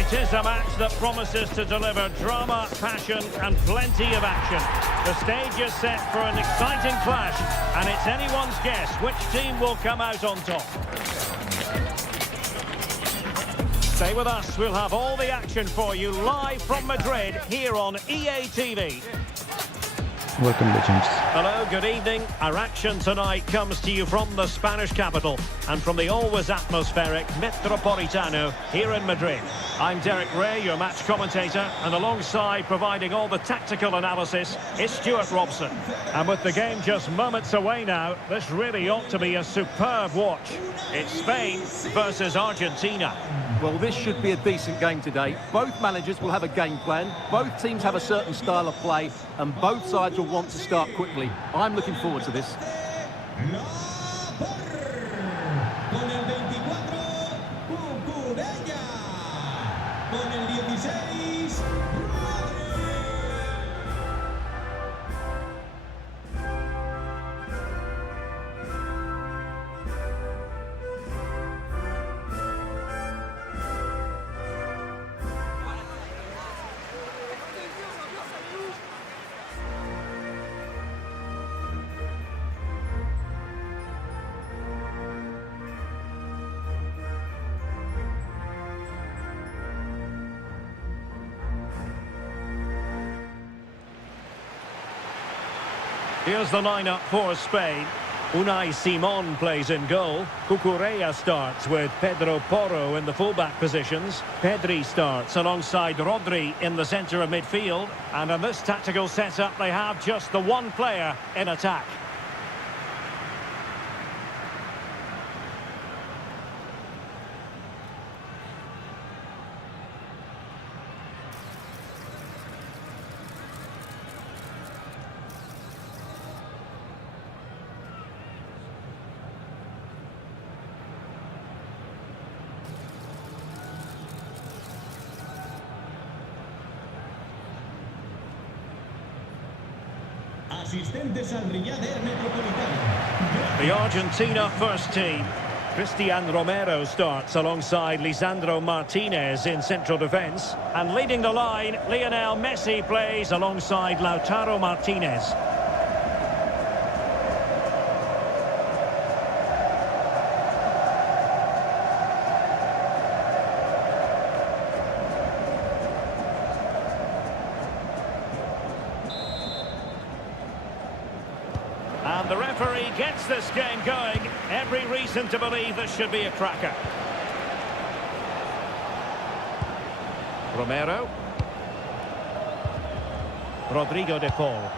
It is a match that promises to deliver drama, passion and plenty of action. The stage is set for an exciting clash, and it's anyone's guess which team will come out on top. Stay with us, we'll have all the action for you live from Madrid here on EA TV. Welcome, legends. Hello, good evening. Our action tonight comes to you from the Spanish capital and from the always atmospheric Metropolitano here in Madrid. I'm Derek Ray, your match commentator, and alongside providing all the tactical analysis is Stuart Robson. And with the game just moments away now, this really ought to be a superb watch. It's Spain versus Argentina. Well, this should be a decent game today. Both managers will have a game plan, both teams have a certain style of play, and both sides will want to start quickly. I'm looking forward to this. Con el 24, Cucurella. Con el 16, Here's the lineup for Spain. Unai Simon plays in goal. Cucurella starts with Pedro Porro in the fullback positions. Pedri starts alongside Rodri in the centre of midfield. And in this tactical setup, they have just the one player in attack. asistentes al Riader Metropolitano. The Argentina first team. Cristian Romero starts alongside Lisandro Martinez in central defence. And leading the line, Lionel Messi plays alongside Lautaro Martinez. And the referee gets this game going. Every reason to believe this should be a cracker. Romero. Rodrigo de Paul.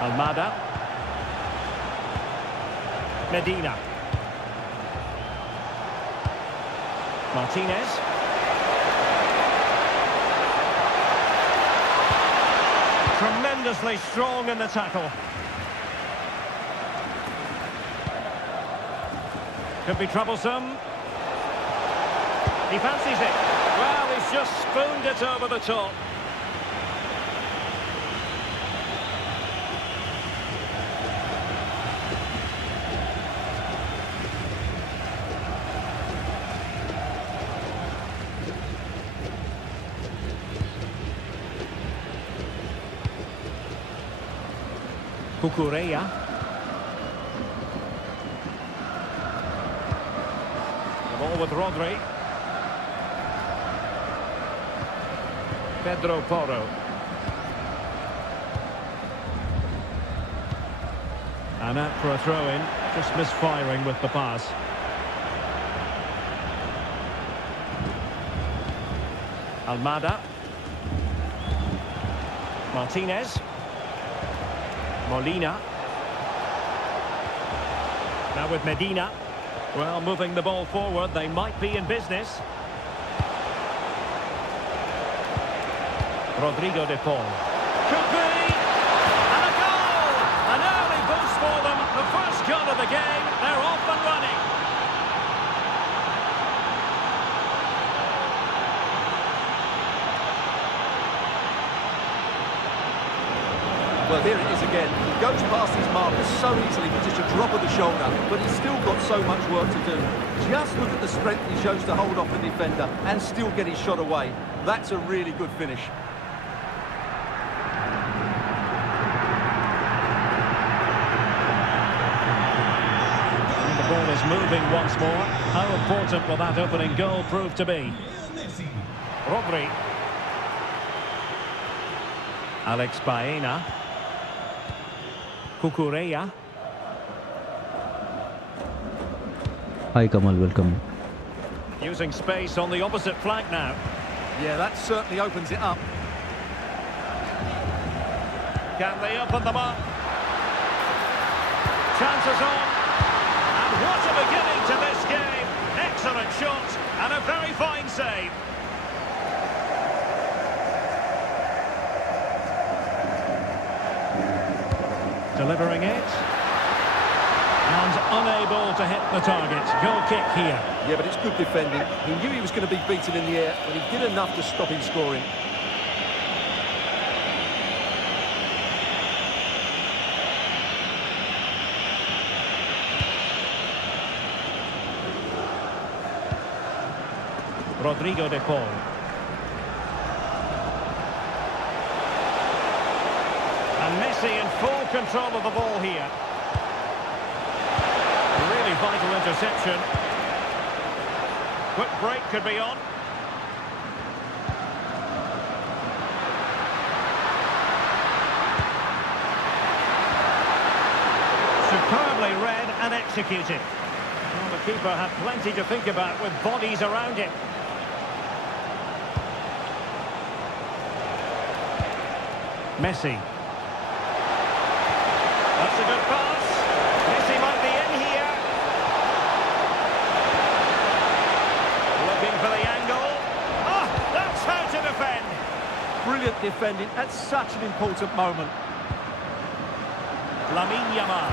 Almada. Medina. Martinez. Tremendously strong in the tackle. Could be troublesome. He fancies it. Well, he's just spooned it over the top. Cucurella. The ball with Rodri. Pedro Porro. And out for a throw-in, just misfiring with the pass. Almada. Martinez. Molina. Now with Medina. Well, moving the ball forward, they might be in business. Rodrigo de Paul. Could be! And a goal! An early boost for them. The first goal of the game. They're off and running. Well, here it is again. He goes past his marker so easily with just a drop of the shoulder, but he's still got so much work to do. Just look at the strength he shows to hold off the defender and still get his shot away. That's a really good finish. And the ball is moving once more. How important will that opening goal prove to be? Rodri. Alex Baena. Cucurella. Hi Kamal, welcome. Using space on the opposite flank now. Yeah, that certainly opens it up. Can they open them up? Chances on. And what a beginning to this game. Excellent shot and a very fine save. Delivering it. And unable to hit the target. Goal kick here. Yeah, but it's good defending. He knew he was going to be beaten in the air, but he did enough to stop him scoring. Rodrigo de Paul. And Messi in full control of the ball here. Really vital interception. Quick break could be on. Superbly read and executed. Well, the keeper had plenty to think about with bodies around him. Messi. That's a good pass. Messi might be in here. Looking for the angle. Ah, that's how to defend. Brilliant defending at such an important moment. Lamine Yamal.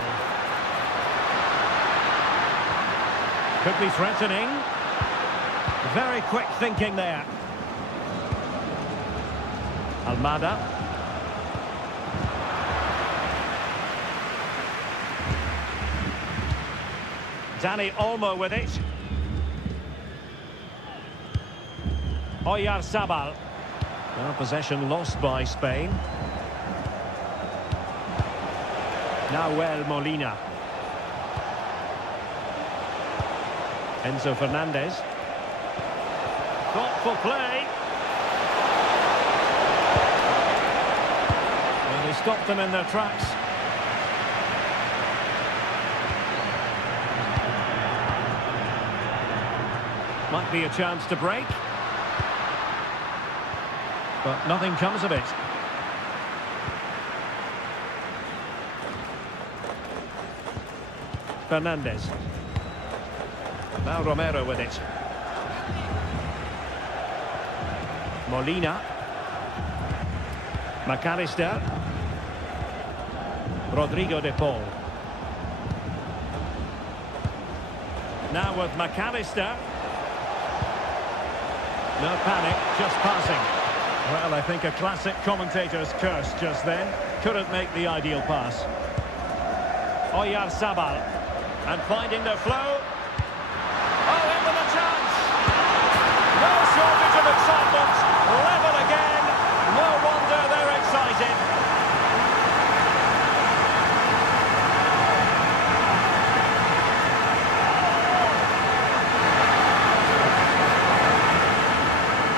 Could be threatening. Very quick thinking there. Almada. Dani Olmo with it. Oyarzabal. Well, possession lost by Spain. Nahuel Molina. Enzo Fernandez. Thoughtful play. Well, they stopped them in their tracks. Might be a chance to break. But nothing comes of it. Fernandez. Now Romero with it. Molina. McAllister. Rodrigo de Paul. Now with McAllister. No panic, just passing. Well, I think a classic commentator's curse just then. Couldn't make the ideal pass. Oyarzabal. And finding the flow. Oh, in with a chance! No shortage of excitement. Level again. No wonder they're excited.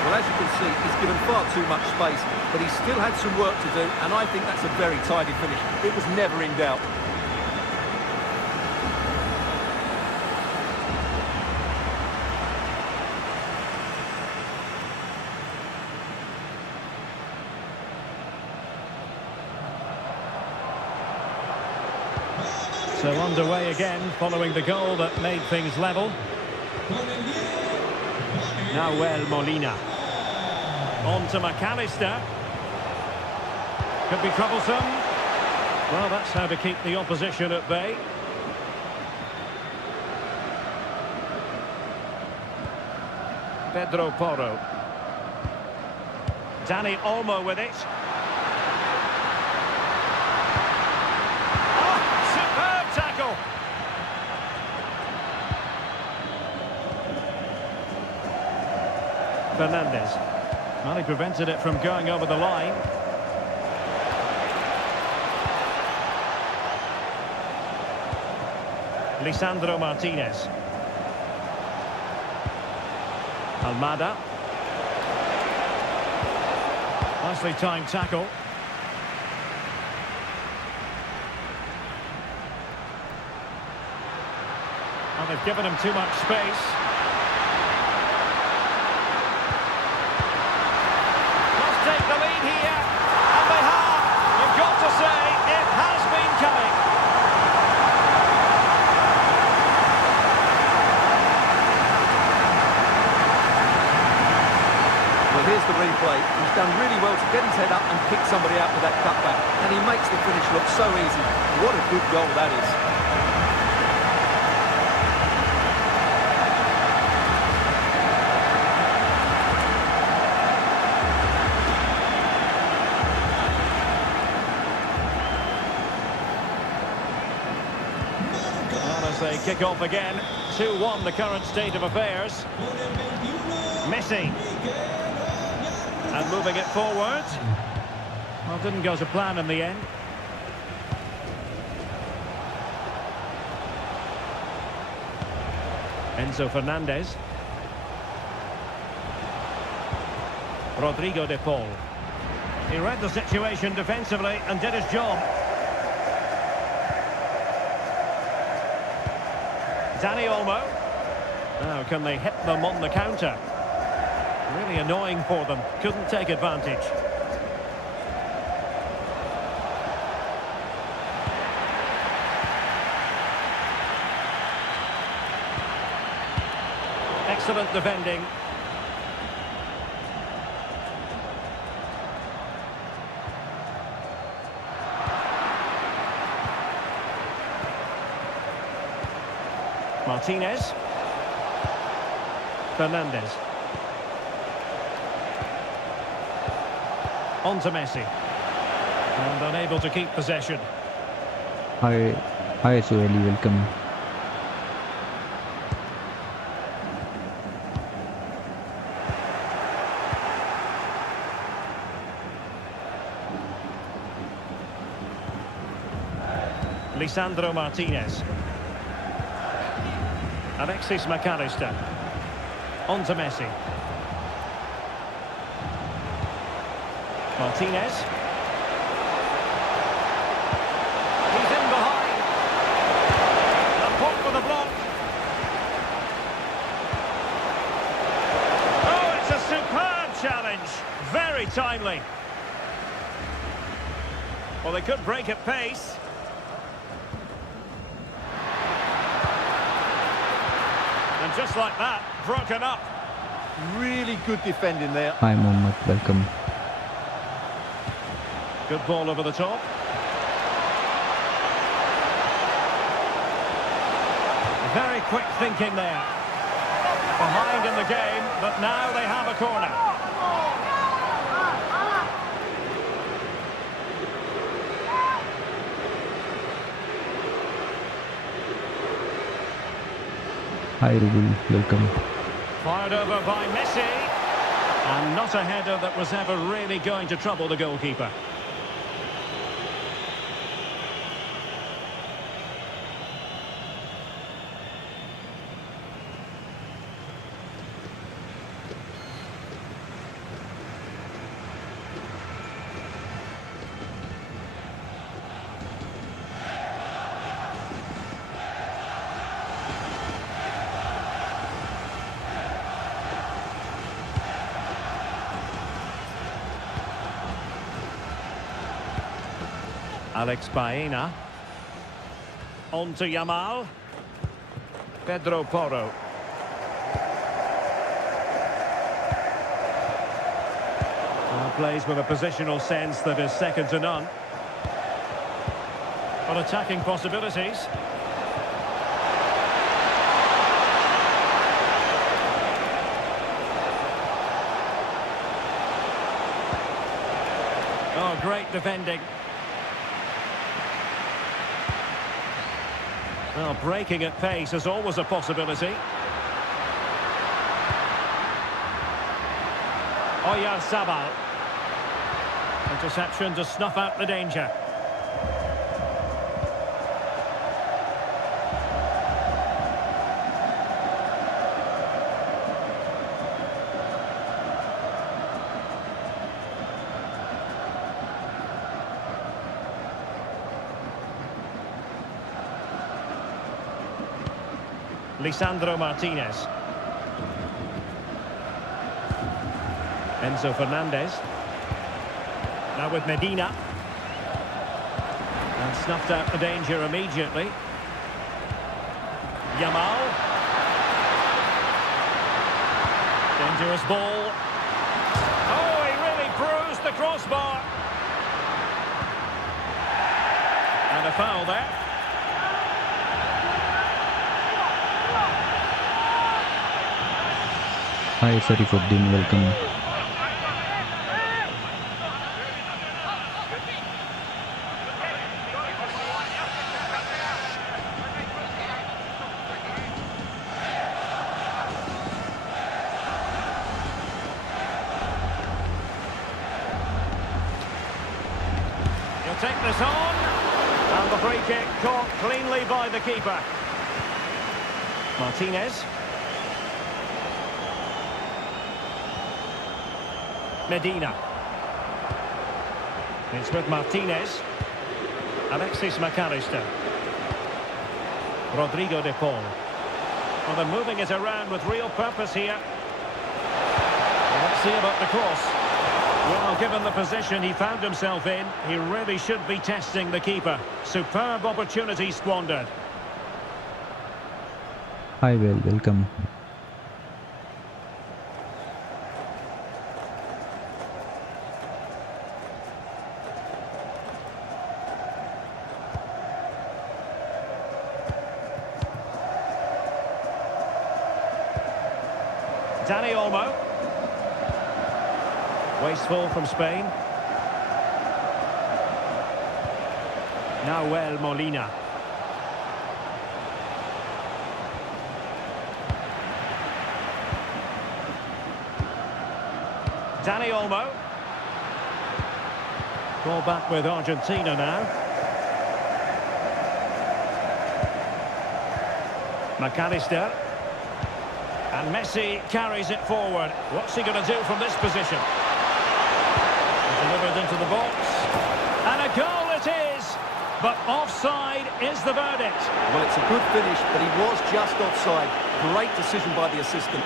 Well, as you can see, he's given far too much space, but he still had some work to do, and I think that's a very tidy finish. It was never in doubt. So underway again, following the goal that made things level. Nahuel Molina. On to McAllister. Could be troublesome. Well, that's how to keep the opposition at bay. Pedro Porro. Dani Olmo with it. Fernandez. Well, he prevented it from going over the line. Lisandro Martinez. Almada. Nicely timed tackle. And they've given him too much space. Must take the lead here. And they have. You've got to say, it has been coming. Well, here's the replay. He's done really well to get his head up and pick somebody out with that cutback. And he makes the finish look so easy. What a good goal that is. And as they kick off again, 2-1 the current state of affairs. Messi. And moving it forward. Well, didn't go to plan in the end. Enzo Fernandez. Rodrigo de Paul. He read the situation defensively and did his job. Dani Olmo. Now, can they hit them on the counter? Really annoying for them. Couldn't take advantage. Excellent defending. Martinez. Fernandez. On to Messi. And unable to keep possession. Hi Sueli, welcome. Lisandro Martinez. Alexis McAllister. On to Messi. Martinez. He's in behind. And put for the block. Oh, it's a superb challenge. Very timely. Well, they could break at pace. And just like that, broken up. Really good defending there. Hi Mohammed, welcome. Good ball over the top. Very quick thinking there. Behind in the game, but now they have a corner. Hi Rubul, welcome. Fired over by Messi. And not a header that was ever really going to trouble the goalkeeper. Alex Baena. On to Yamal. Pedro Porro. Plays with a positional sense that is second to none. But attacking possibilities. Oh, great defending. Well, breaking at pace is always a possibility. Oyarzabal. Interception to snuff out the danger. Lisandro Martinez. Enzo Fernandez. Now with Medina. And snuffed out the danger immediately. Yamal. Dangerous ball. Oh, he really bruised the crossbar. And a foul there. Hi Sarifuddin, welcome. He'll take this on. And the free kick caught cleanly by the keeper. Martinez. Medina. It's with Martinez. Alexis McAllister. Rodrigo de Paul. Well, they're moving it around with real purpose here. Let's see about the cross. Well, given the position he found himself in, he really should be testing the keeper. Superb opportunity squandered. Hi, welcome. Dani Olmo. Wasteful from Spain. Nahuel Molina. Dani Olmo. Ball back with Argentina now. McAllister. And Messi carries it forward. What's he going to do from this position? Delivered into the box. And a goal it is! But offside is the verdict. Well, it's a good finish, but he was just offside. Great decision by the assistant.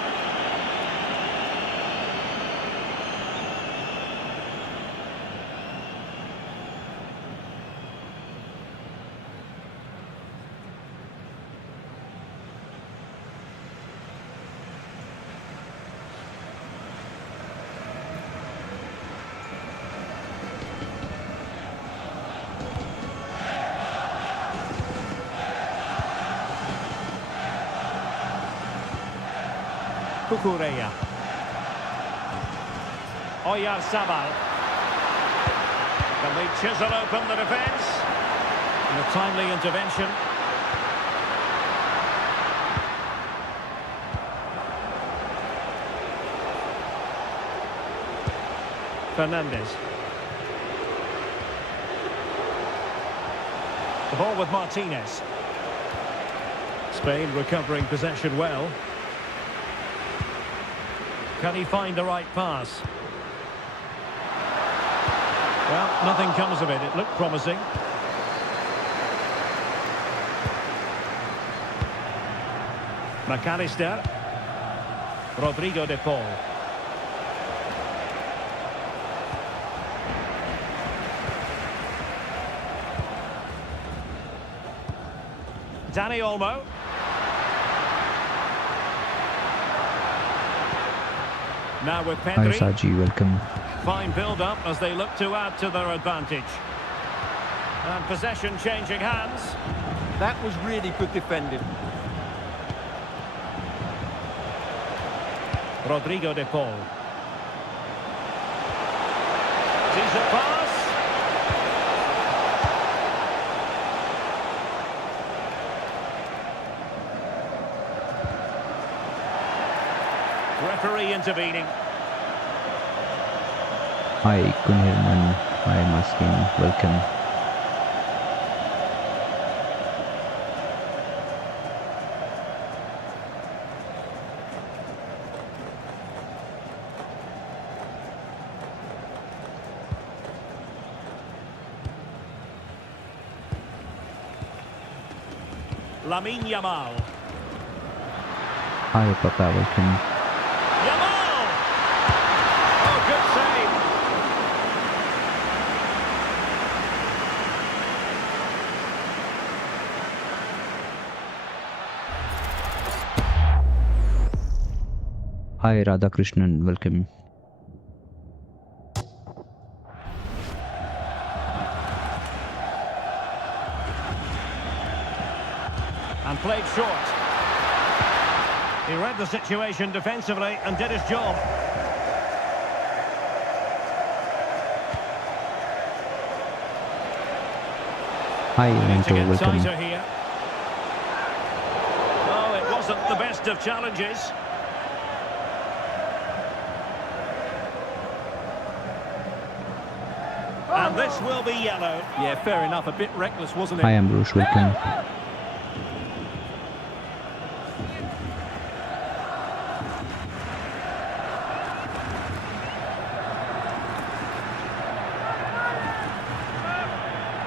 Cucurella. Oyarzabal. Can they chisel open the defence? And a timely intervention. Fernandez. The ball with Martinez. Spain recovering possession well. Can he find the right pass? Well, nothing comes of it. It looked promising. McAllister. Rodrigo de Paul. Dani Olmo. Now with Hi Pedri. Saji, welcome. Fine build-up as they look to add to their advantage. And possession changing hands. That was really good defending. Rodrigo de Paul. Decent pass. Referee intervening. Hi, Kunhirman. Hi, Maskin. Welcome. Lamine Yamal. Hi, Papa. Welcome. Yamal! Oh, good save. Hi, Radhakrishnan. Welcome. And played short. He read the situation defensively and did his job. Hi, To Anto. get Welcome. tighter here. Oh, it wasn't the best of challenges. And this will be yellow. Yeah, fair enough. A bit reckless, wasn't it? Hi, Amrush. Welcome.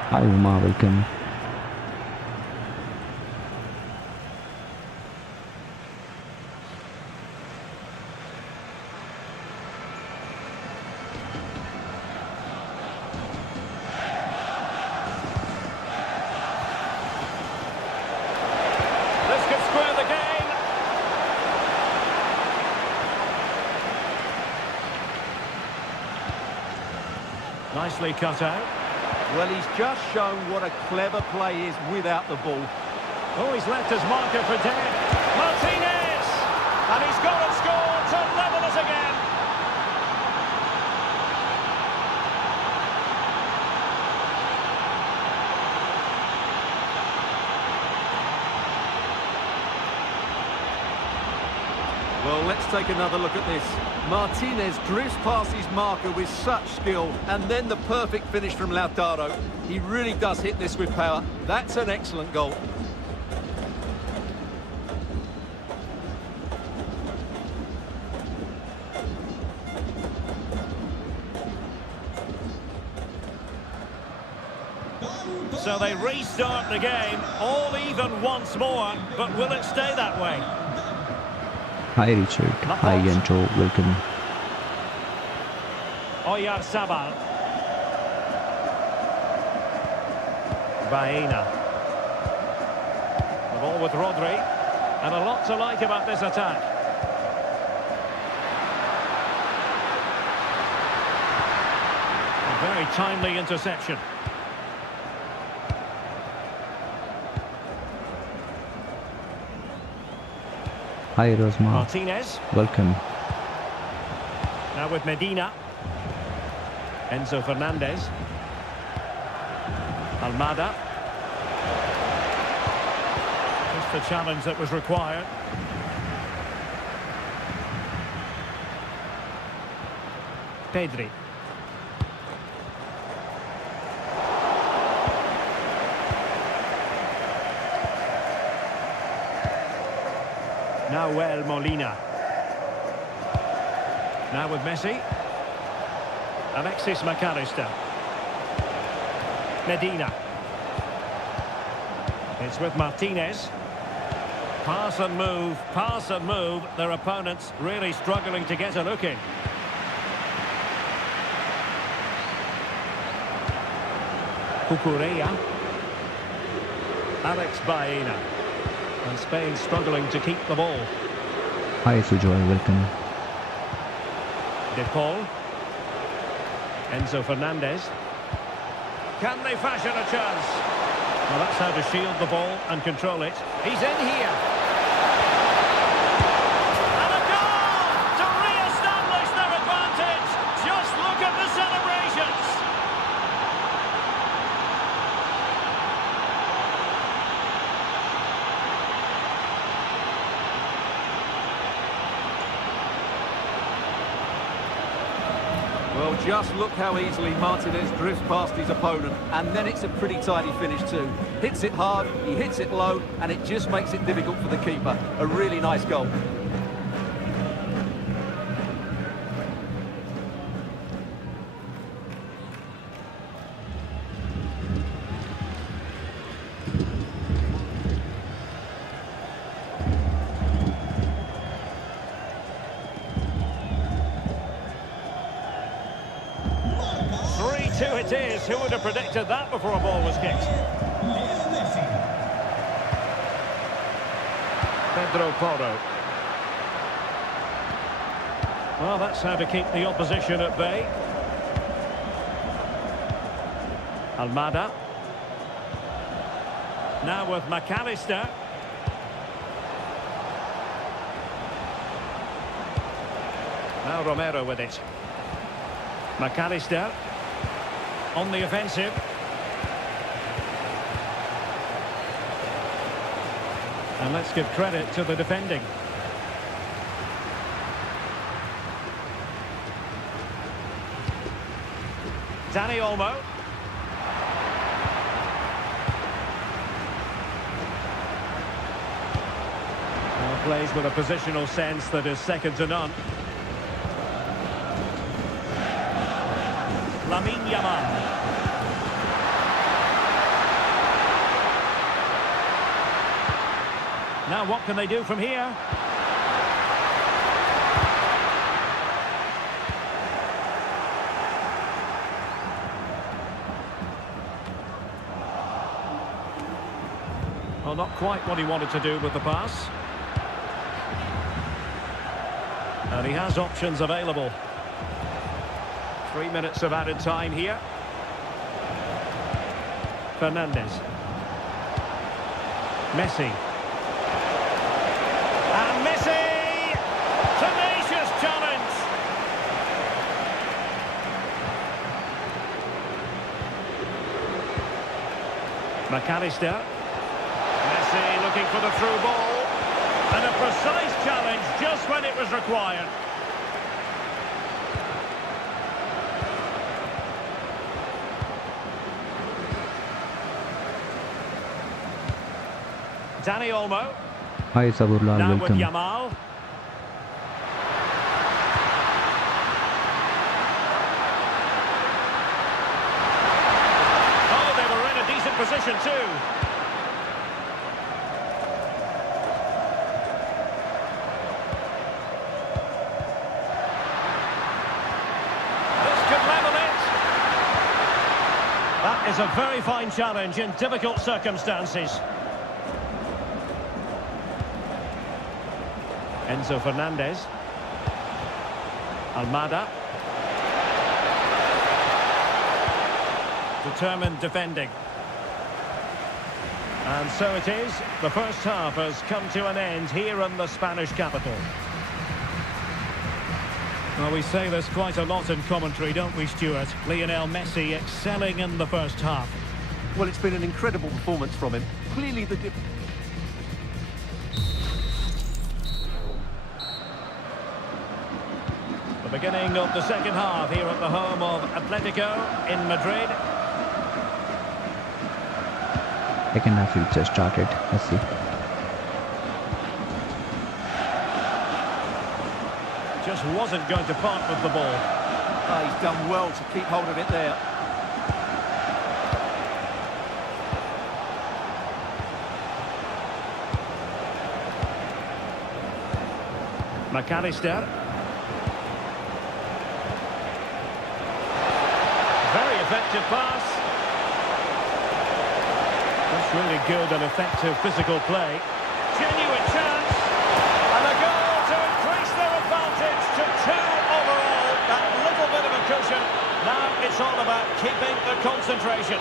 Hi, Uma. Welcome. This could square the game. Nicely cut out. Well, he's just shown what a clever play is without the ball. Oh, he's left his marker for dead. Martinez! And he's got and scored to level us again. Well, let's take another look at this. Martinez drifts past his marker with such skill, and then the perfect finish from Lautaro. He really does hit this with power. That's an excellent goal. So they restart the game, all even once more, but will it stay that way? Hi, Richard. Hi, Anto. Welcome. Oyarzabal. Baena. The ball with Rodri. And a lot to like about this attack. A very timely interception. Hi, Rosma. Martinez. Welcome. Now with Medina. Enzo Fernandez. Almada. Just the challenge that was required. Pedri. Nahuel Molina. Now with Messi. Alexis McAllister. Medina. It's with Martinez. Pass and move, pass and move. Their opponents really struggling to get a look in. Cucurella. Alex Baena. And Spain struggling to keep the ball. Hi, Sujoy. Welcome. De Paul. Enzo Fernandez. Can they fashion a chance? Well, that's how to shield the ball and control it. He's in here. And a goal to re-establish their advantage. Just look at the celebrations. Well, just look how easily Martinez drifts past his opponent, and then it's a pretty tidy finish too. Hits it hard, he hits it low, and it just makes it difficult for the keeper. A really nice goal. It is. Who would have predicted that before a ball was kicked? Leo Messi. Pedro Porro. Well, that's how to keep the opposition at bay. Almada. Now with McAllister. Now Romero with it. McAllister. On the offensive. And let's give credit to the defending. Dani Olmo. Well, plays with a positional sense that is second to none. Lamine Yamal. Now what can they do from here? Well, not quite what he wanted to do with the pass. And he has options available. 3 minutes of added time here. Fernandes. Messi. And Messi! Tenacious challenge! McAllister. Messi looking for the through ball. And a precise challenge just when it was required. Dani Olmo. Hi Saburlal, Now with welcome. Yamal. Oh, they were in a decent position too. This could level it. That is a very fine challenge in difficult circumstances. Enzo Fernandez. Almada. Determined defending. And so it is. The first half has come to an end here in the Spanish capital. Well, we say this quite a lot in commentary, don't we, Stuart? Lionel Messi excelling in the first half. Well, it's been an incredible performance from him. Clearly the... The beginning of the second half here at the home of Atletico in Madrid. Second half we just started. Let's see. Just wasn't going to part with the ball. Oh, he's done well to keep hold of it there. McAllister. Very effective pass. That's really good and effective physical play. Genuine chance. And a goal to increase their advantage to 2 overall. That little bit of a cushion. Now it's all about keeping the concentration.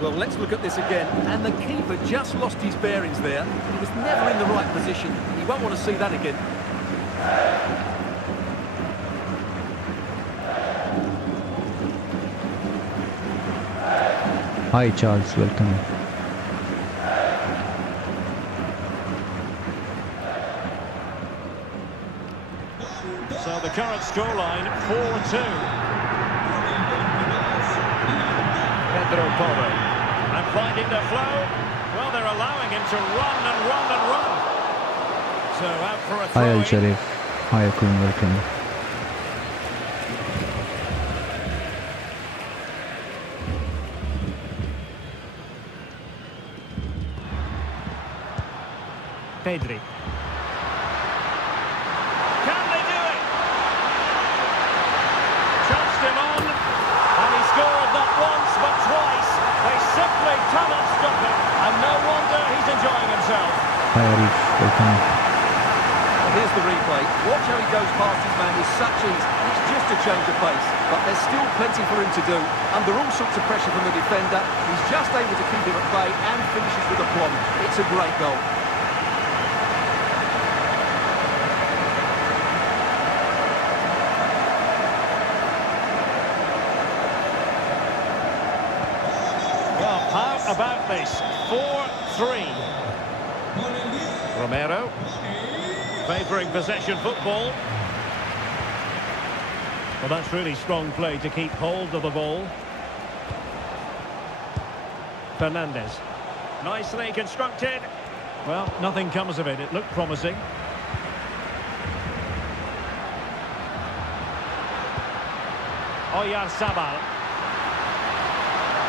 Well, let's look at this again. And the keeper just lost his bearings there. He was never in the right position. He won't want to see that again. Hi Charles, welcome. scoreline 4-2. Pedro Porro. And finding the flow. Well, they're allowing him to run and run and run. So out for a Hi Al throw-in. Sharif. Hi Akun, welcome. Pedri. Can they do it? Charged him on, and he scored not once but twice. They simply cannot stop him, and no wonder he's enjoying himself. Hi Arif, welcome. Here's the replay. Watch how he goes past his man with such ease. It's just a change of pace, but there's still plenty for him to do. Under all sorts of pressure from the defender, he's just able to keep him at bay and finishes with aplomb. It's a great goal. Well, how about this? 4-3. Romero. Favouring possession football. Well, that's really strong play to keep hold of the ball. Fernandez. Nicely constructed. Well, nothing comes of it. It looked promising. Oyarzabal.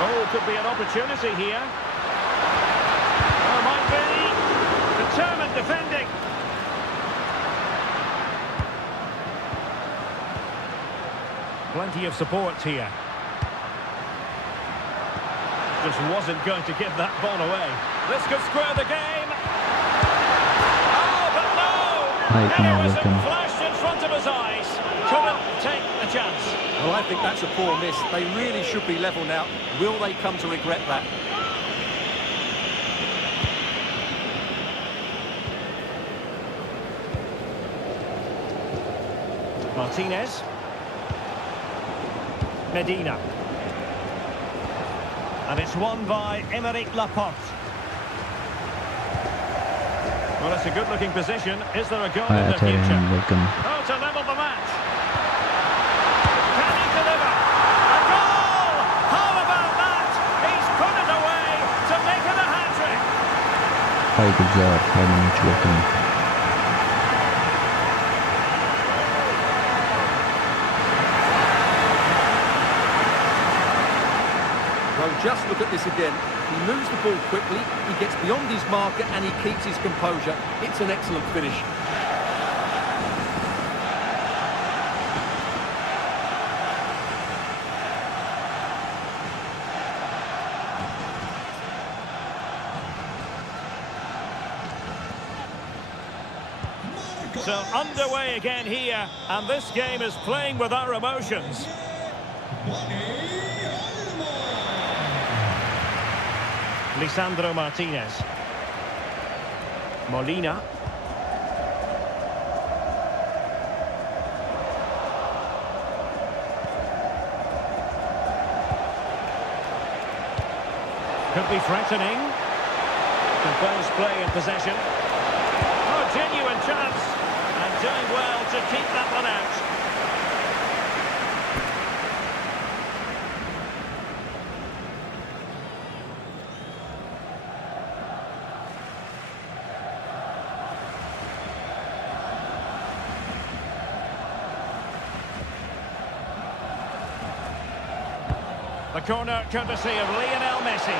Oh, could be an opportunity here. Oh, might be. Determined defending. Plenty of support here. Just wasn't going to give that ball away. This could square the game. Oh, but no! Hi Kunal, There was a welcome. flash in front of his eyes. Couldn't take the chance. Well, I think that's a poor miss. They really should be level now. Will they come to regret that? Martinez. Medina. And it's won by Aymeric Laporte. Well, it's a good-looking position. Is there a goal Hi in the future? Atarian, welcome. Oh, to level the match. Can he deliver? A goal! How about that? He's put it away to make it a hat-trick. Hi Gulzar, hi Manoj, welcome. Well, just look at this again. He moves the ball quickly, he gets beyond his marker and he keeps his composure. It's an excellent finish. So underway again here, and this game is playing with our emotions. Lisandro Martinez. Molina. Could be threatening. Composed play in possession. Oh, genuine chance. And doing well to keep that one out. The corner courtesy of Lionel Messi.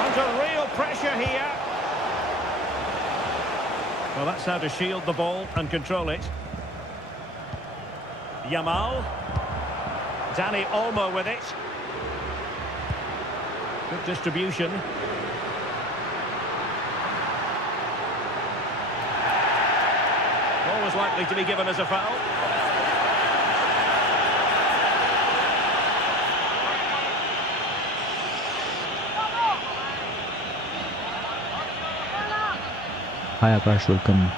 Under real pressure here. Well, that's how to shield the ball and control it. Yamal. Dani Olmo with it. Good distribution. Always likely to be given as a foul. Hi Akash, welcome.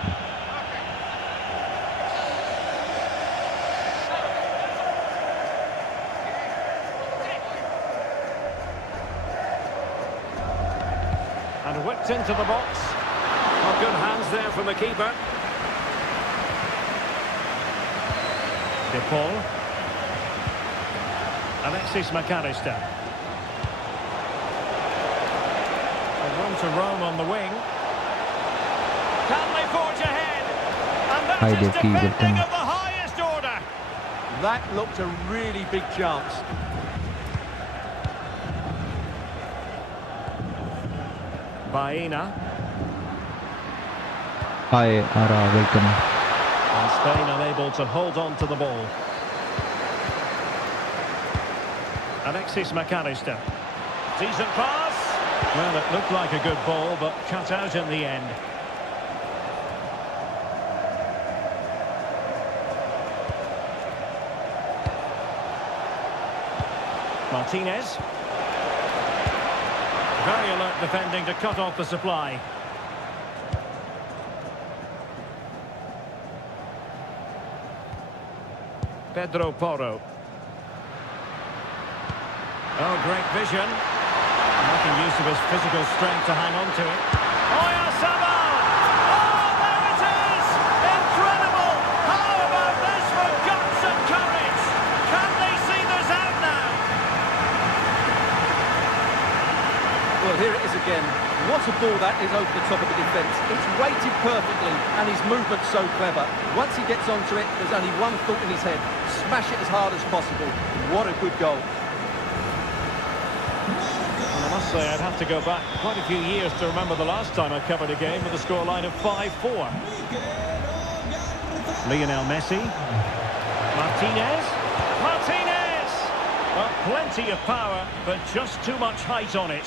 And whipped into the box. Well, good hands there from the keeper. De Paul. Alexis McAllister. Room to roam on the wing. Can they forge ahead? And that Hi, is Dave, defending welcome. of the highest order. That looked a really big chance. Baena. Hi, Ara, welcome. And Spain unable to hold on to the ball. Alexis McAllister. Decent pass. Well, it looked like a good ball, but cut out in the end. Martinez. Very alert defending to cut off the supply. Pedro Porro. Oh, great vision. Making use of his physical strength to hang on to it. Oyarzabal! Oh, there it is! Incredible! How about this for guts and courage? Can they see this out now? Well, here it is again. What a ball that is over the top of the defence. It's weighted perfectly, and his movement's so clever. Once he gets onto it, there's only one thought in his head. Smash it as hard as possible. What a good goal. Well, I must say I'd have to go back quite a few years to remember the last time I covered a game with a scoreline of 5-4. Lionel Messi. Martinez. Martinez! Well, plenty of power, but just too much height on it.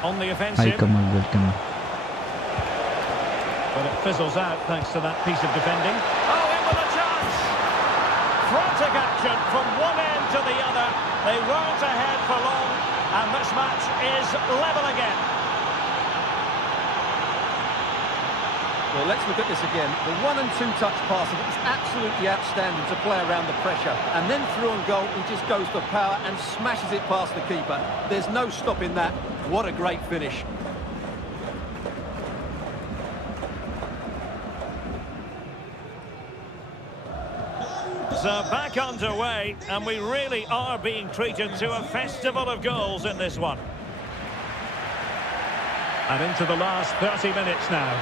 On the Hi, offensive. Kamal, welcome. But it fizzles out thanks to that piece of defending. Oh, in with a chance! Frantic action from one end to the other. They weren't ahead for long, and this match is level again. Well, let's look at this again. The 1- and 2-touch passing is absolutely outstanding to play around the pressure. And then through on goal, he just goes for power and smashes it past the keeper. There's no stopping that. What a great finish. So back underway, and we really are being treated to a festival of goals in this one. And into the last 30 minutes now.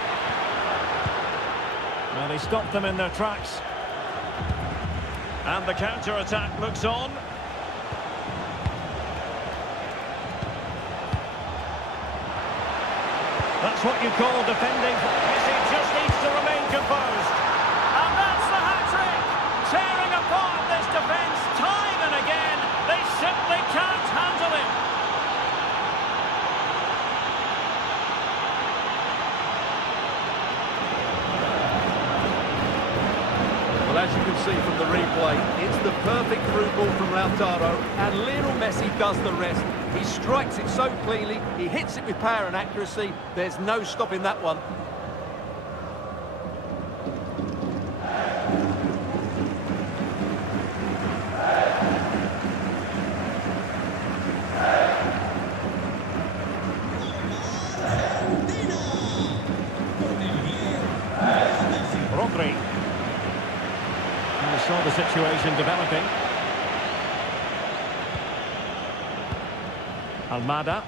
Well, he stopped them in their tracks. And the counter-attack looks on. That's what you call defending. Messi just needs to remain composed. And that's the hat-trick! Tearing apart this defence time and again. They simply can't handle him. Well, as you can see from the replay, it's the perfect through ball from Lautaro, and Lionel Messi does the rest. He strikes it so cleanly, he hits it with power and accuracy. There's no stopping that one. Rodri. And we saw the situation developing. Almada.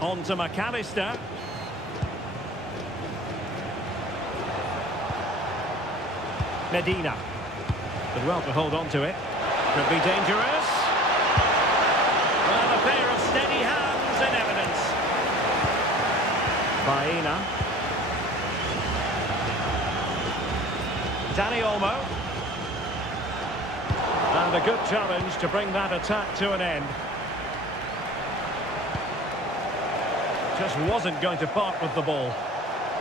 On to McAllister. Medina. Did well to hold on to it. Could be dangerous. Well, a pair of steady hands in evidence. Baena. Dani Olmo. And a good challenge to bring that attack to an end. Just wasn't going to part with the ball.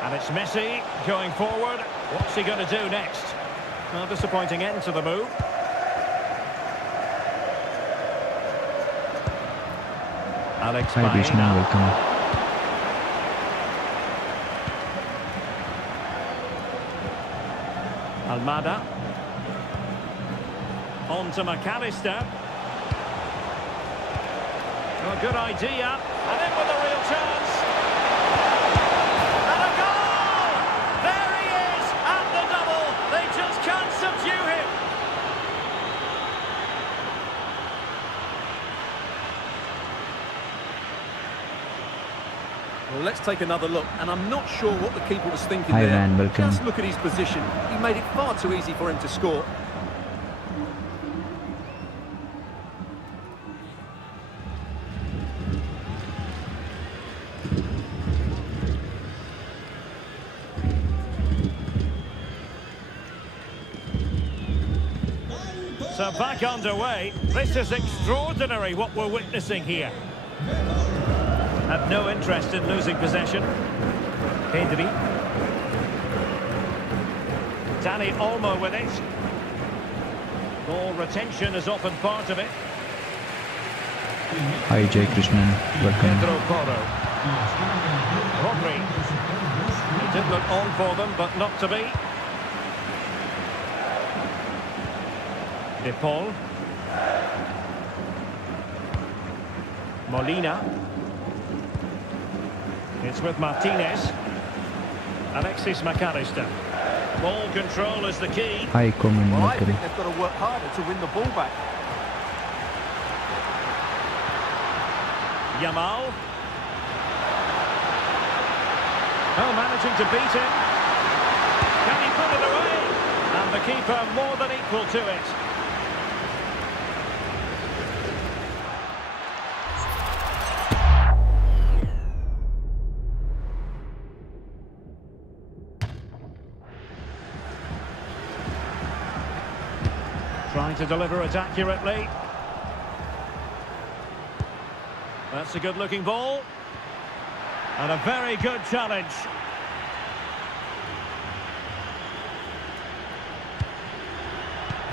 And it's Messi going forward. What's he going to do next? Well, disappointing end to the move. Alex Hi, Vishnu, Baena. welcome. Almada. On to McAllister. Oh, good idea. And in with a real chance. Well, let's take another look, and I'm not sure what the keeper was thinking Hi, there. Van, welcome. Just look at his position. He made it far too easy for him to score. So back underway. This is extraordinary what we're witnessing here. Have no interest in losing possession. Pedri. Dani Olmo with it. Ball retention is often part of it. Hi Jay Krishnan, welcome. Pedro Porro. Rodri. It did look on for them, but not to be. De Paul. Molina. It's with Martinez. Alexis McAllister. Ball control is the key. Hi Coleman, Well, I welcome. think they've got to work harder to win the ball back. Yamal. Oh, managing to beat him. Can he put it away? And the keeper more than equal to it. Trying to deliver it accurately. That's a good-looking ball. And a very good challenge.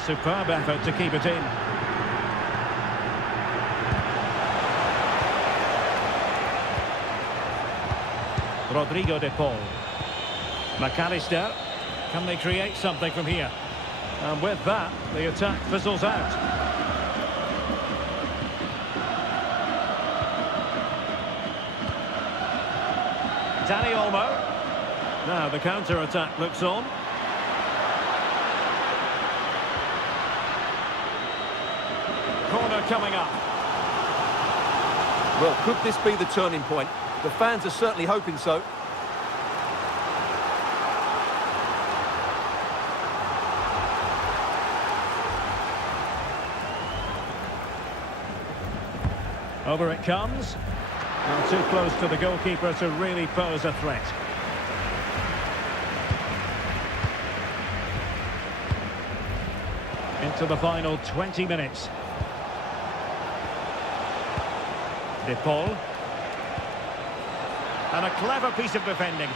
Superb effort to keep it in. Rodrigo de Paul. McAllister. Can they create something from here? And with that, the attack fizzles out. Dani Olmo. Now the counter-attack looks on. Corner coming up. Well, could this be the turning point? The fans are certainly hoping so. Over it comes. Not too close to the goalkeeper to really pose a threat. Into the final 20 minutes. De Paul. And a clever piece of defending.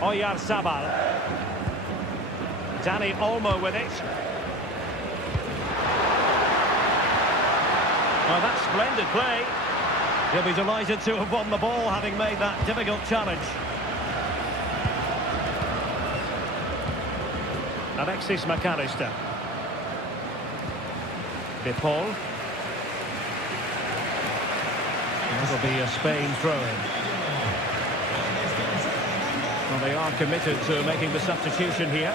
Oyarzabal. Dani Olmo with it. Oh, that's splendid play. He'll be delighted to have won the ball, having made that difficult challenge. Alexis McAllister. De Paul. That'll be a Spain throw-in. Well, they are committed to making the substitution here.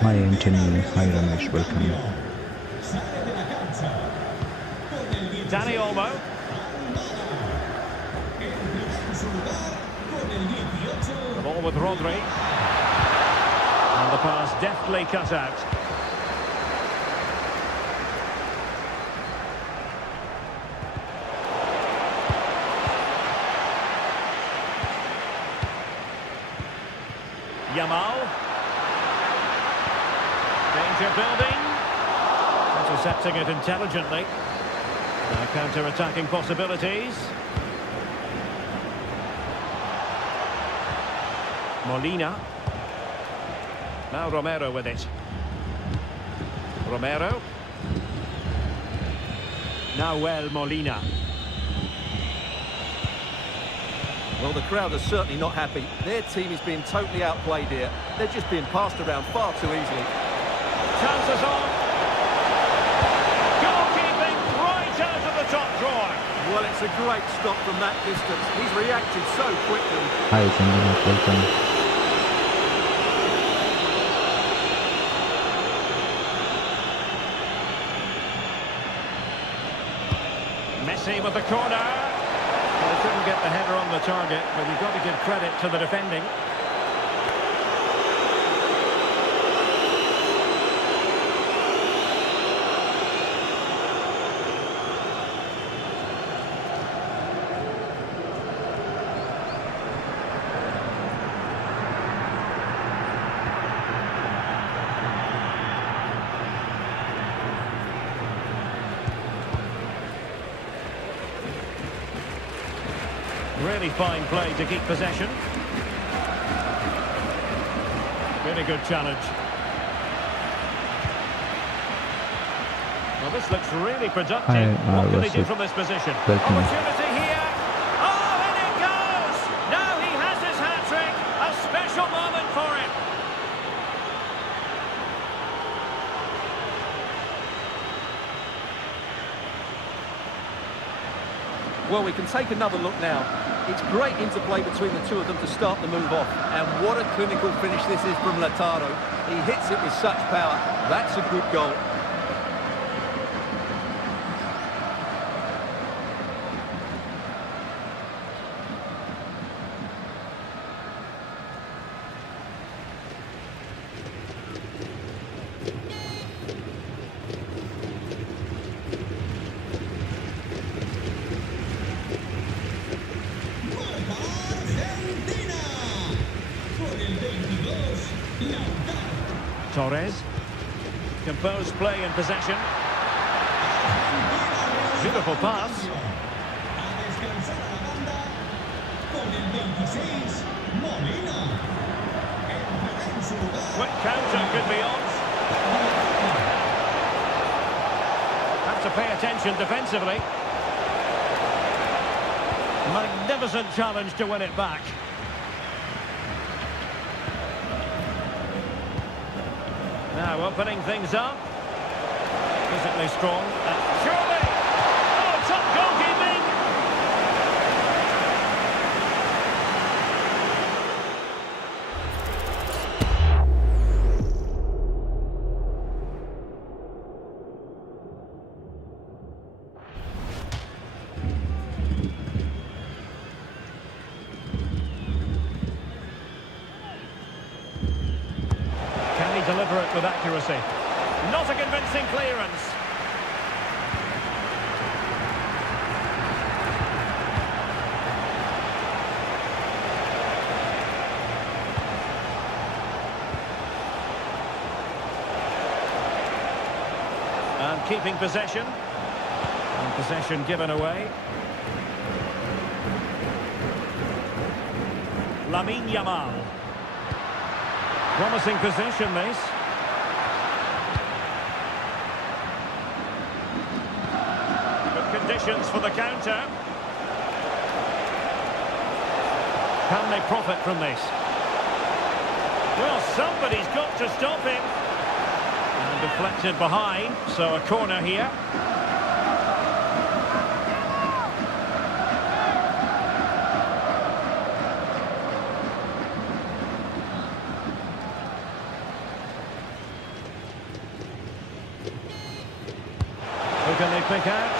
Hi Anthony, hi Ramesh, welcome. Dani Olmo. The ball with Rodri. And the pass deftly cut out. Yamal. Danger building. Intercepting it intelligently. Now counter-attacking possibilities. Molina. Now Romero with it. Romero. Now Molina. Well, the crowd are certainly not happy. Their team is being totally outplayed here. They're just being passed around far too easily. Chances on. Goalkeeping right out of the top drawer. Well, it's a great stop from that distance. He's reacted so quickly. Hi Sanjana, welcome. Messi with the corner. Well, they couldn't get the header on the target, but you've got to give credit to the defending. Really fine play to keep possession. Really good challenge. Well, this looks really productive. Hi, What can they do Russell. from this position? Welcome. Opportunity here. Oh, and it goes! Now he has his hat-trick. A special moment for him. Well, we can take another look now. It's great interplay between the two of them to start the move off. And what a clinical finish this is from Lautaro. He hits it with such power. That's a good goal. Argentina. Con el 22, Lautaro. Torres. Composed play in possession. Beautiful pass. A descansar a la banda. Con el 26, Molina. Entrará en su lugar. Quick counter could be on. Have to pay attention defensively. Magnificent challenge to win it back. Now opening things up. Physically strong. Surely! Oh, top goalkeeping! Can he deliver it with accuracy? Not a convincing clearance. And keeping possession. And possession given away. Lamine Yamal. Promising possession, this. Good conditions for the counter. Can they profit from this? Well, somebody's got to stop him. And deflected behind, so a corner here. Who can they pick out?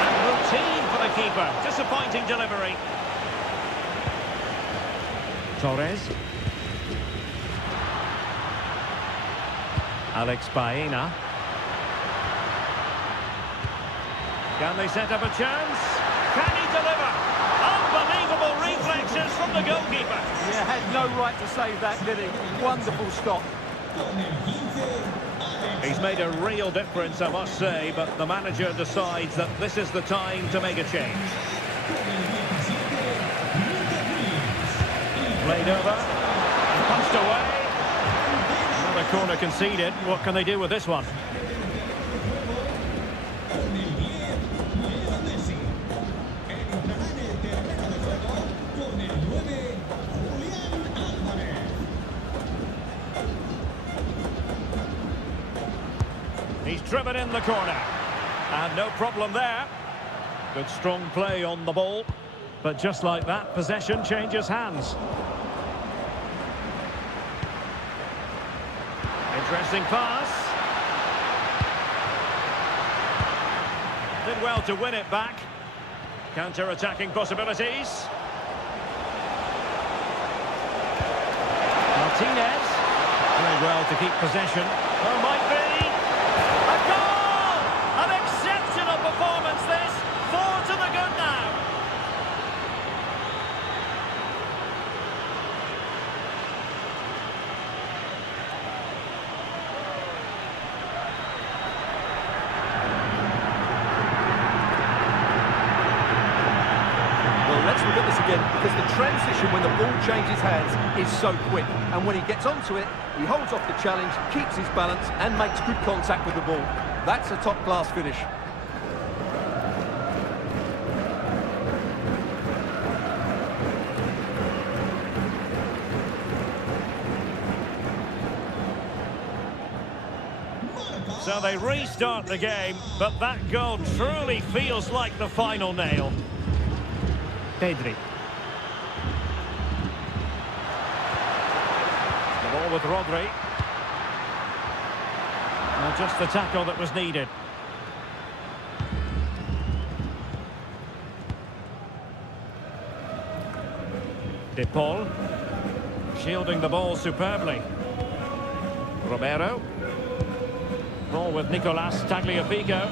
And routine for the keeper. Disappointing delivery. Torres. Alex Baena. Can they set up a chance? Can he deliver? Unbelievable reflexes from the goalkeeper. Yeah, had no right to save that, did he? Wonderful stop. Con el 15, Alex. He's made a real difference, I must say, but the manager decides that this is the time to make a change. Con el 17, Lucas Williams. Played over. Punched away. Another corner conceded. What can they do with this one? Con el 10, Leo Messi. Entrará en el terreno de juego con el 9, Julián Álvarez. He's driven in the corner. And no problem there. Good strong play on the ball. But just like that, possession changes hands. Interesting pass. Did well to win it back. Counter-attacking possibilities. Martinez. Very well to keep possession. Oh, might be. A goal! An exceptional performance this. 4 to the good now. Well, let's look at this again, because the transition when the ball changes hands is so quick. And when he gets onto it, he holds off the challenge, keeps his balance, and makes good contact with the ball. That's a top-class finish. So they restart the game, but that goal truly feels like the final nail. Pedri. The ball with Rodri. And just the tackle that was needed. De Paul. Shielding the ball superbly. Romero. Ball with Nicolas Tagliafico.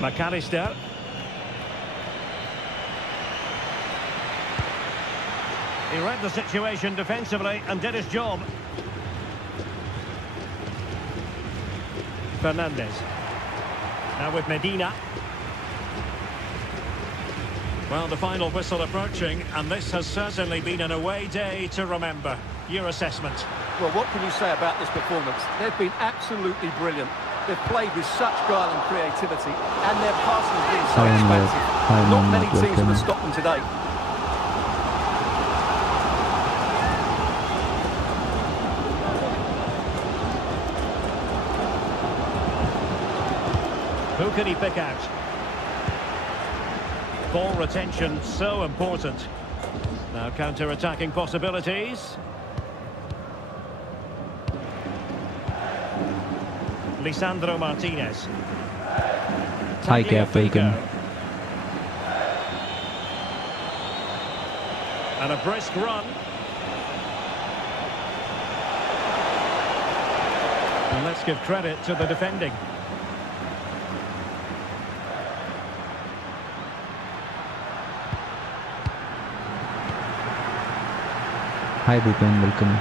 McAllister. He read the situation defensively and did his job. Fernandez. Now with Medina. Well, the final whistle approaching, and this has certainly been an away day to remember. Your assessment? Well, what can you say about this performance? They've been absolutely brilliant. They've played with such guile and creativity, and their passing has been so Hi, Mohammed. expansive. Hi, Not Mohammed. many teams Welcome. would have stopped them today. Who can he pick out? Ball retention, so important. Now counter-attacking possibilities. Lisandro Martinez. High cap bacon. And a brisk run. And let's give credit to the defending. Hi Bhupen, welcome.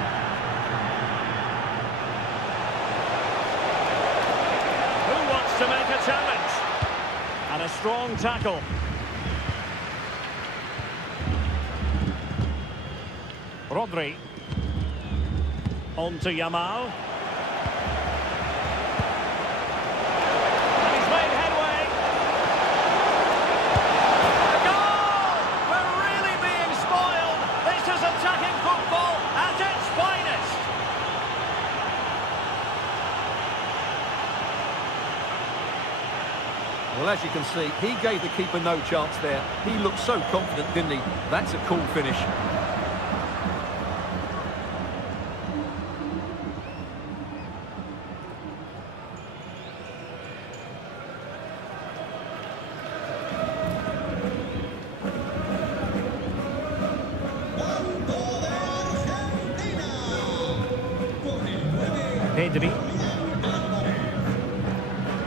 Who wants to make a challenge? And a strong tackle. Rodri. On to Yamal. And he's made headway. A goal! We're really being spoiled. This is attacking football at its finest. Well, as you can see, he gave the keeper no chance there. He looked so confident, didn't he? That's a cool finish. Banco de Argentina. Con el 9. Pedri.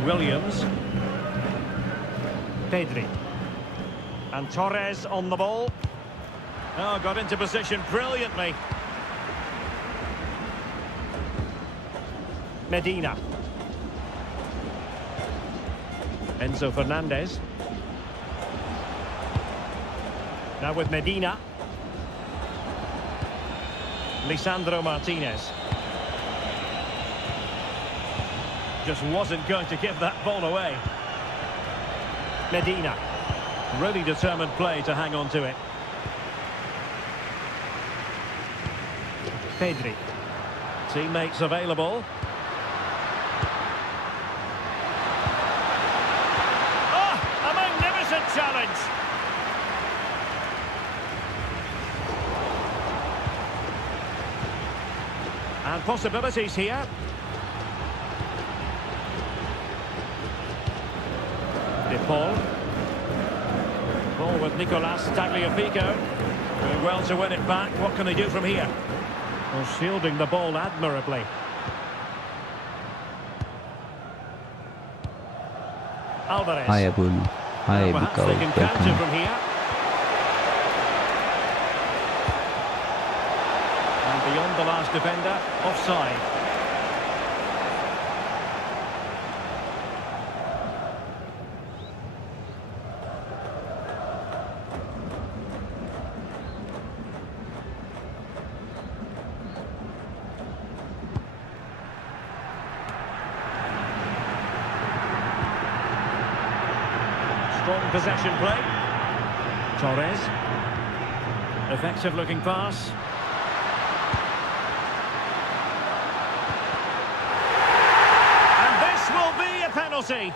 Williams. Pedri. And Torres on the ball. Oh, got into position brilliantly. Medina. Enzo Fernandez. Now with Medina. Lisandro Martinez. Just wasn't going to give that ball away. Medina. Really determined play to hang on to it. Pedri. Teammates available. Oh, a magnificent challenge. And possibilities here. Paul. Ball with Nicolas Tagliafico. Doing well to win it back. What can they do from here? Well, shielding the ball admirably. Alvarez. Hi Abul. Hi Perhaps Bukal. they can counter Welcome. from here. And beyond the last defender, offside. Strong possession play. Torres. Effective looking pass. And this will be a penalty.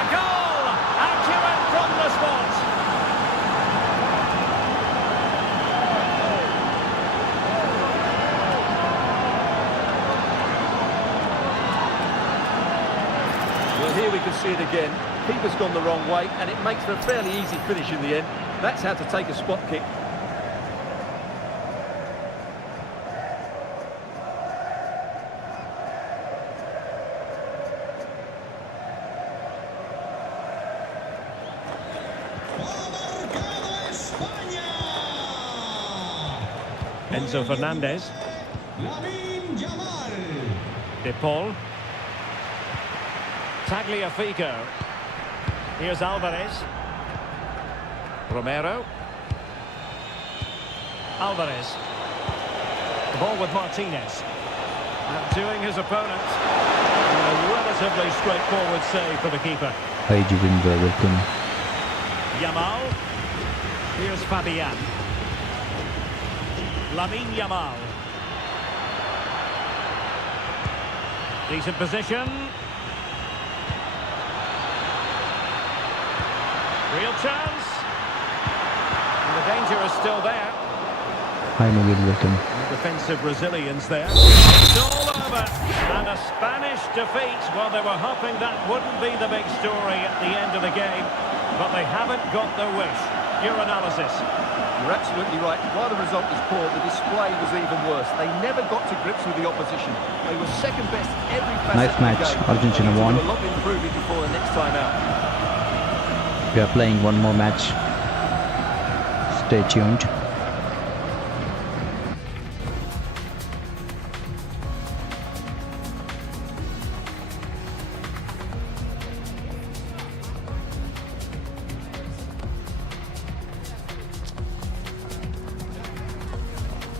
A goal! Accurate from the spot. Well, here we can see it again. Keeper's gone the wrong way, and it makes for a fairly easy finish in the end. That's how to take a spot kick. Ha marcado España. Enzo Fernandez. Lamine Yamal. De Paul. Tagliafico. Here's Alvarez. Romero. Alvarez. The ball with Martinez. Outdoing his opponent. And a relatively straightforward save for the keeper. Hi Juvinder. Welcome. Yamal. Here's Fabian. Lamine Yamal. Decent position. Real chance. And the danger is still there. Hi Mugil. Welcome. Defensive resilience there. It's all over. And a Spanish defeat. Well, they were hoping that wouldn't be the big story at the end of the game. But they haven't got their wish. Your analysis. You're absolutely right. While the result is poor, the display was even worse. They never got to grips with the opposition. They were second best every facet Nice of the match. game. Argentina They need to won. do a lot of improving before the next time out. We are playing one more match. Stay tuned.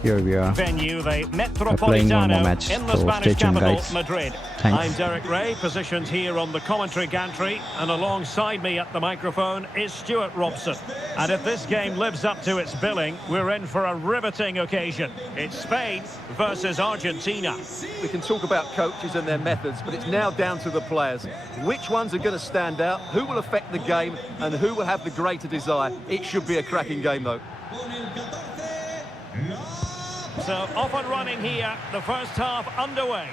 Here we are. Venue, the playing one more Metropolitano match, in the so Spanish stay tuned, capital, guys. Madrid. Thanks. I'm Derek Ray, positioned here on the commentary gantry, and alongside me at the microphone is Stuart Robson. And if this game lives up to its billing, we're in for a riveting occasion. It's Spain versus Argentina. We can talk about coaches and their methods, but it's now down to the players. Which ones are going to stand out, who will affect the game, and who will have the greater desire? It should be a cracking game, though. Con el 14, la So off and running here, the first half underway.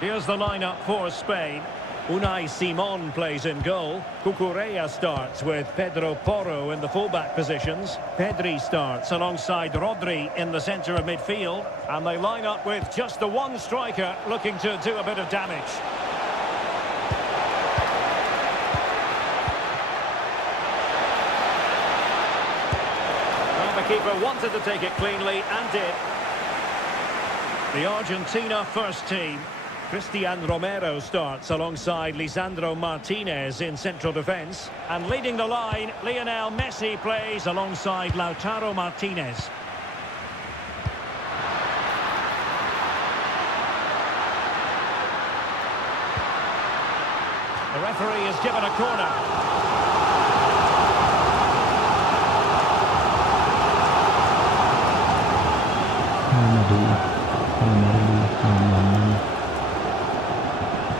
Here's the lineup for Spain. Unai Simon plays in goal. Cucurella starts with Pedro Porro in the fullback positions. Pedri starts alongside Rodri in the centre of midfield. And they line up with just the one striker looking to do a bit of damage. Well, the keeper wanted to take it cleanly and did. The Argentina first team. Cristian Romero starts alongside Lisandro Martinez in central defence. And leading the line, Lionel Messi plays alongside Lautaro Martinez. The referee is given a corner.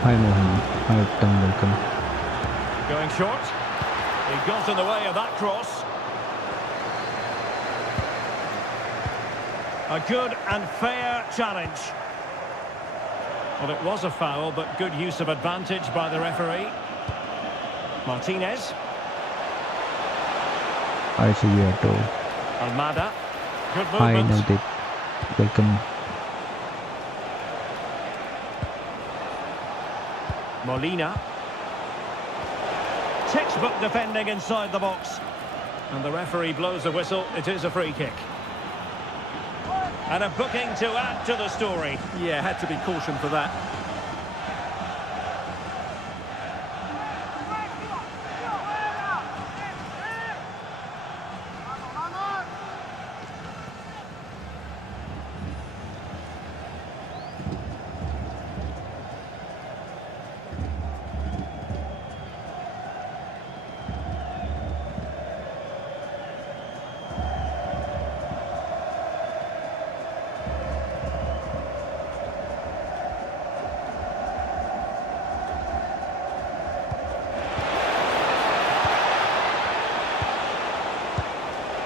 Hi Mohan, hi Uttam, welcome. Going short. He got in the way of that cross. A good and fair challenge. Well, it was a foul, but good use of advantage by the referee. Martinez. Hi Suyato. Almada. Good Hi movement. Navdeep, welcome. Molina. Textbook defending inside the box. And the referee blows the whistle. It is a free kick. And a booking to add to the story. Yeah, had to be cautioned for that.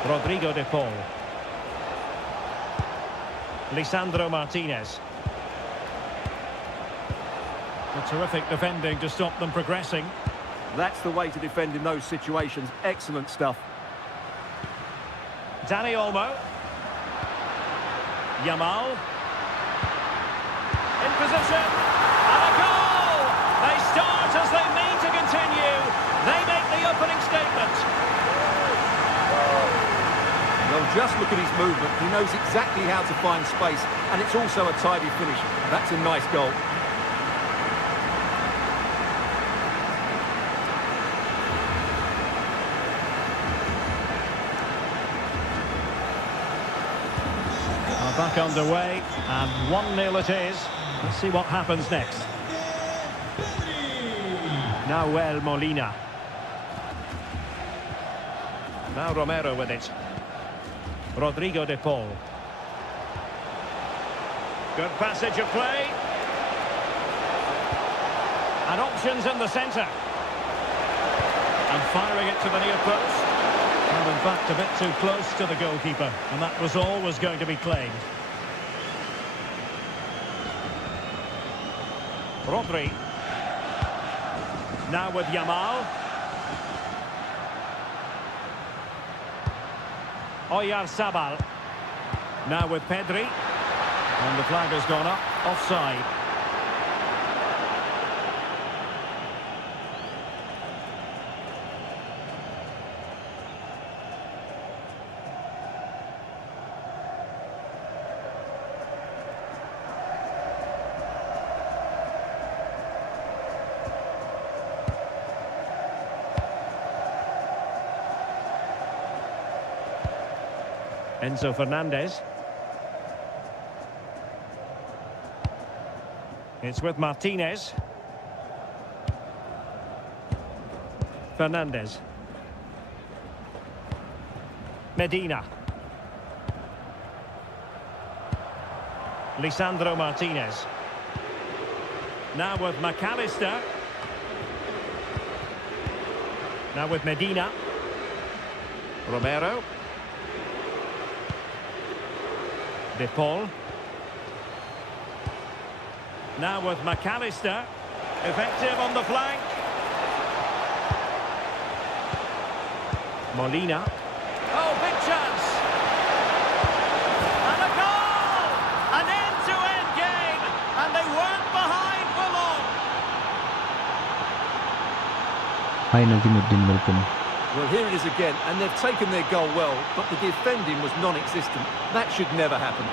Rodrigo de Paul. Lisandro Martinez. A terrific defending to stop them progressing. That's the way to defend in those situations. Excellent stuff. Dani Olmo. Yamal. In position. And a goal! They start as they mean to continue. They make the opening statement. Well, just look at his movement. He knows exactly how to find space, and it's also a tidy finish. That's a nice goal. Back underway, and 1-0 it is. Let's see what happens next. Nahuel Molina. Now Romero with it. Rodrigo de Paul. Good passage of play. And options in the centre. And firing it to the near post. And in fact a bit too close to the goalkeeper. And that was always going to be claimed. Rodri. Now with Yamal. Oyarzabal. Now with Pedri. And the flag has gone up. Offside. Enzo Fernandez. It's with Martinez. Fernandez. Medina. Lisandro Martinez. Now with McAllister. Now with Medina. Romero. De Paul. Now with McAllister. Effective on the flank. Molina. Oh, big chance. And a goal! An end-to-end game. And they weren't behind for long. Hi Najimuddin, welcome. Well, here it is again, and they've taken their goal well, but the defending was non-existent. That should never happen.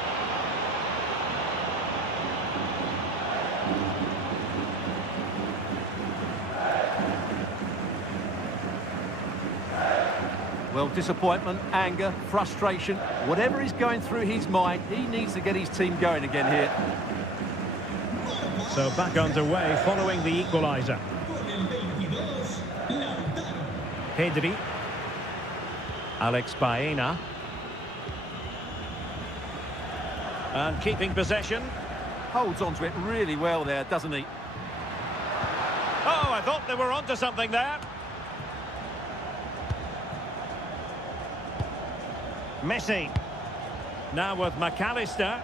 Well, disappointment, anger, frustration, whatever is going through his mind, he needs to get his team going again here. So back underway following the equaliser. Con el Pedri. Alex Baena. And keeping possession. Holds on to it really well there, doesn't he? Oh, I thought they were onto something there. Messi. Now with McAllister.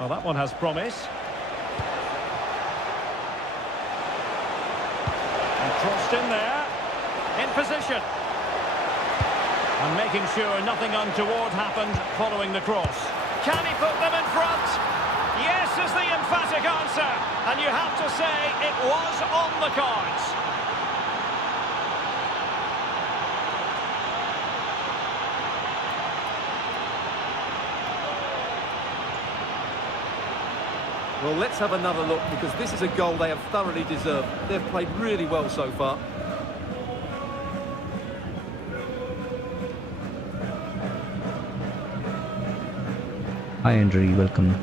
Well, that one has promise. And crossed in there. In position. And making sure nothing untoward happened following the cross. Can he put them in front? Yes is the emphatic answer. And you have to say it was on the cards. Well, let's have another look, because this is a goal they have thoroughly deserved. They've played really well so far. Hi Andre, welcome.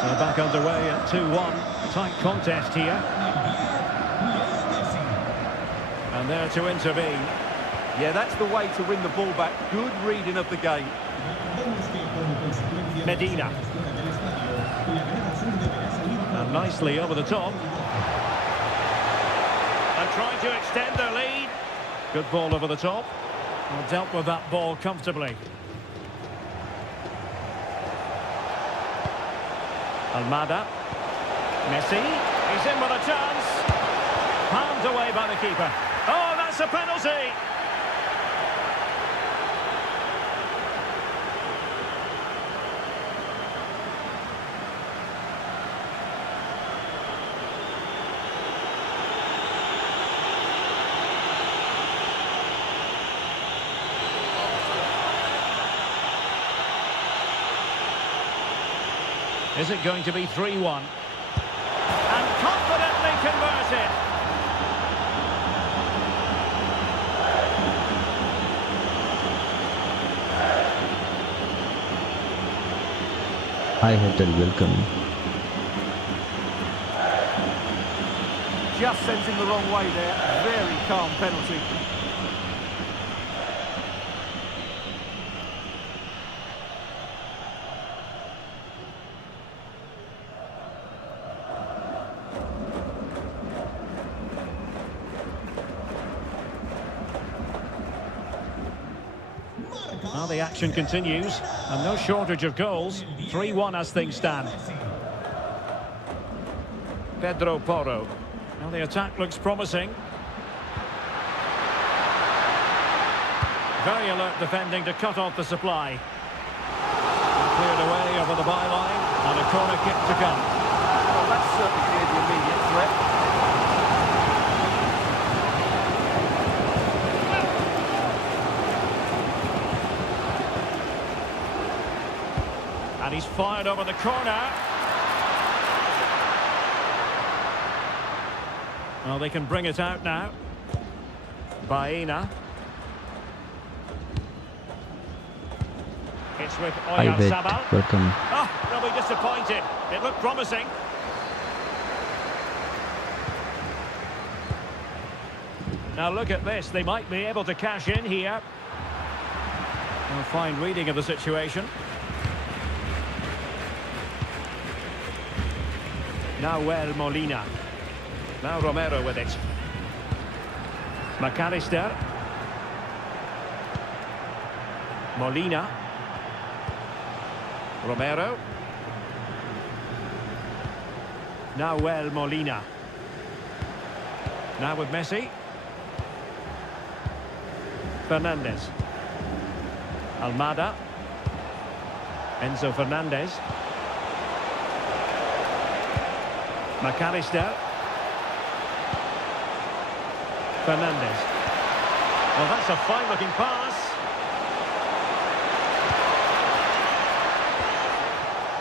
So back underway at 2-1. Tight contest here. And there to intervene. Yeah, that's the way to win the ball back. Good reading of the game. Medina. And nicely over the top. And trying to extend their lead. Good ball over the top. Well, dealt with that ball comfortably. Almada. Messi. He's in with a chance. Palmed away by the keeper. Oh, that's a penalty! Is it going to be 3-1? And confidently converted. Hi Hotel, welcome. Just sent him the wrong way there. Very calm penalty. Well, the action continues, and no shortage of goals. 3-1 as things stand. Pedro Porro. Well, the attack looks promising. Very alert defending to cut off the supply. Cleared away over the byline, and a corner kick to come. Well, that's certainly cleared the immediate threat. And he's fired over the corner. Well, they can bring it out now. Baena. It's with Hi Vet, Oyarzabal. welcome. Oh, they'll be disappointed. It looked promising. Now look at this. They might be able to cash in here. A fine reading of the situation. Now Molina. Now Romero with it. McAllister. Molina. Romero. Now Molina. Now with Messi. Fernandez. Almada. Enzo Fernandez. McAllister. Fernandez. Well, that's a fine-looking pass.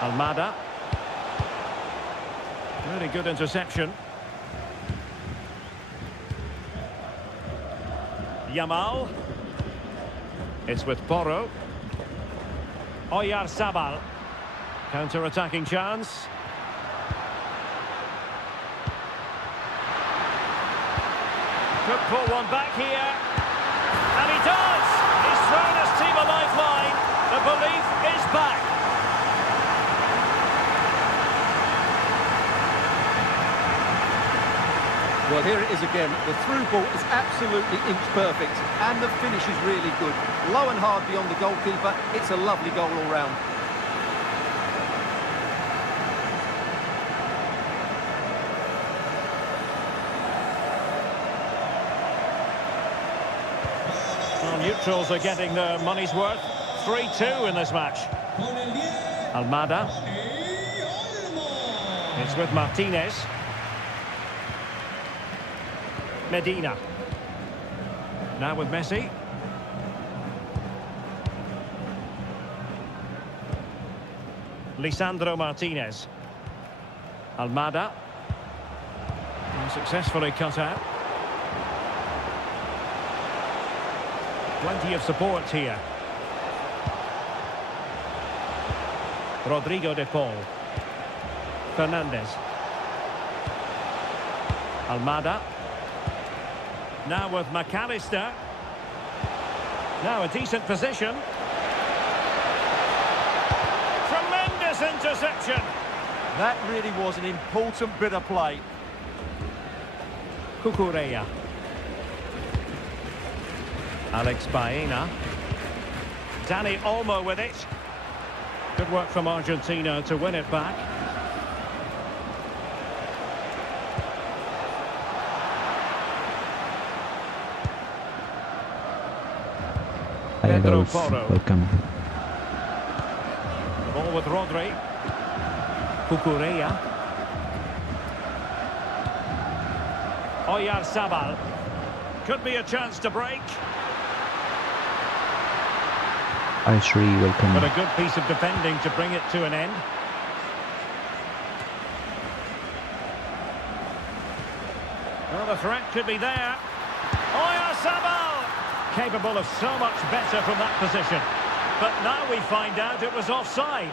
Almada. Really good interception. Yamal. It's with Porro. Oyarzabal. Counter-attacking chance. Could pull one back here. And he does! He's thrown his team a lifeline. The belief is back. Well, here it is again. The through ball is absolutely inch perfect, and the finish is really good. Low and hard beyond the goalkeeper. It's a lovely goal all round. Well, neutrals are getting their money's worth. 3-2 in this match. Con el 10, Almada. Dani Olmo. It's with Martinez. Medina. Now with Messi. Lisandro Martinez. Almada. Successfully cut out. Plenty of support here. Rodrigo de Paul. Fernandez. Almada. Now with McAllister. Now a decent position. Tremendous interception. That really was an important bit of play. Cucurella. Alex Baena. Dani Olmo with it. Good work from Argentina to win it back. Hi Pedro Adolf, Porro. welcome. The ball with Rodri. Cucurella. Oyarzabal. Could be a chance to break. Hi Shri, welcome. But a good piece of defending to bring it to an end. Well, the threat could be there. Oyarzabal! Capable of so much better from that position. But now we find out it was offside.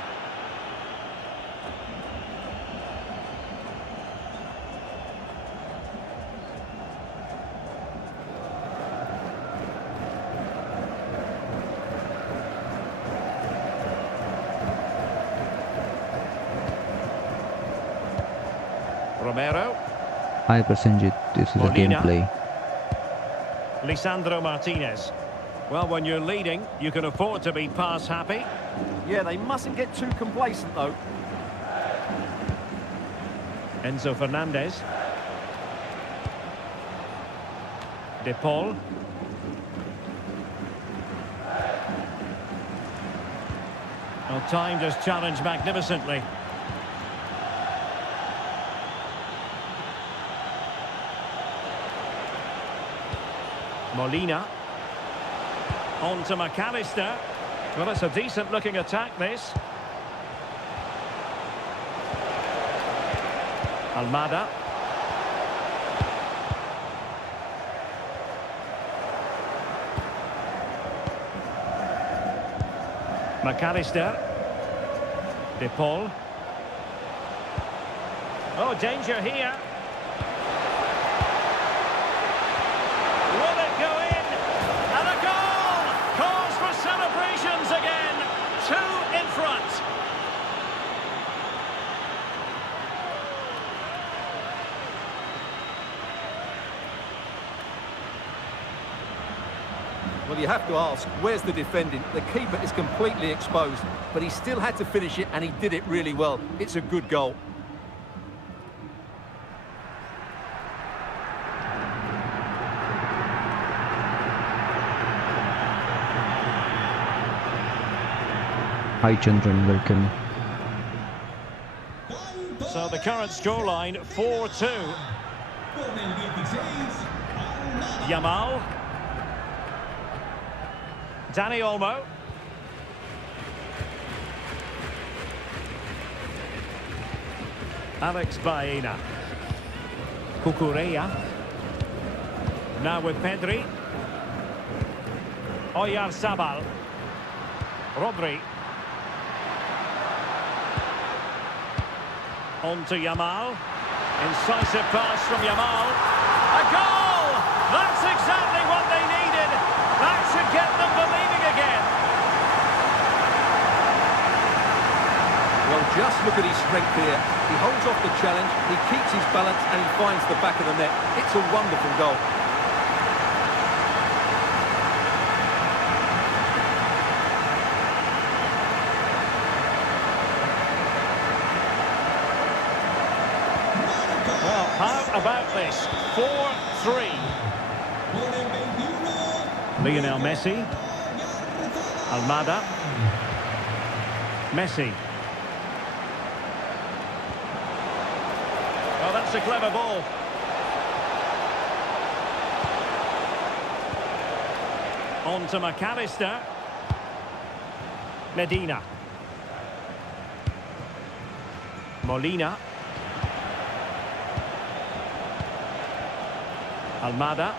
Romero. Hi Prasenjit, this is a Molina. gameplay. Lisandro Martinez. Well, when you're leading, you can afford to be pass happy. Yeah, they mustn't get too complacent, though. Enzo Fernandez. De Paul. Well, timed his challenge magnificently. Molina. On to McAllister. Well, it's a decent-looking attack, this. Almada. McAllister. De Paul. Oh, danger here. Will it go in? And a goal! Calls for celebrations again. 2 in front. Well, you have to ask, where's the defending? The keeper is completely exposed, but he still had to finish it, and he did it really well. It's a good goal. Hi Chandran, welcome. So the current scoreline, 4-2. Con el 16, Almada. Yamal. Dani Olmo. Alex Baena. Cucurella. Now with Pedri. Oyarzabal. Rodri. On to Yamal. Incisive pass from Yamal. A goal! That's exactly what they needed. That should get them believing again. Well, just look at his strength here. He holds off the challenge, he keeps his balance, and he finds the back of the net. It's a wonderful goal. Well, how about this? 4-3. Lionel Messi. Almada. Messi. Well, that's a clever ball. On to McAllister. Medina. Molina. Almada.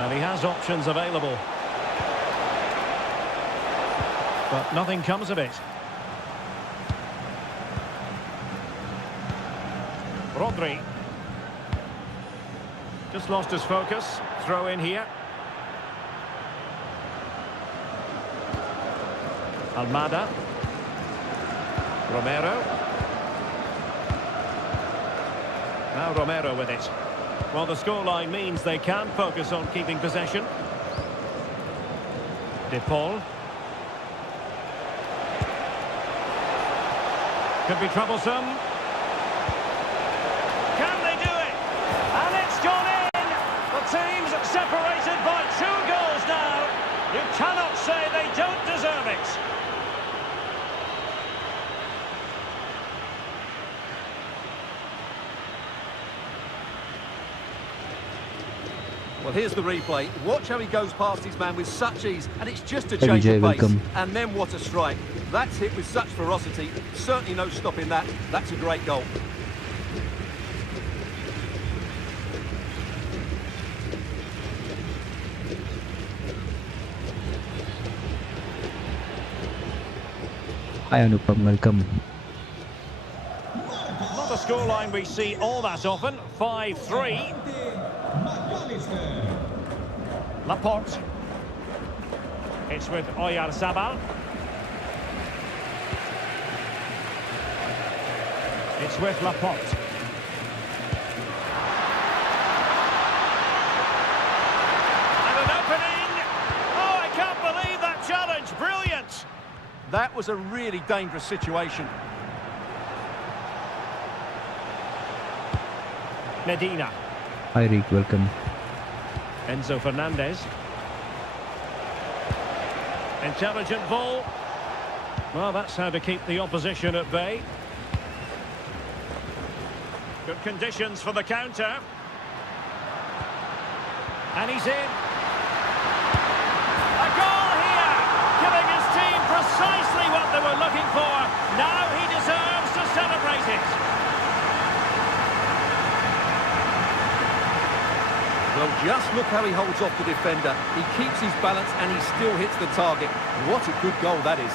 And he has options available. But nothing comes of it. Rodri. Just lost his focus. Throw in here. Almada. Romero. Now Romero with it. Well, the scoreline means they can focus on keeping possession. De Paul. Could be troublesome. Can they do it? And it's gone in! The team's separated by 2 goals now. You cannot say they don't deserve it. Well, here's the replay. Watch how he goes past his man with such ease, and it's just a change Vijay, of pace. welcome. And then what a strike. That's hit with such ferocity. Certainly no stopping that. That's a great goal. Hi Anupam, welcome. Not a scoreline we see all that often. 5-3. Laporte. It's with Oyarzabal. It's with Laporte. And an opening. Oh, I can't believe that challenge. Brilliant. That was a really dangerous situation. Medina. Hi Rick, welcome. Enzo Fernandez. Intelligent ball. Well, that's how to keep the opposition at bay. Good conditions for the counter. And he's in. A goal here, giving his team precisely what they were looking for. Now he deserves to celebrate it. Well, just look how he holds off the defender. He keeps his balance and he still hits the target. What a good goal that is.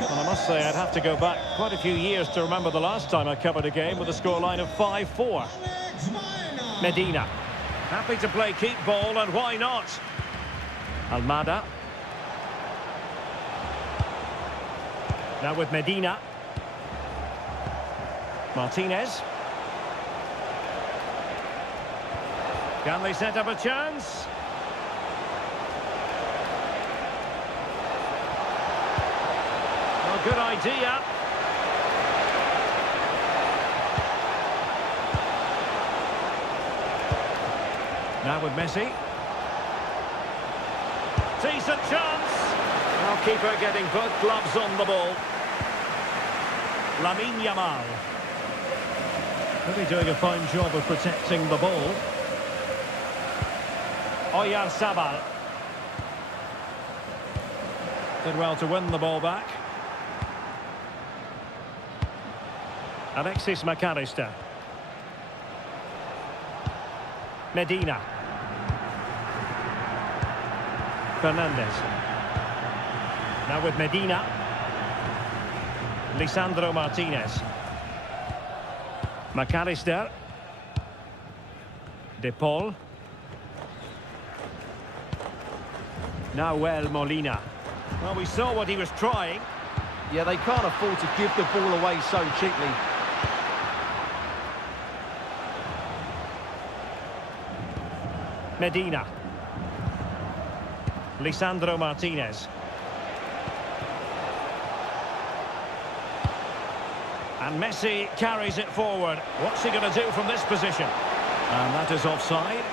Well, I must say I'd have to go back quite a few years to remember the last time I covered a game with a scoreline of 5-4. Medina. Happy to play keep ball, and why not? Almada. Now with Medina. Martinez. Can they set up a chance? Well, good idea. Now with Messi. Decent chance. Now keeper getting both gloves on the ball. Lamine Yamal. Really doing a fine job of protecting the ball. Oyarzabal. Did well to win the ball back. Alexis McAllister. Medina. Fernandez. Now with Medina. Lisandro Martinez. McAllister. De Paul. Nahuel Molina. Well, we saw what he was trying. Yeah, they can't afford to give the ball away so cheaply. Medina. Lisandro Martinez. And Messi carries it forward. What's he going to do from this position? And that is offside.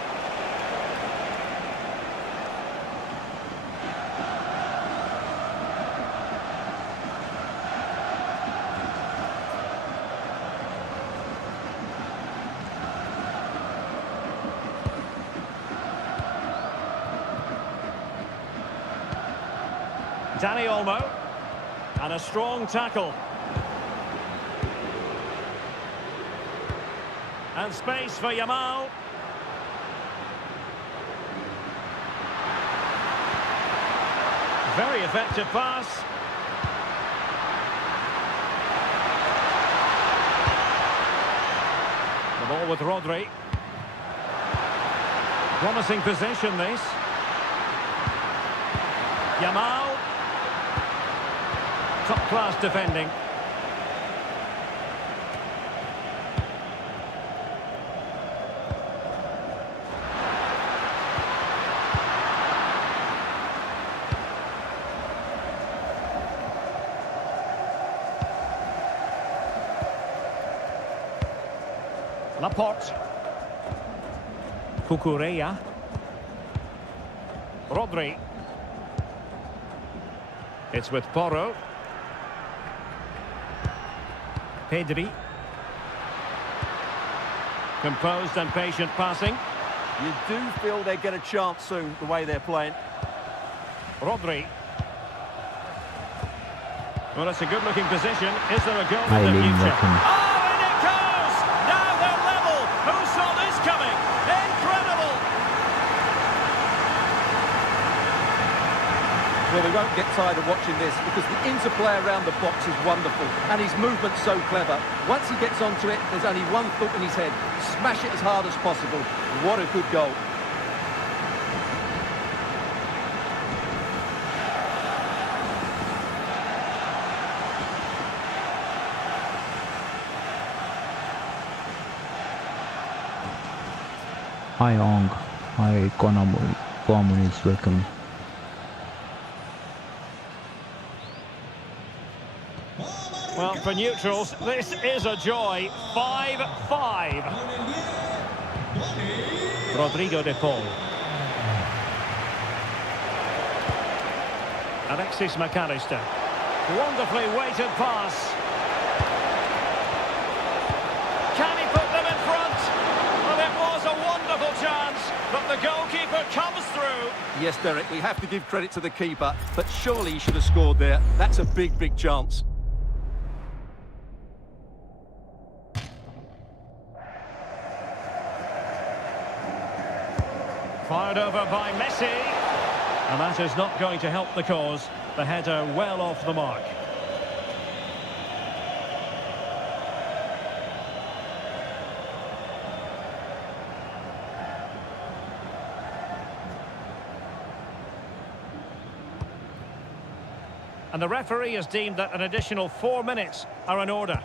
Danny Olmo. And a strong tackle. And space for Yamal. Very effective pass. The ball with Rodri. Promising possession, this. Yamal. Top-class defending. Laporte. Cucurella. Rodri. It's with Porro. Pedri. Composed and patient passing. You do feel they get a chance soon, the way they're playing. Rodri. Well, it's a good-looking position. Is there a goal in Highly the future? welcome. Oh, and it goes! Now they're level. Who saw this coming? Incredible! Well, we won't get tired of watching this because the interplay around the box is wonderful and his movement's so clever. Once he gets onto it, there's only one thought in his head. Smash it as hard as possible. What a good goal. Hi Ong, hi Communists, welcome. Well, for neutrals, this is a joy. 5-5. Rodrigo de Paul. Alexis McAllister. Wonderfully weighted pass. Can he put them in front? Well, it was a wonderful chance, but the goalkeeper comes through. Yes, Derek, we have to give credit to the keeper, but surely he should have scored there. That's a big, big chance. Fired over by Messi. And that is not going to help the cause. The header well off the mark. And the referee has deemed that an additional 4 minutes are in order.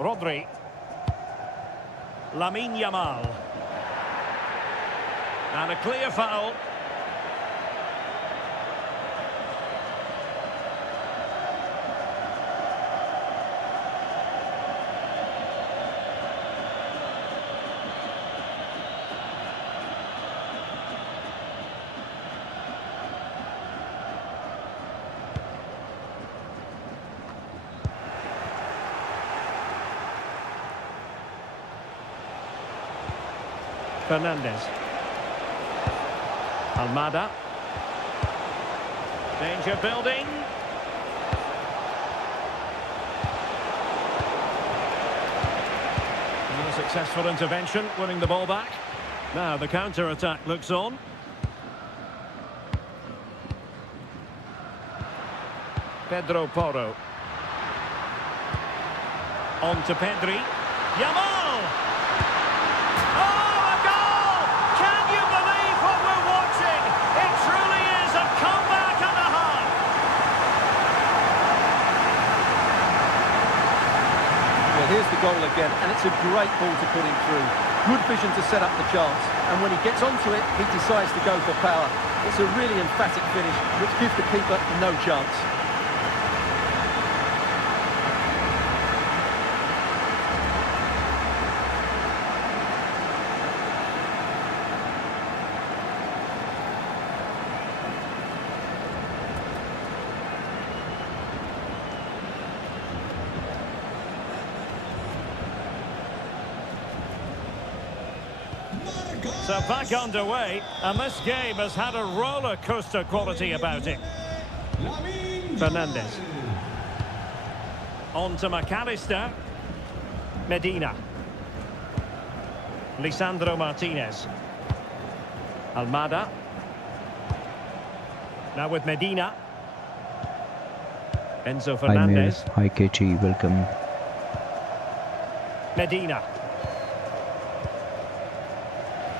Rodri. Lamine Yamal. And a clear foul. Fernandez. Almada. Danger building. Successful intervention, winning the ball back. Now the counter-attack looks on. Pedro Porro. On to Pedri. Yamal! Oh, a goal! Can you believe what we're watching? It truly is a comeback and a half. Well, here's the goal again, and it's a great ball to put him through. Good vision to set up the chance, and when he gets onto it, he decides to go for power. It's a really emphatic finish, which gives the keeper no chance. So back underway, and this game has had a roller coaster quality about it. Fernandez. On to McAllister. Medina. Lisandro Martinez. Almada. Now with Medina. Enzo Hi Mir, Fernandez. hi KT, welcome. Medina.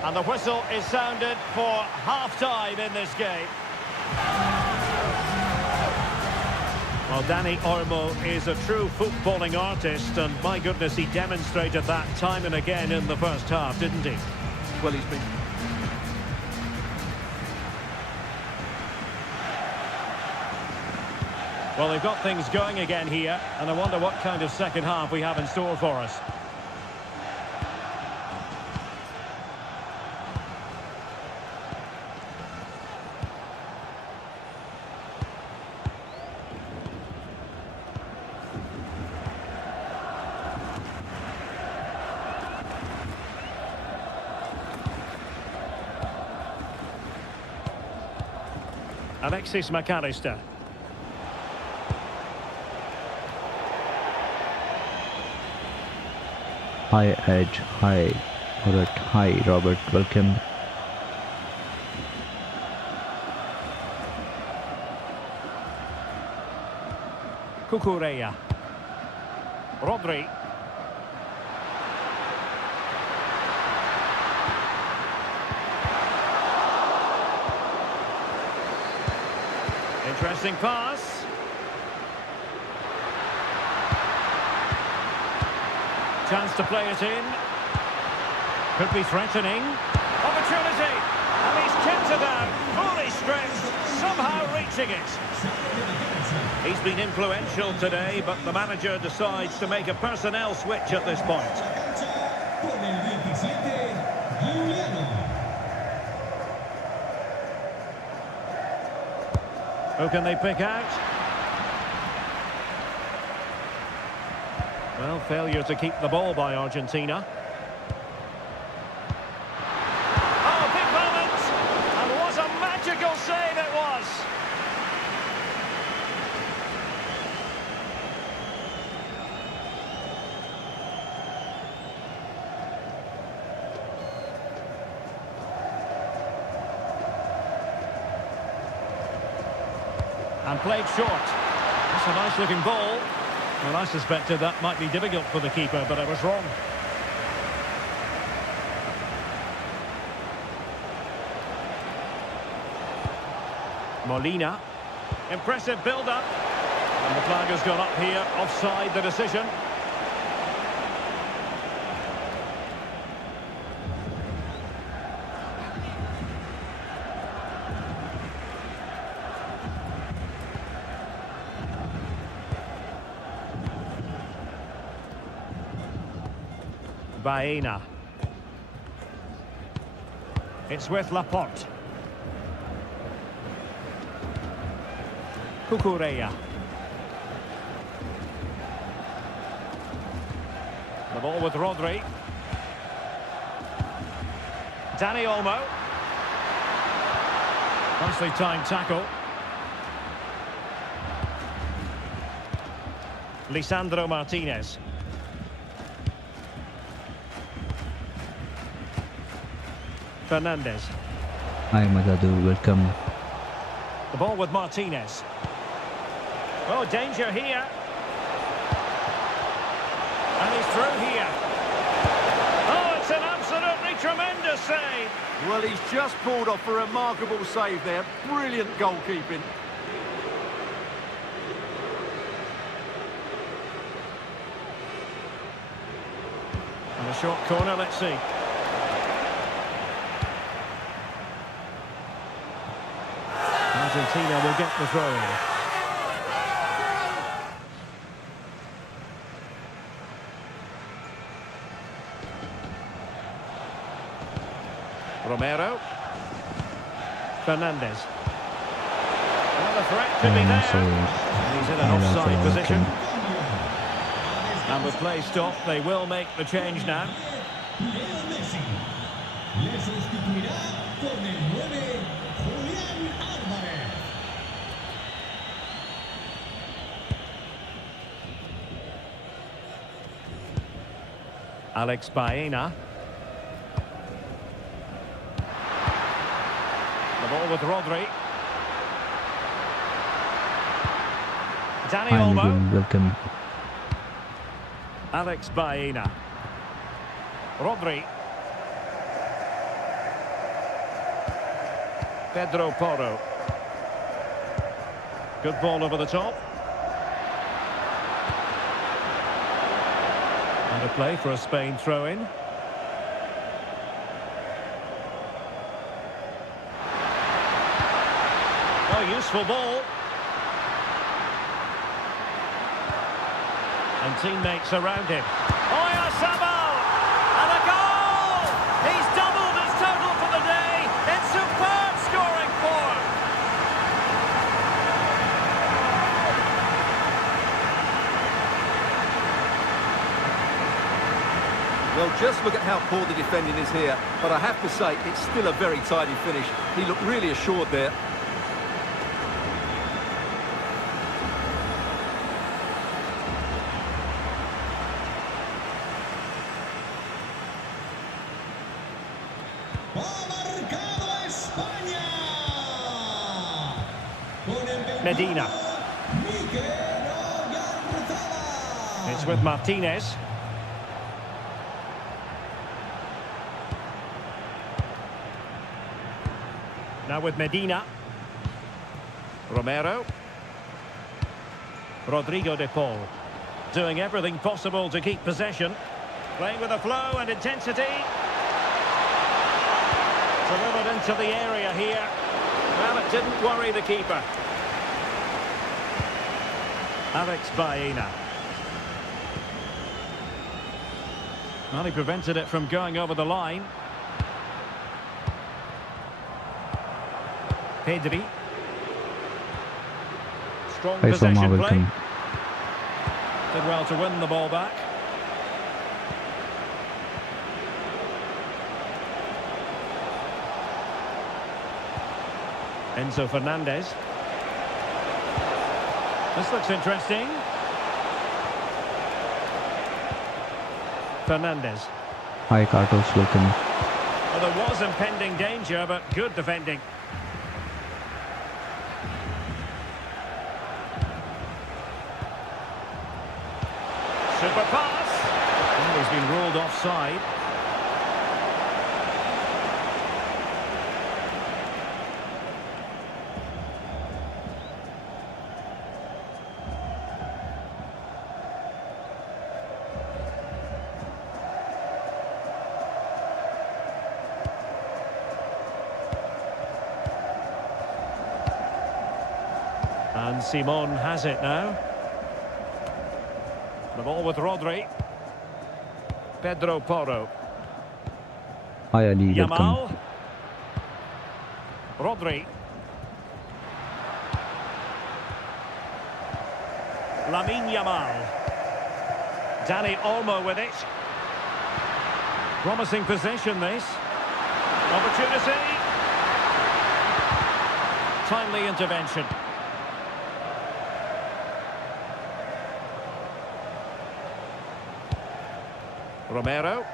And the whistle is sounded for half-time in this game. Well, Dani Olmo is a true footballing artist, and my goodness, he demonstrated that time and again in the first half, didn't he? Well, he's been... Well, they've got things going again here, and I wonder what kind of second half we have in store for us. Alexis McAllister. Hi Ed, hi Robert, hi Robert, welcome. Cucurella. Rodri. Interesting pass. Chance to play it in. Could be threatening. Opportunity. And he's kept it out. Fully stretched. Somehow reaching it. He's been influential today, but the manager decides to make a personnel switch at this point. Who can they pick out? Well, failure to keep the ball by Argentina. Oh, big moment! And what a magical save it was! And played short. That's a nice looking ball. Well, I suspected that might be difficult for the keeper, but I was wrong. Molina. Impressive build-up. And the flag has gone up here, offside the decision. Baena. It's with Laporte. Cucurella. The ball with Rodri. Dani Olmo. Nicely timed tackle. Lisandro Martinez. Fernandez. Hi Madadu, welcome. The ball with Martinez. Oh, danger here. And he's through here. Oh, it's an absolutely tremendous save. Well, he's just pulled off a remarkable save there. Brilliant goalkeeping. And a short corner, let's see. Argentina will get the throw in. Romero. Fernandez. Well, the threat could be there. He's in an offside position. And with play stopped, they will make the change now. Leo Messi. Le sustituirá con el 9, Julián Álvarez. Alex Baena. The ball with Rodri. Dani Hi Olmo. Miguel, welcome. Alex Baena. Rodri. Pedro Porro. Good ball over the top. And a play for a Spain throw-in. Oh, useful ball. And teammates around him. Oyarzabal! And a goal! He's doubled his total for the day. It's superb scoring form. Well, just look at how poor the defending is here. But I have to say, it's still a very tidy finish. He looked really assured there. Ha marcado España. Con el 21, Medina. Mikel Oyarzabal. It's with Martinez. Now with Medina. Romero. Rodrigo de Paul. Doing everything possible to keep possession. Playing with a flow and intensity. Delivered into the area here. Well, it didn't worry the keeper. Alex Baena. Well, he prevented it from going over the line. Pedri. Strong Hi Soma, possession play. welcome. Did well to win the ball back. Enzo Fernandez. This looks interesting. Fernandez. Hi Carlos, welcome. Well, there was impending danger, but good defending. Super pass. Well, he's been ruled offside. And Simon has it now. The ball with Rodri. Pedro Porro. Hi Ali, welcome. Yamal. Rodri. Lamine Yamal. Dani Olmo with it. Promising possession this. Opportunity. Timely intervention. Romero.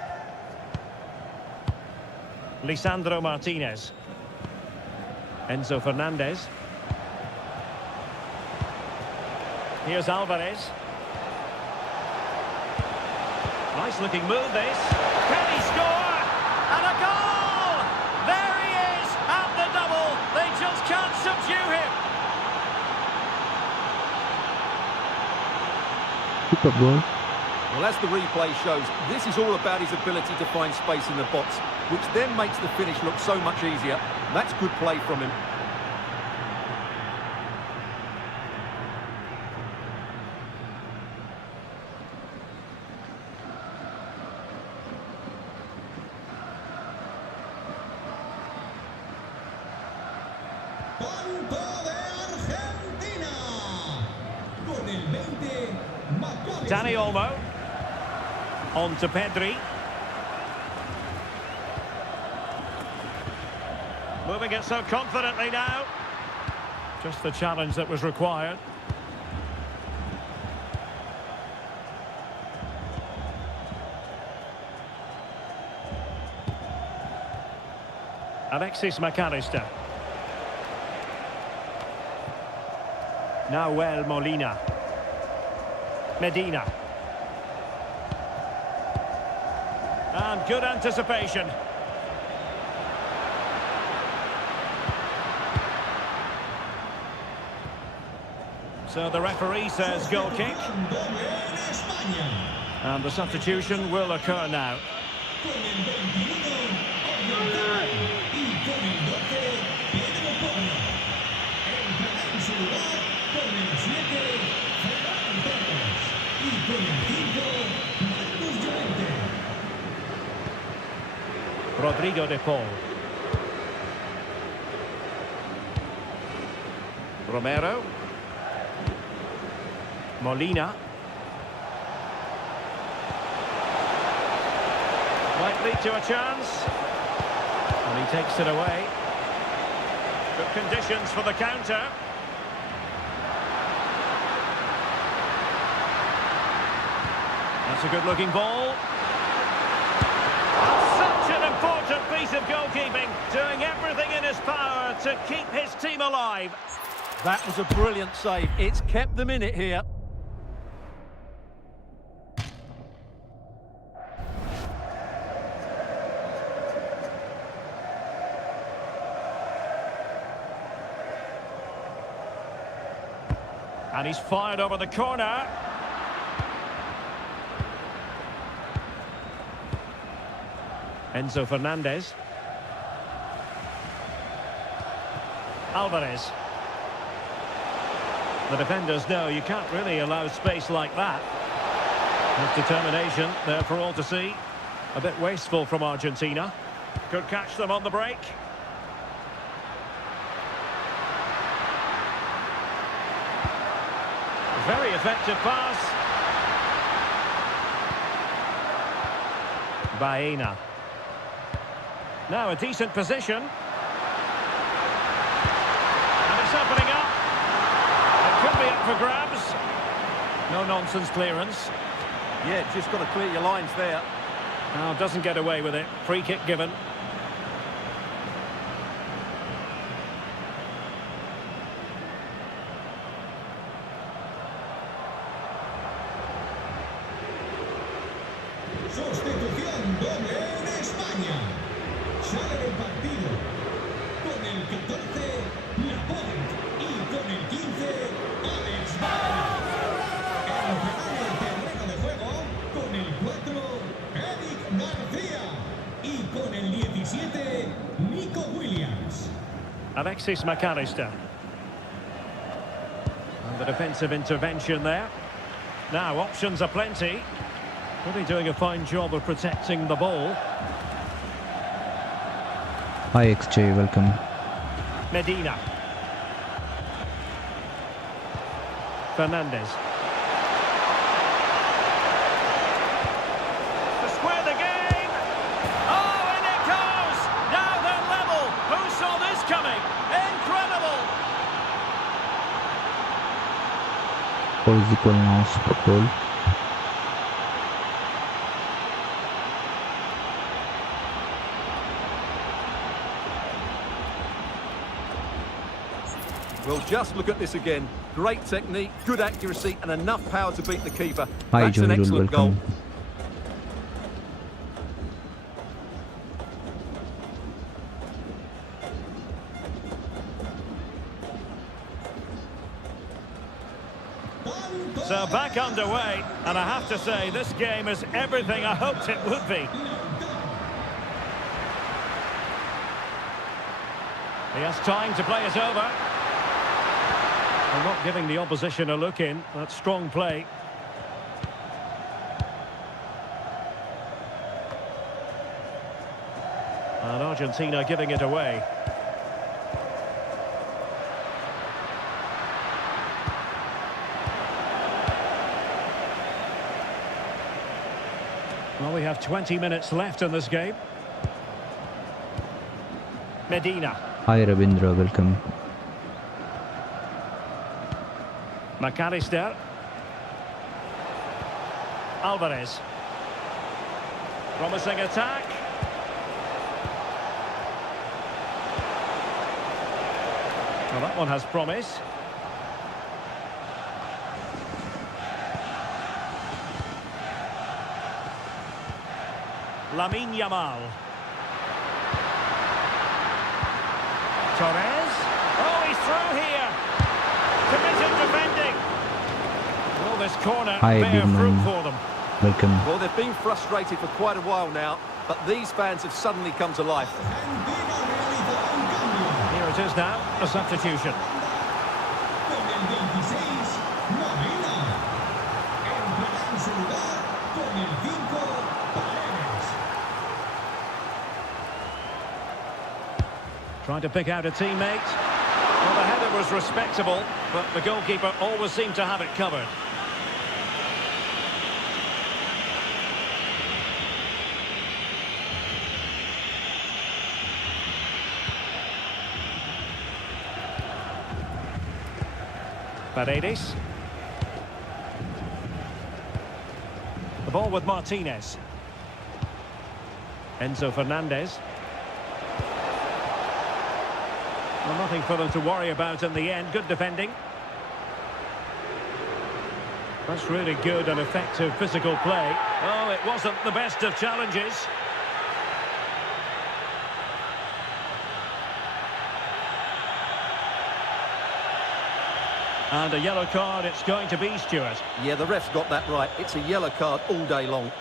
Lisandro Martinez. Enzo Fernandez. Here's Alvarez. Nice looking move this. Can he score? And a goal! There he is at the double. They just can't subdue him. Super goal. Well, as the replay shows, this is all about his ability to find space in the box, which then makes the finish look so much easier. That's good play from him. Punto de Argentina. Con el 20, McAllister. Dani Olmo. On to Pedri. Moving it so confidently now. Just the challenge that was required. Alexis McAllister. Nahuel Molina. Medina. And good anticipation. So the referee says goal kick. Doble en España. And the substitution will occur now. Con el 21, Argentina. Y con el 12, Pedro Porro. Entrará en su lugar con el 7, Ferran Torres. Y con el 5, Marcos Llorente. Rodrigo de Paul. Romero. Molina. Might lead to a chance. And he takes it away. Good conditions for the counter. That's a good-looking ball. And such an important piece of goalkeeping, doing everything in his power to keep his team alive. That was a brilliant save. It's kept them in it here. And he's fired over the corner. Enzo Fernandez. Alvarez. The defenders know you can't really allow space like that. With determination there for all to see. A bit wasteful from Argentina. Could catch them on the break. Very effective pass. Baena. Now a decent position. And it's opening up. It could be up for grabs. No nonsense clearance. Yeah, just got to clear your lines there. Now doesn't get away with it. Free kick given. Sustitución doble en España. Sale del partido con el 14, Laporte, y con el 15, Alex Vázquez. Entrará en el terreno de juego con el 4, Eric García, y con el 17, Nico Williams. Alexis McAllister. And the defensive intervention there. Now options are plenty. Really doing a fine job of protecting the ball. Hi XJ, welcome. Medina. Fernandez. To square the game. Oh, and it goes! Now they're level. Who saw this coming? Incredible! Score is equal now, super goal. Well, just look at this again. Great technique, good accuracy, and enough power to beat the keeper. Hi, That's an Joel, excellent goal. welcome. So back underway, and I have to say, this game is everything I hoped it would be. He has time to play it over. And not giving the opposition a look in. That's strong play. And Argentina giving it away. Well, we have 20 minutes left in this game. Medina. Hi Ravindra, welcome. McAllister. Alvarez. Promising attack. Well, that one has promise. Lamine Yamal. Torres. Oh, he's through here. Committed defending. Well, this corner Hi, bear good fruit man. for them. Welcome. Well, they've been frustrated for quite a while now, but these fans have suddenly come to life. Argentina realiza un cambio. Here it is now, a substitution. Con el 26, Molina. Entrará en su lugar con el 5, Paredes. Trying to pick out a teammate. Well, the header was respectable, but the goalkeeper always seemed to have it covered. Paredes. The ball with Martinez. Enzo Fernandez. Well, nothing for them to worry about in the end. Good defending. That's really good and effective physical play. Oh, it wasn't the best of challenges. And a yellow card it's going to be, Stuart. Yeah, the ref's got that right. It's a yellow card all day long.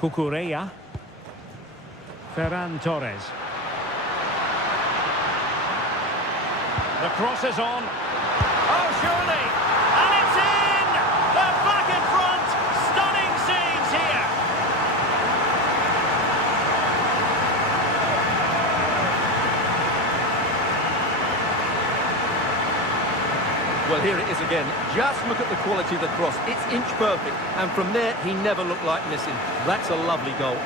Cucurella. Ferran Torres. The cross is on. Oh, surely! And it's in! They're back in front! Stunning scenes here! Well, here it is again. Just look at the quality of the cross. It's inch perfect. And from there, he never looked like missing. That's a lovely goal.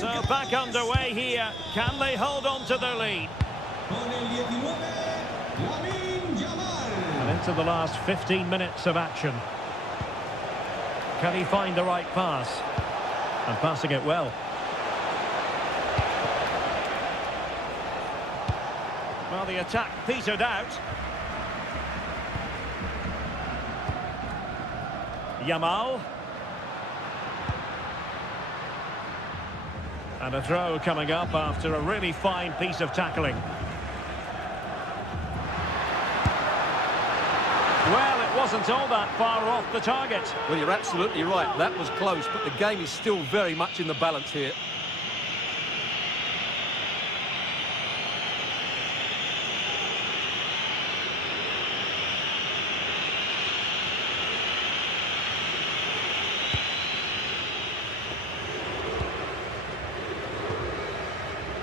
So back underway here. Can they hold on to their lead? Con el 19, Lamine Yamal. And into the last 15 minutes of action. Can he find the right pass? And passing it well. Well, the attack petered out. Yamal. And a throw coming up after a really fine piece of tackling. Well, it wasn't all that far off the target. Well, you're absolutely right. That was close, but the game is still very much in the balance here.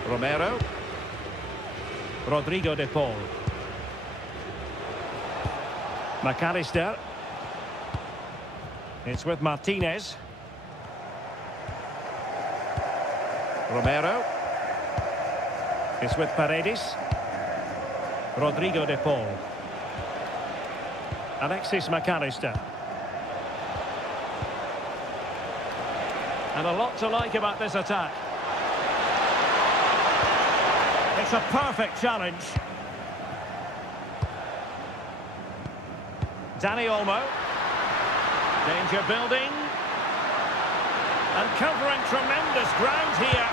Romero. Rodrigo de Paul. McAllister. It's with Martinez. Romero. It's with Paredes. Rodrigo de Paul. Alexis McAllister. And a lot to like about this attack. It's a perfect challenge. Dani Olmo. Danger building. And covering tremendous ground here.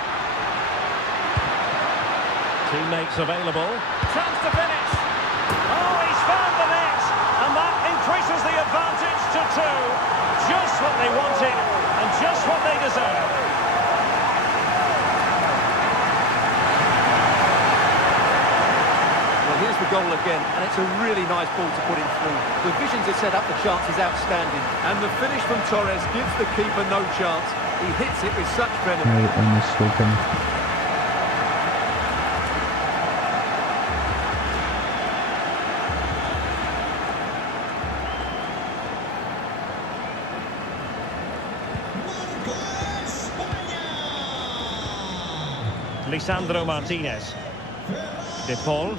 Teammates available. Chance to finish. Oh, he's found the net. And that increases the advantage to 2. Just what they wanted and just what they deserve. Well, here's the goal again, and it's a really nice ball to put him through. The vision to set up the chance is outstanding, and the finish from Torres gives the keeper no chance. He hits it with such venom. I almost open. Lisandro Martinez. De Paul.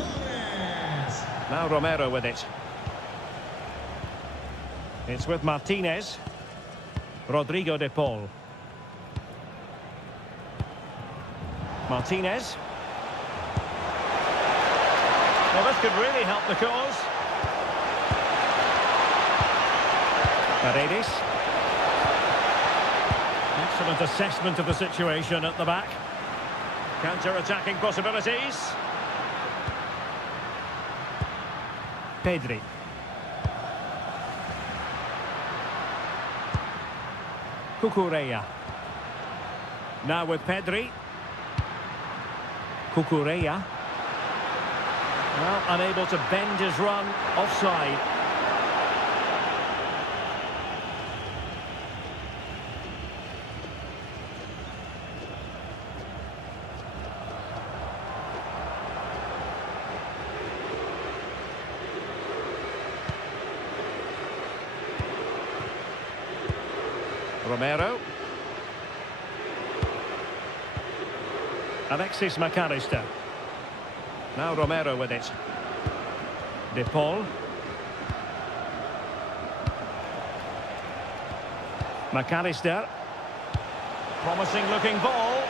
Now Romero with it. It's with Martinez. Rodrigo de Paul. Martinez. Well, this could really help the cause. Paredes. Excellent assessment of the situation at the back. Counter-attacking possibilities. Pedri. Cucurella. Now with Pedri. Cucurella. Well, unable to bend his run. Offside. Romero. Alexis McAllister. Now Romero with it. De Paul. McAllister. Promising looking ball.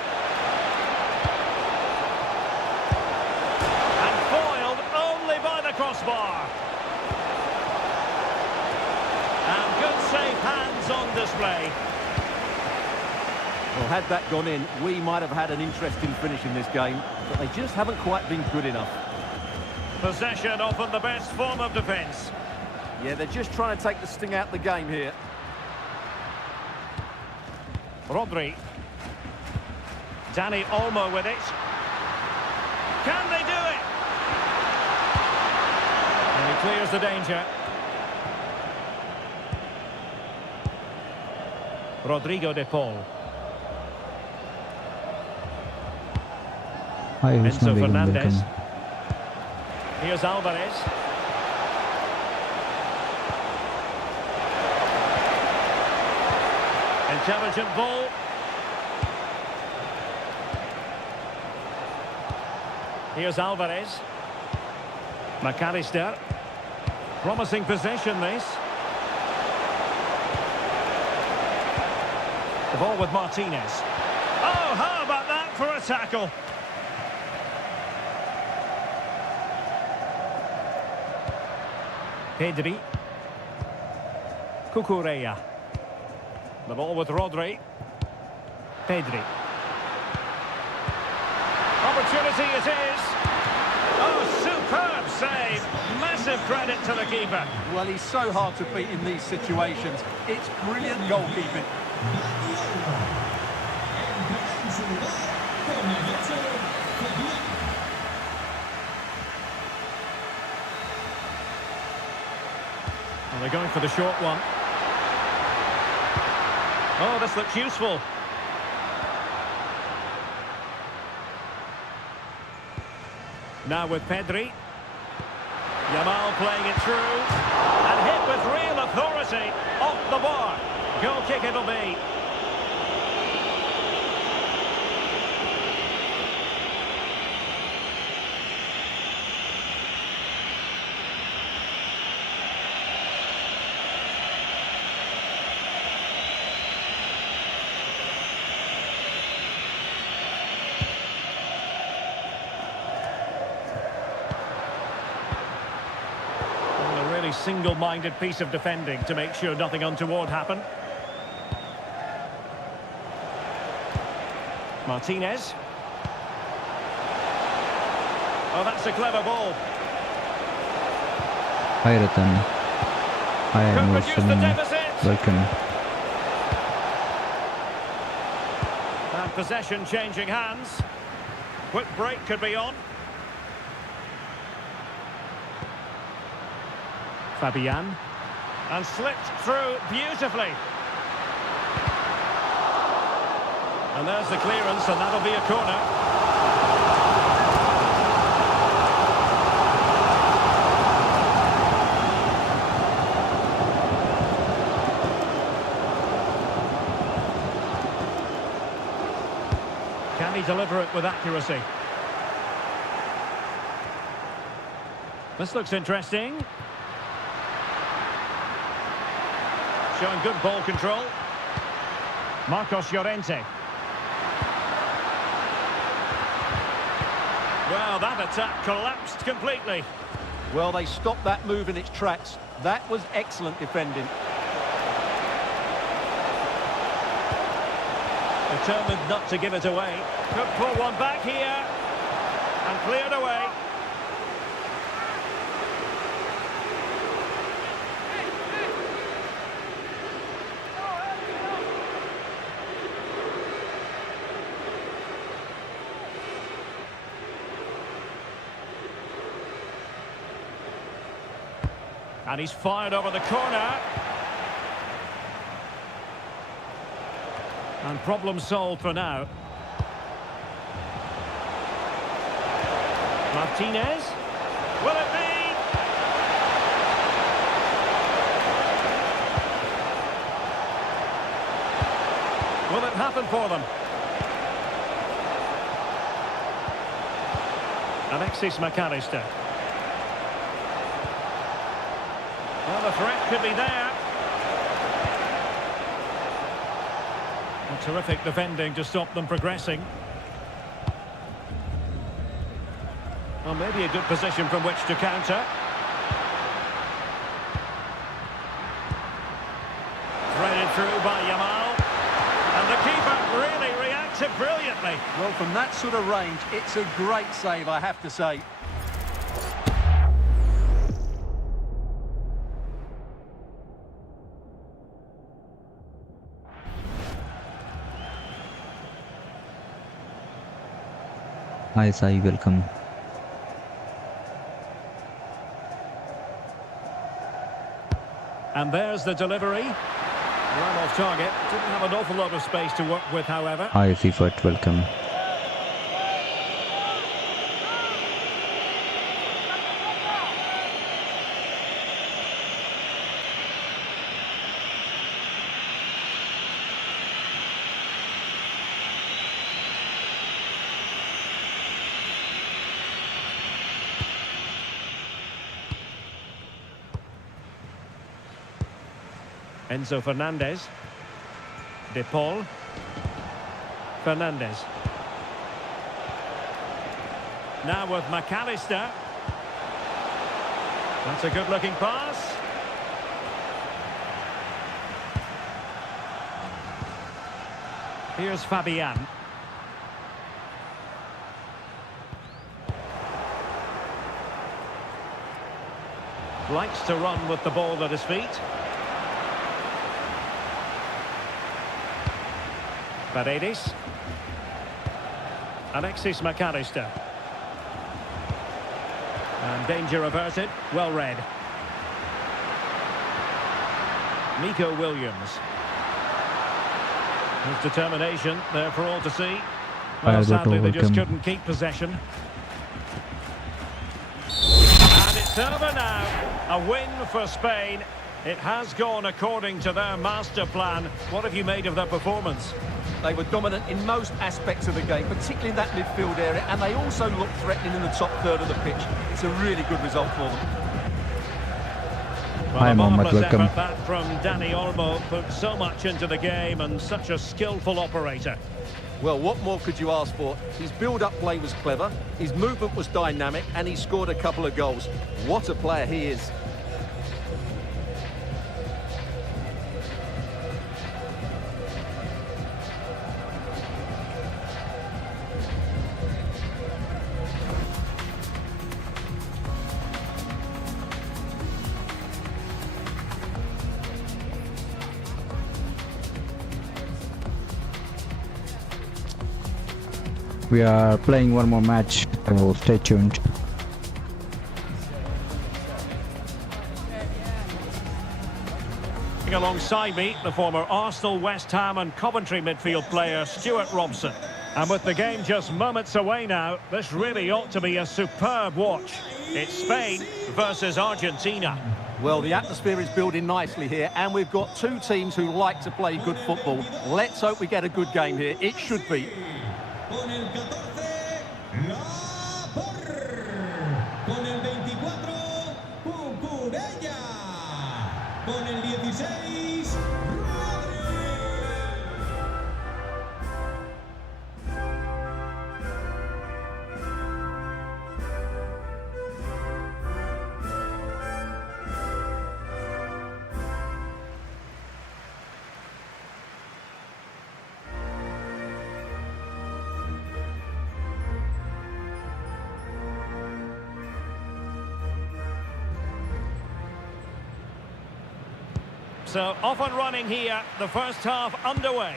And foiled only by the crossbar. And good safe hands on display. Well, had that gone in, we might have had an interesting finish in this game, but they just haven't quite been good enough. Possession often the best form of defence. Yeah, they're just trying to take the sting out of the game here. Rodri. Dani Olmo with it. Can they do it? And he clears the danger. Rodrigo de Paul. Enzo Fernandez. Here's Alvarez. Intelligent ball. Here's Alvarez. McAllister. Promising possession, this. The ball with Martinez. Oh, how about that for a tackle? Pedri. Cucurella. The ball with Rodri. Pedri. Opportunity it is. Oh, superb save. Massive credit to the keeper. Well, he's so hard to beat in these situations. It's brilliant goalkeeping. Well, they're going for the short one. Oh, this looks useful. Now with Pedri. Yamal playing it through. And hit with real authority. Off the bar. Goal kick it'll be. Single-minded piece of defending to make sure nothing untoward happened. Martinez. Oh, that's a clever ball. Hi Ratan. Hi Could reduce the Wilson. deficit. Welcome. And possession changing hands. Quick break could be on. Fabian. And slipped through beautifully. And there's the clearance, and that'll be a corner. Can he deliver it with accuracy? This looks interesting. Showing good ball control. Marcos Llorente. Well, that attack collapsed completely. Well, they stopped that move in its tracks. That was excellent defending. Determined not to give it away. Could pull one back here. And cleared away. And he's fired over the corner. And problem solved for now. Martinez. Will it be? Will it happen for them? Alexis McAllister. Well, the threat could be there. A terrific defending to stop them progressing. Well, maybe a good position from which to counter. Threaded through by Yamal. And the keeper really reacted brilliantly. Well, from that sort of range, it's a great save, I have to say. Hi Sai, welcome. And there's the delivery. Well off target. Didn't have an awful lot of space to work with, however. Hi FIFA, welcome. Enzo Fernandez. De Paul. Fernandez. Now with McAllister. That's a good-looking pass. Here's Fabian. Likes to run with the ball at his feet. Paredes. Alexis McAllister. And danger averted. Well read. Nico Williams. His determination there for all to see. Well, Alberto, sadly, they just welcome. couldn't keep possession. It's over now. A win for Spain. It has gone according to their master plan. What have you made of their performance? They were dominant in most aspects of the game, particularly in that midfield area, and they also looked threatening in the top third of the pitch. It's a really good result for them. Well, Hi, Mohammed, welcome. That from Dani Olmo put so much into the game and such a skillful operator. Well, what more could you ask for? His build-up play was clever, his movement was dynamic, and he scored a couple of goals. What a player he is. We are playing one more match, so stay tuned. Alongside me, the former Arsenal, West Ham and Coventry midfield player Stuart Robson. And with the game just moments away now, this really ought to be a superb watch. It's Spain versus Argentina. Well, the atmosphere is building nicely here, and we've got two teams who like to play good football. Let's hope we get a good game here. It should be. Con el 14, Laporte. Con el 24, Cucurella. Con el 16, Rodri. So off and running here, the first half underway.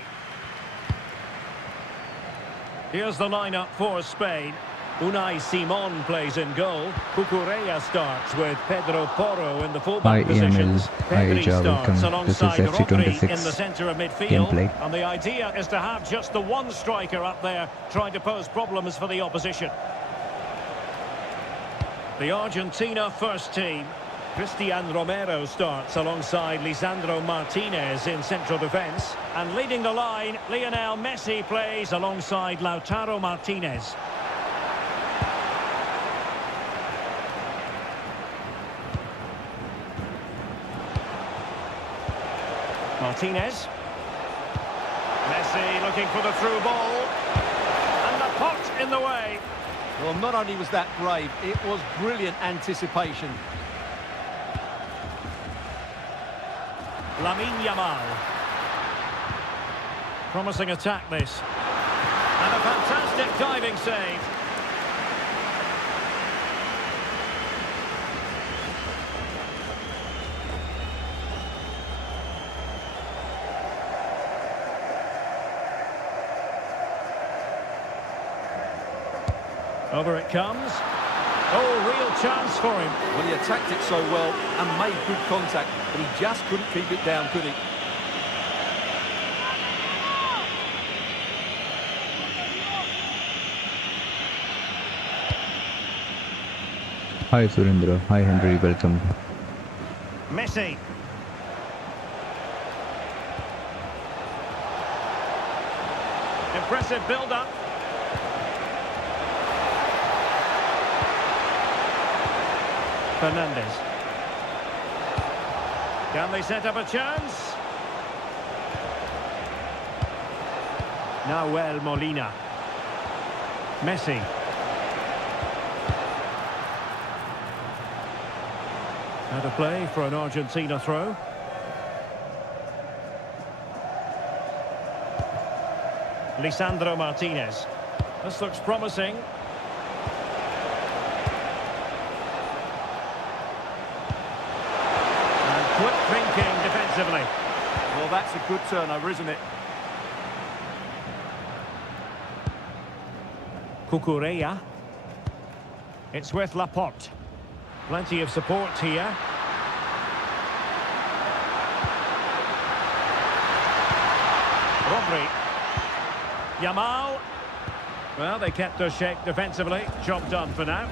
Here's the lineup for Spain. Unai Simon plays in goal. Cucurella starts with Pedro Porro in the fullback positions. Pedri starts alongside Rodri in the centre of midfield. And the idea is to have just the one striker up there trying to pose problems for the opposition. The Argentina first team. Cristian Romero starts alongside Lisandro Martinez in central defence. And leading the line, Lionel Messi plays alongside Lautaro Martinez. Martinez. Messi looking for the through ball. And the pot in the way. Well, not only was that brave, it was brilliant anticipation. Lamine Yamal. Promising attack this. And a fantastic diving save. Over it comes. Oh, real chance for him. Well, he attacked it so well and made good contact, but he just couldn't keep it down, could he? Hi Surendra, hi Henry, welcome. Messi. Impressive build-up. Fernandez. Can they set up a chance? Nahuel Molina. Messi. Out of play for an Argentina throw. Lisandro Martinez. This looks promising. Quick thinking defensively. Well, that's a good turnover, isn't it? Cucurella. It's with Laporte. Plenty of support here. Rodri. Yamal. Well, they kept their shape defensively. Job done for now.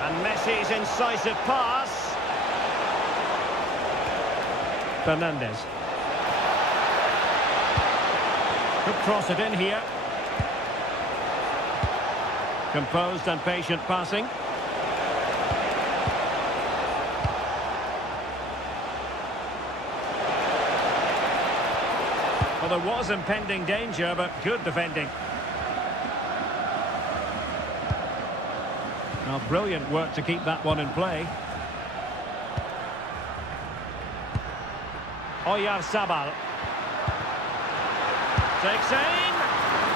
And Messi's incisive pass. Fernandez. Could cross it in here. Composed and patient passing. Well, there was impending danger, but good defending. Well, brilliant work to keep that one in play. Oyarzabal. Takes aim.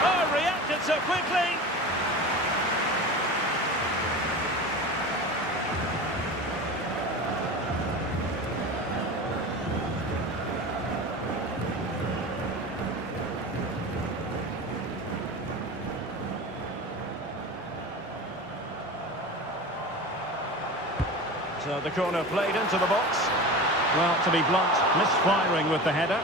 Oh, reacted so quickly. So the corner played into the box. Well, to be blunt, misfiring with the header.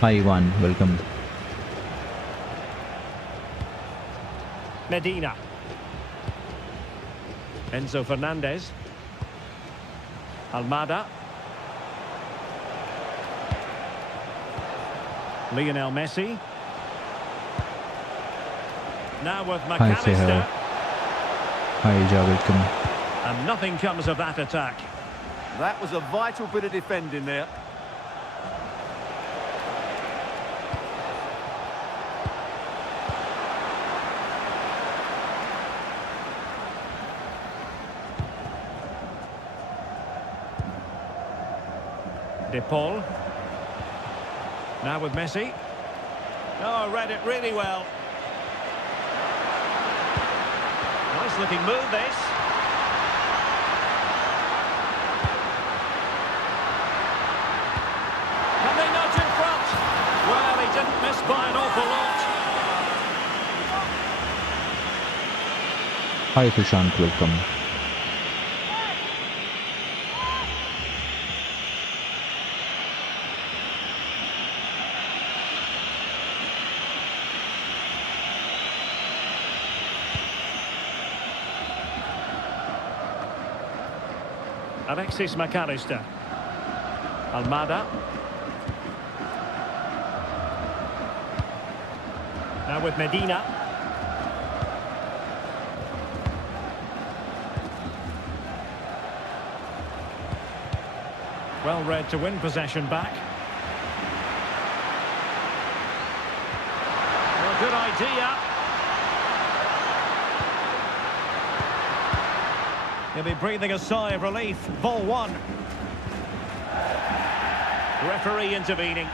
Hi Ivan, welcome. Medina. Enzo Fernandez. Almada. Lionel Messi. Now with Hi, say hello. McAllister. Hi Ja, welcome. And nothing comes of that attack. That was a vital bit of defending there. De Paul. Now with Messi. Oh, read it really well. Nice looking move, this. Can they nudge in front? Well, he didn't miss by an awful lot. Hi Sushant, welcome. Alexis McAllister. Almada. Now with Medina. Well read to win possession back. Well, good idea. He'll be breathing a sigh of relief. Ball one. Referee intervening.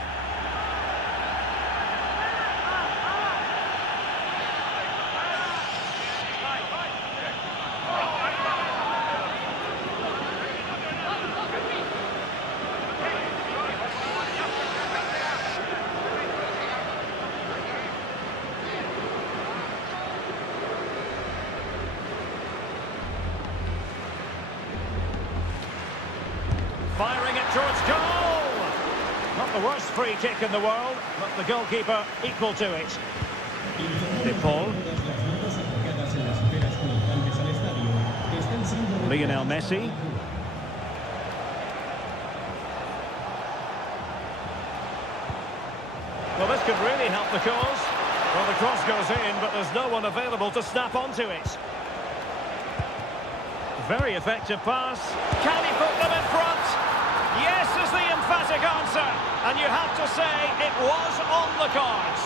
Firing it towards goal! Not the worst free kick in the world, but the goalkeeper equal to it. De Paul. Lionel Messi. Well, this could really help the cause. Well, the cross goes in, but there's no one available to snap onto it. Very effective pass. Can he put them in front? Yes is the emphatic answer. And you have to say it was on the cards.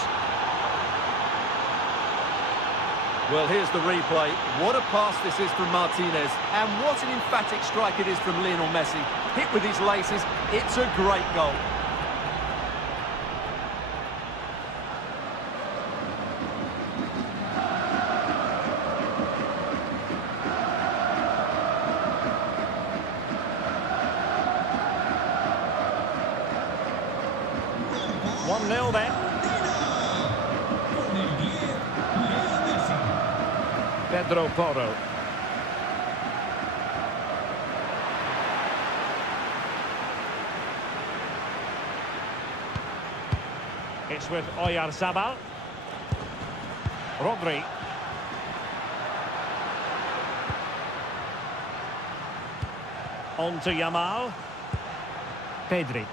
Well, here's the replay. What a pass this is from Martinez. And what an emphatic strike it is from Lionel Messi. Hit with his laces. It's a great goal. Nil then. Pedro Porro. It's with Oyarzabal. Rodri. On to Yamal. Pedri.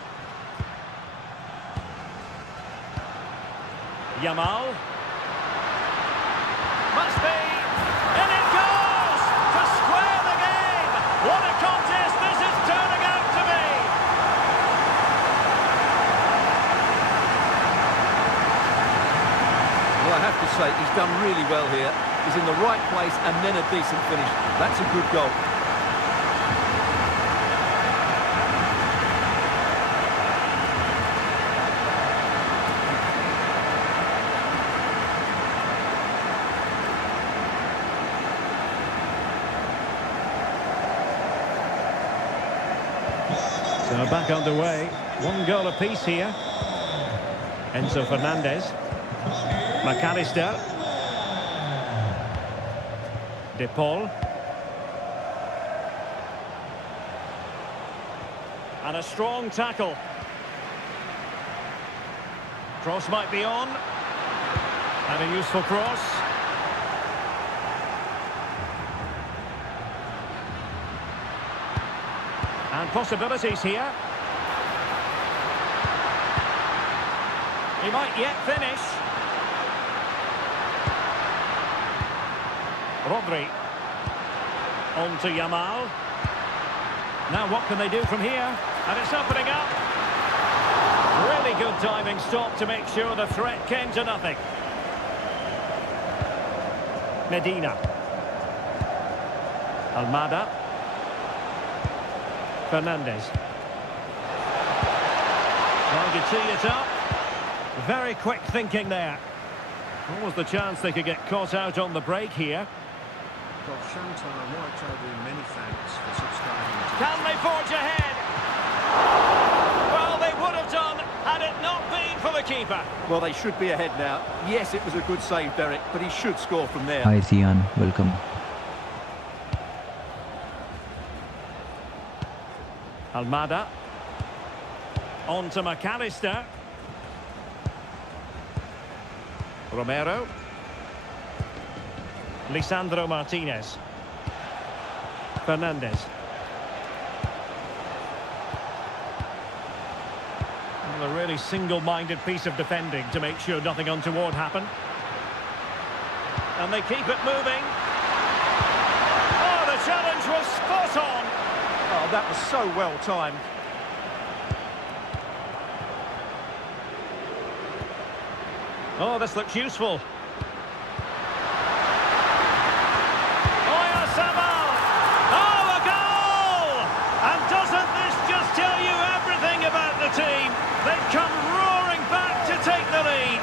Yamal. Must be. And it goes! To square the game! What a contest this is turning out to be! Well, I have to say, he's done really well here. He's in the right place and then a decent finish. That's a good goal. So back underway. 1 goal apiece here. Enzo Fernandez. McAllister. De Paul. And a strong tackle. Cross might be on. And a useful cross. And possibilities here. He might yet finish. Rodri. On to Yamal. Now what can they do from here? And it's opening up. Really good diving stop to make sure the threat came to nothing. Medina. Almada. Fernandez. Trying to tee it up. Very quick thinking there. What was the chance they could get caught out on the break here? Well, Chantal, right over many thanks for subscribing to Can they forge ahead? Well, they would have done had it not been for the keeper. Well, they should be ahead now. Yes, it was a good save, Derek, but he should score from there. Hi Zian, welcome. Almada. On to McAllister. Romero. Lisandro Martinez. Fernandez. Well, a really single-minded piece of defending to make sure nothing untoward happened. And they keep it moving. Oh, the challenge was spot on. Oh, that was so well timed. Oh, this looks useful. Oyarzabal! Oh, a goal! And doesn't this just tell you everything about the team? They've come roaring back to take the lead.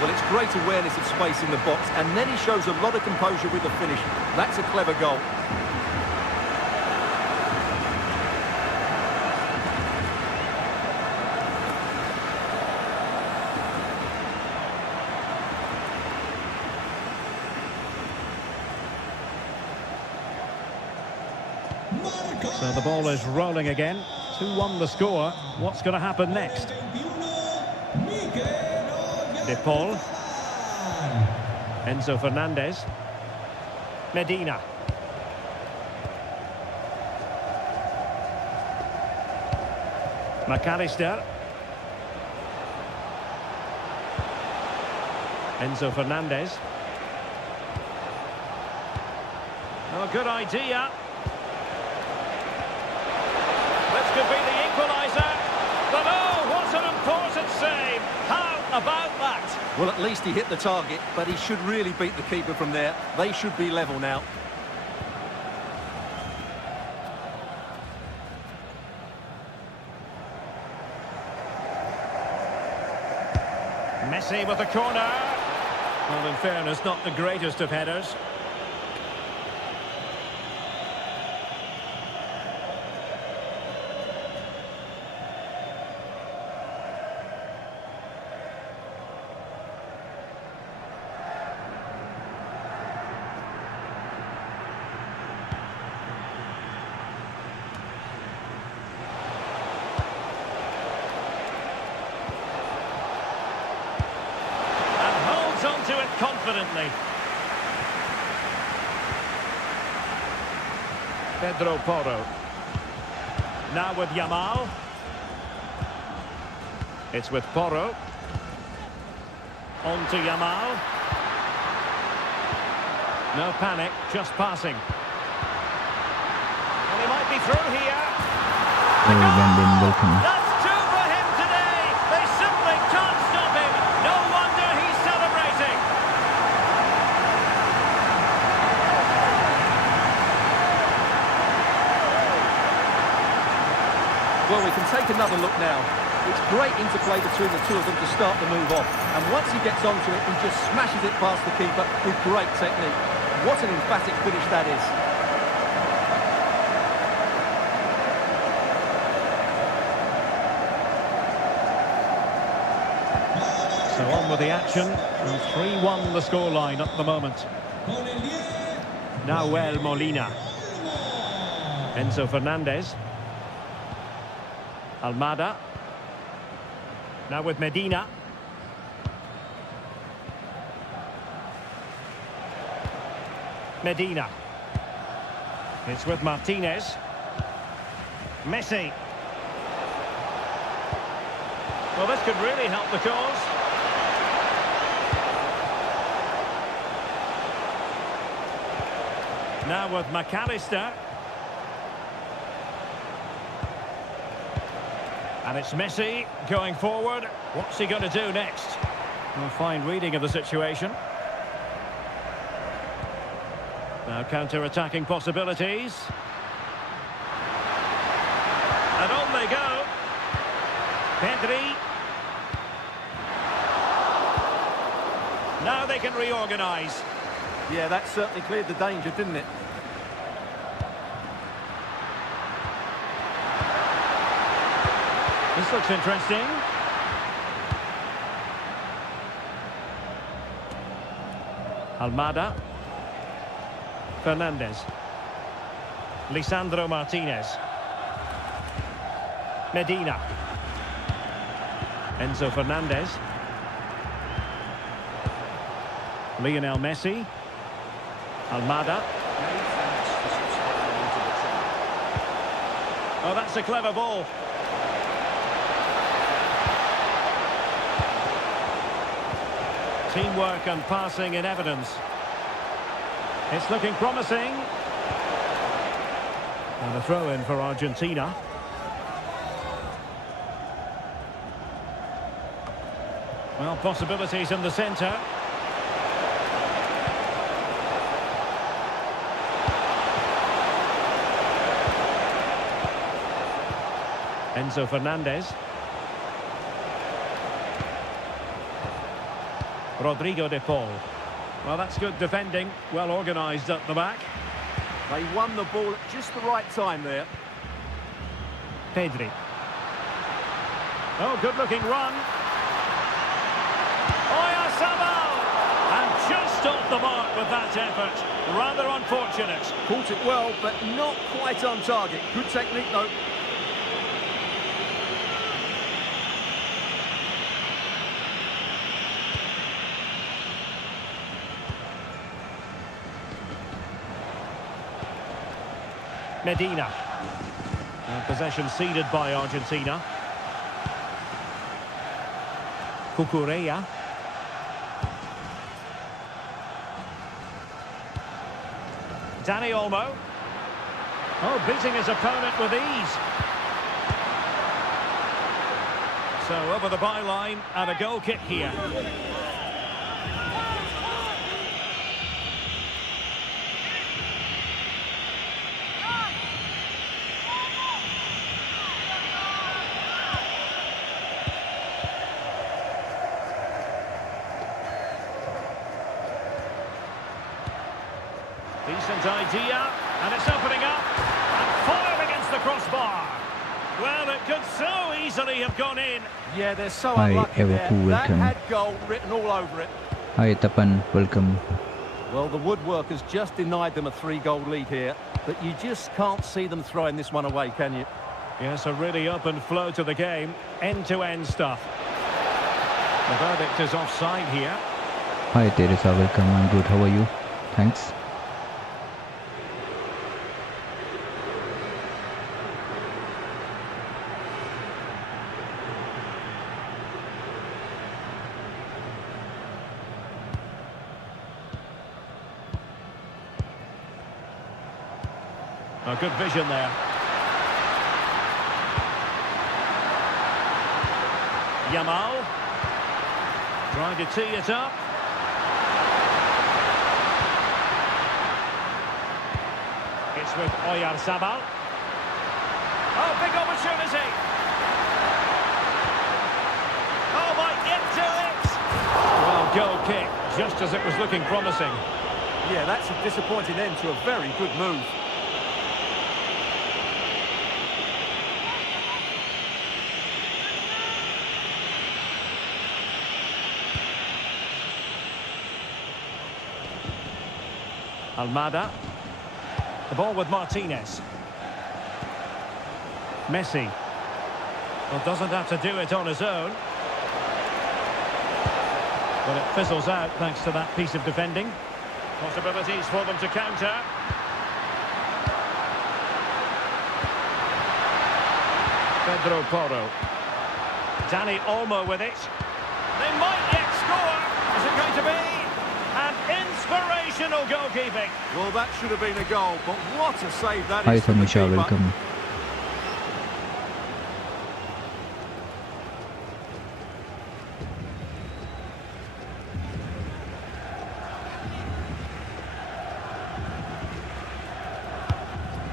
Well, it's great awareness of space in the box, and then he shows a lot of composure with the finish. That's a clever goal. So the ball is rolling again. 2-1 the score. What's going to happen next? De Paul. Enzo Fernandez. Medina. McAllister. Enzo Fernandez. Oh, good idea. This could be the equaliser. But oh, what an important save. How about that? Well, at least he hit the target, but he should really beat the keeper from there. They should be level now. Messi with the corner. Well, in fairness, not the greatest of headers. confidently. Pedro Porro. Now with Yamal. It's with Porro. On to Yamal. No panic, just passing. And he might be through here. Oh, Van den Welcome. That's two for him today. They simply can't stop him. No wonder he's celebrating. Well, we can take another look now. It's great interplay between the two of them to start the move off. And once he gets onto it, he just smashes it past the keeper with great technique. What an emphatic finish that is. So on with the action. And 3-1 the scoreline at the moment. Con el 10, Nahuel Molina. Enzo Fernandez. Almada. Now with Medina. Medina. It's with Martinez. Messi. Well, this could really help the cause. Now with McAllister. And it's Messi going forward. What's he going to do next? A fine reading of the situation. Now counter-attacking possibilities. And on they go. Pedri. Now they can reorganise. Yeah, that certainly cleared the danger, didn't it? This looks interesting. Almada. Fernandez. Lisandro Martinez. Medina. Enzo Fernandez. Lionel Messi. Almada. Oh, that's a clever ball. Teamwork and passing in evidence. It's looking promising. And a throw-in for Argentina. Well, possibilities in the centre. Enzo Fernandez. Rodrigo de Paul. Well, that's good defending. Well organised at the back. They won the ball at just the right time there. Pedri. Oh, good-looking run. Oyarzabal! And just off the mark with that effort. Rather unfortunate. Caught it well, but not quite on target. Good technique, though. Medina. And possession ceded by Argentina. Cucurella. Dani Olmo. Oh, beating his opponent with ease. So over the byline and a goal kick here. Decent idea, and it's opening up, and fired against the crossbar. Well, it could so easily have gone in. Yeah, they're so Hi, unlucky there. Everku, That welcome. had goal written all over it. Hi Tapan, welcome. Well, the woodwork has just denied them a 3-goal lead here, but you just can't see them throwing this one away, can you? Yes, a really open flow to the game, end-to-end stuff. The verdict is offside here. Hi Teresa, welcome. I'm good. How are you? Thanks. A good vision there. Yamal. Trying to tee it up. It's with Oyarzabal. Oh, big opportunity. Oh, might get to it. Well, goal kick, just as it was looking promising. Yeah, that's a disappointing end to a very good move. Almada. The ball with Martinez. Messi. Well, doesn't have to do it on his own. But it fizzles out thanks to that piece of defending. Possibilities for them to counter. Pedro Porro. Dani Olmo with it. They might yet score. Is it going to be? An inspirational goalkeeping. Well, that should have been a goal, but what a save that Hi is from the Tamisha, keeper. welcome.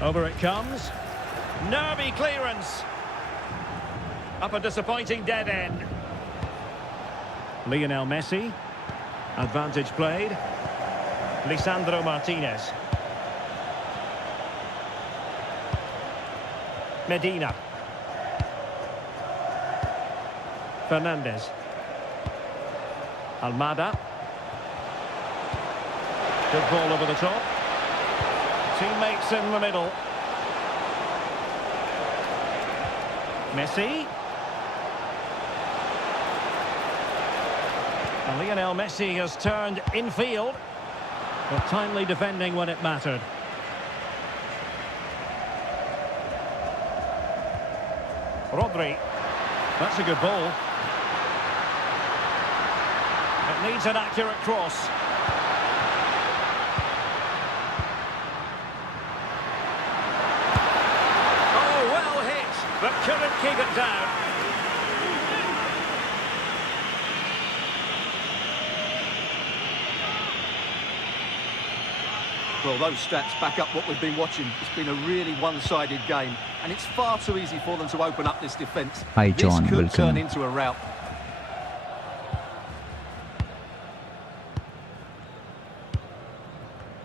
Over it comes. Nervy clearance. Up a disappointing dead end. Lionel Messi. Advantage played. Lisandro Martinez. Medina. Fernandez. Almada. Good ball over the top. Teammates in the middle. Messi. And Lionel Messi has turned infield, but timely defending when it mattered. Rodri. That's a good ball. It needs an accurate cross. Oh, well hit, but couldn't keep it down. Well, those stats back up what we've been watching. It's been a really one-sided game, and it's far too easy for them to open up this defence. Hi John, this could welcome. turn into a rout.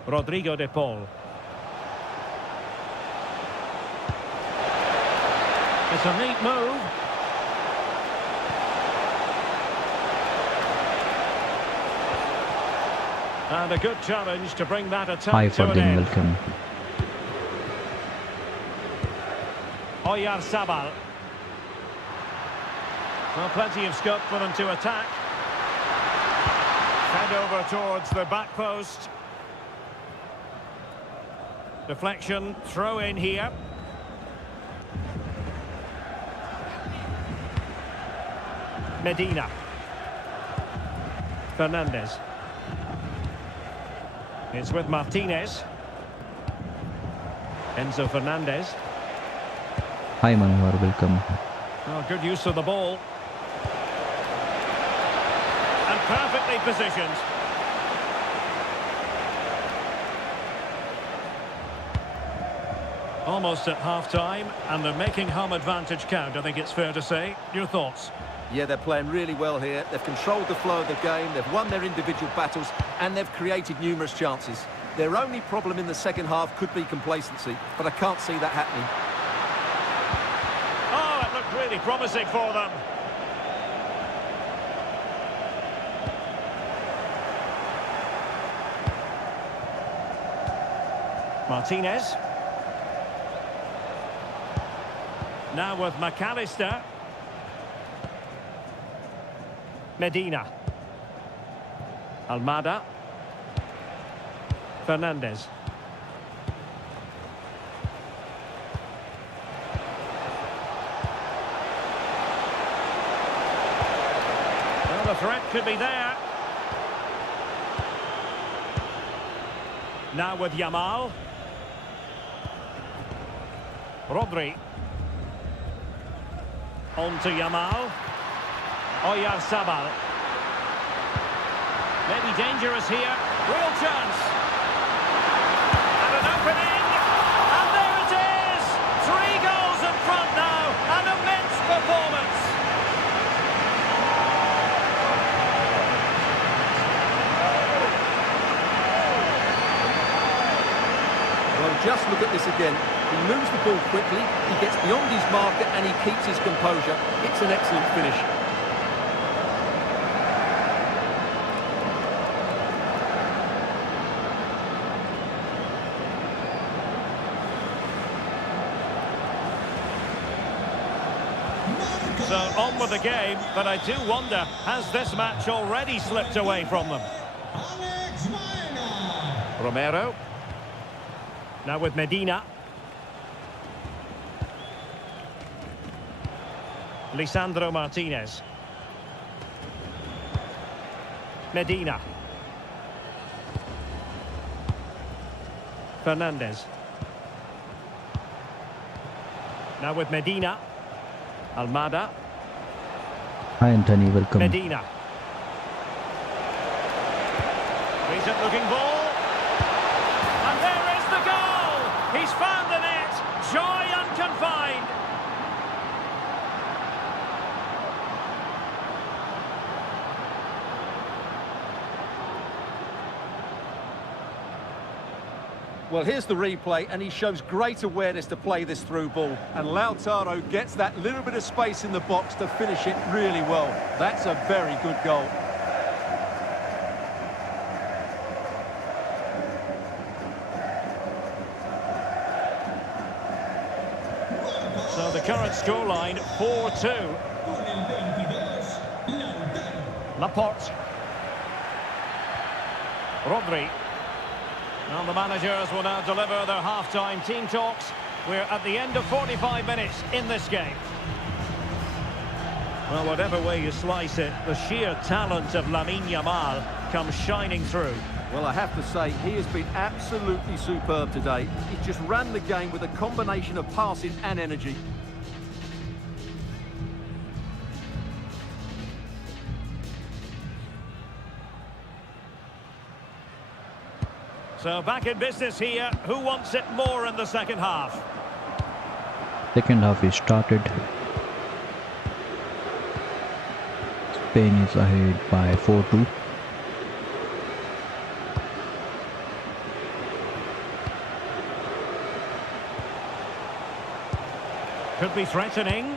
Rodrigo de Paul. It's a neat move. And a good challenge to bring that attack Hi to an Ferdin, end. welcome. Oyarzabal. Well, plenty of scope for them to attack. Head over towards the back post. Deflection, throw in here. Medina. Fernandez. It's with Martinez. Enzo Fernandez. Hi Manohar, welcome. Oh, good use of the ball. And perfectly positioned. Almost at half-time, and they're making home advantage count, I think it's fair to say. Your thoughts? Yeah, they're playing really well here. They've controlled the flow of the game, they've won their individual battles, and they've created numerous chances. Their only problem in the second half could be complacency, but I can't see that happening. Oh, it looked really promising for them. Martinez. Now with McAllister. Almada. Fernandez. Well, the threat could be there. Now with Yamal. Rodri. On to Yamal. Oyarzabal. Maybe dangerous here. Real chance. And an opening. And there it is. 3 goals in front now. An immense performance. Well, just look at this again. He moves the ball quickly, he gets beyond his marker and he keeps his composure. It's an excellent finish. So on with the game, but I do wonder, has this match already slipped away from them? Alex Baena. Romero. Now with Medina. Lisandro Martinez. Medina. Fernandez. Now with Medina. Almada. Hi Anthony, welcome. Medina. Decent looking ball. And there is the goal. He's found the net. Joy unconfined. Well, here's the replay, and he shows great awareness to play this through ball. And Lautaro gets that little bit of space in the box to finish it really well. That's a very good goal. So the current scoreline, 4-2. Con el 22, Lautaro. Laporte. Rodri. Well, the managers will now deliver their half-time team talks. We're at the end of 45 minutes in this game. Well, whatever way you slice it, the sheer talent of Lamine Yamal comes shining through. Well, I have to say, he has been absolutely superb today. He's just ran the game with a combination of passing and energy. So back in business here. Who wants it more in the second half? Second half is started. Spain is ahead by 4-2. Could be threatening.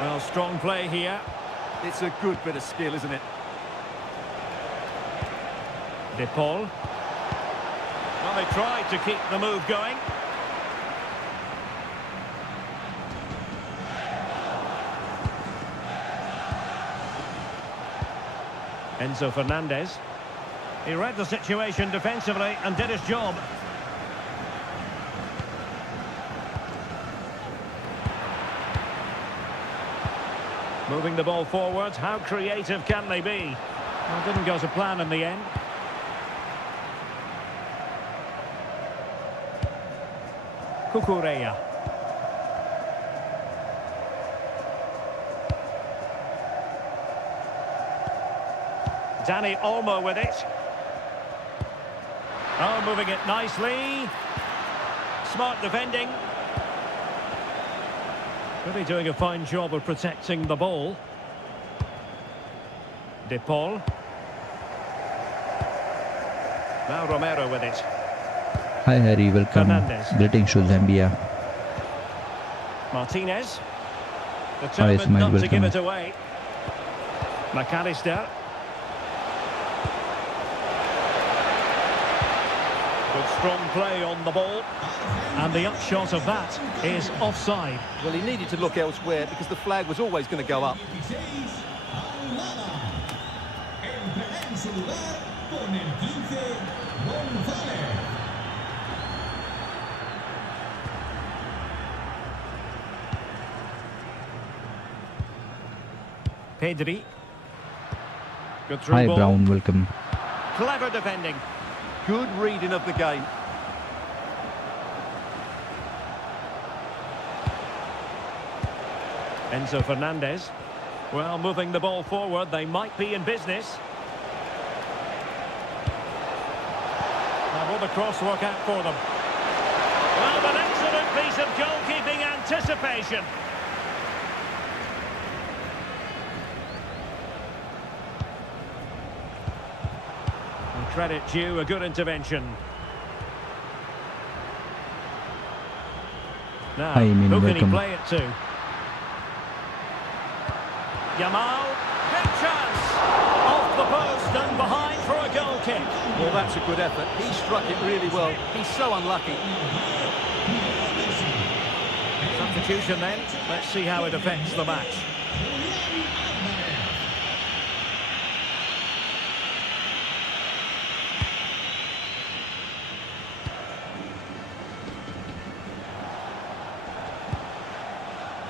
Well, strong play here. It's a good bit of skill, isn't it? De Paul. Well, they tried to keep the move going. Enzo Fernandez. He read the situation defensively and did his job. Moving the ball forwards. How creative can they be? Well, didn't go to plan in the end. Cucurella. Dani Olmo with it. Oh, moving it nicely. Smart defending. Really doing a fine job of protecting the ball. De Paul. Now Romero with it. Hi Harry, welcome. Fernandez. Greetings to Zambia. Martinez. Hi Determined Ismail, not to give welcome. it away. McAllister. Good strong play on the ball. And the upshot of that is offside. Well, he needed to look elsewhere because the flag was always going to go up. 16, Almada. Entrará en su lugar con el 15, González. Pedri. Good through Hi, ball. Brown. Welcome. Clever defending. Good reading of the game. Enzo Fernandez. Well, moving the ball forward, they might be in business. Now, will the cross work out for them? Well, an excellent piece of goalkeeping anticipation. And credit due, a good intervention. Now, Hi, Eamon, who can he welcome. play it to? Yamal, big chance! Off the post and behind for a goal kick. Well, that's a good effort. He struck it really well. He's so unlucky. Substitution then. Let's see how it affects the match.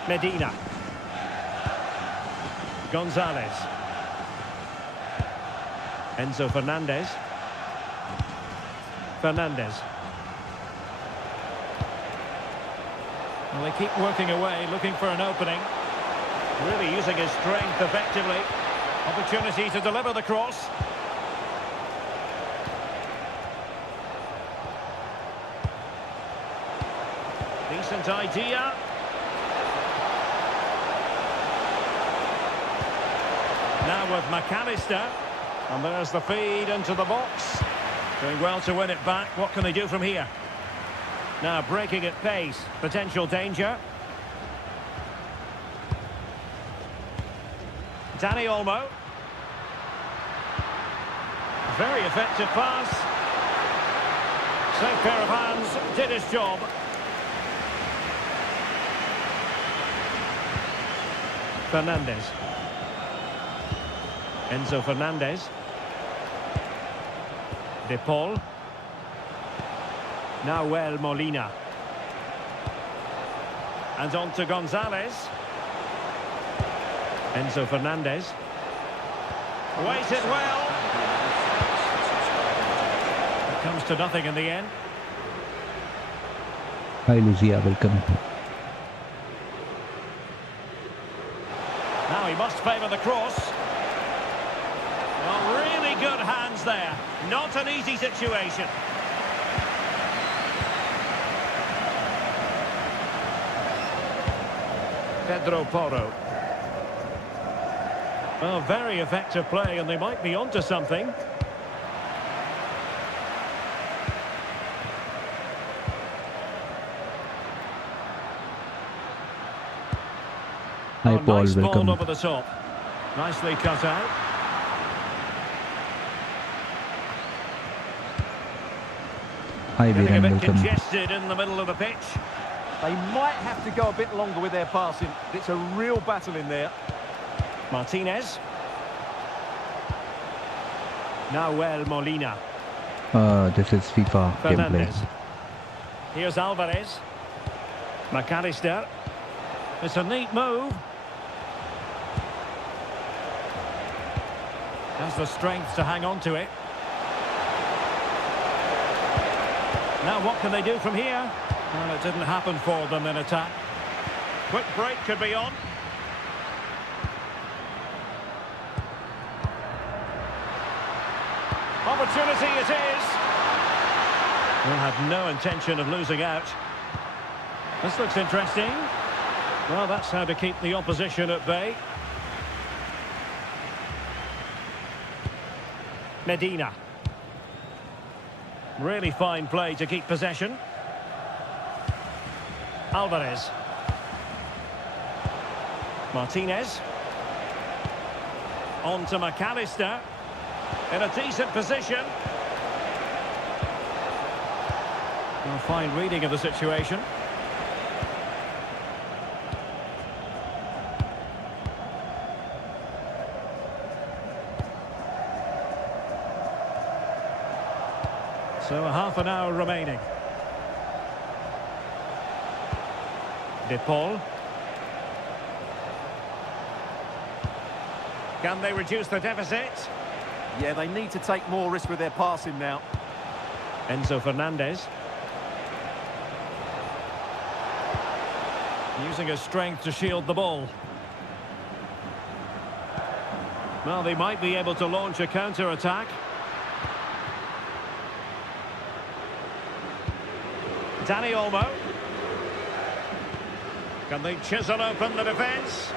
Medina. Gonzalez. Enzo Fernandez. Fernandez. Well, they keep working away, looking for an opening. Really using his strength effectively. Opportunity to deliver the cross. Decent idea. Now with McAllister. And there's the feed into the box. Doing well to win it back. What can they do from here? Now breaking at pace. Potential danger. Dani Olmo. Very effective pass. Safe pair of hands. Did his job. Fernandez. Enzo Fernandez. De Paul. Nahuel Molina. And on to Gonzalez. Enzo Fernandez. Waited well. It comes to nothing in the end. Hi, Lucia. Welcome. Now he must favour the cross. Well, really good hands there. Not an easy situation. Pedro Porro. Well, very effective play, and they might be onto something. Hi, Paul. Nice ball Welcome. over the top. Nicely cut out. Hi, Getting a Viren. bit Welcome. congested in the middle of the pitch. They might have to go a bit longer with their passing. It's a real battle in there. Martinez. Nahuel Molina. This is FIFA gameplay. Fernandez. Here's Alvarez. McAllister. It's a neat move. Has the strength to hang on to it. Now what can they do from here? Well, it didn't happen for them in attack. Quick break could be on. Opportunity it is. We'll have no intention of losing out. This looks interesting. Well, that's how to keep the opposition at bay. Medina. Really fine play to keep possession. Alvarez. Martinez. On to McAllister. In a decent position. A fine reading of the situation. So a half an hour remaining. De Paul. Can they reduce the deficit? Yeah, they need to take more risk with their passing now. Enzo Fernandez. Using his strength to shield the ball. Well, they might be able to launch a counter-attack. Dani Olmo. Can they chisel open the defence?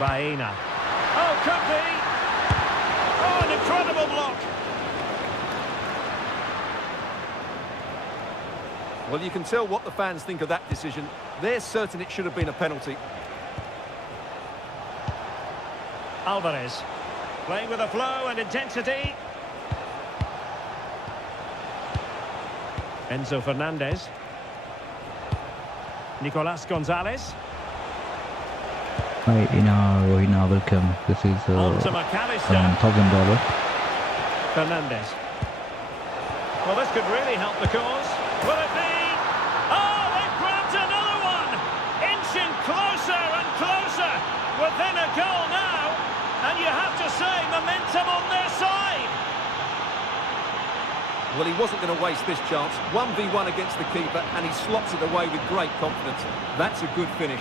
Baena. Oh, could be! Oh, an incredible block! Well, you can tell what the fans think of that decision. They're certain it should have been a penalty. Alvarez. Playing with a flow and intensity. Enzo Fernandez. Nicolas Gonzalez. Hi, Rohina, welcome. This is On to McAllister. $1,000. Fernandez. Well, this could really help the cause. Will it be? Oh, they've grabbed another one! Inching closer and closer. Within a goal now. And you have to say, momentum on their side. Well, he wasn't going to waste this chance. 1v1 against the keeper, and he slots it away with great confidence. That's a good finish.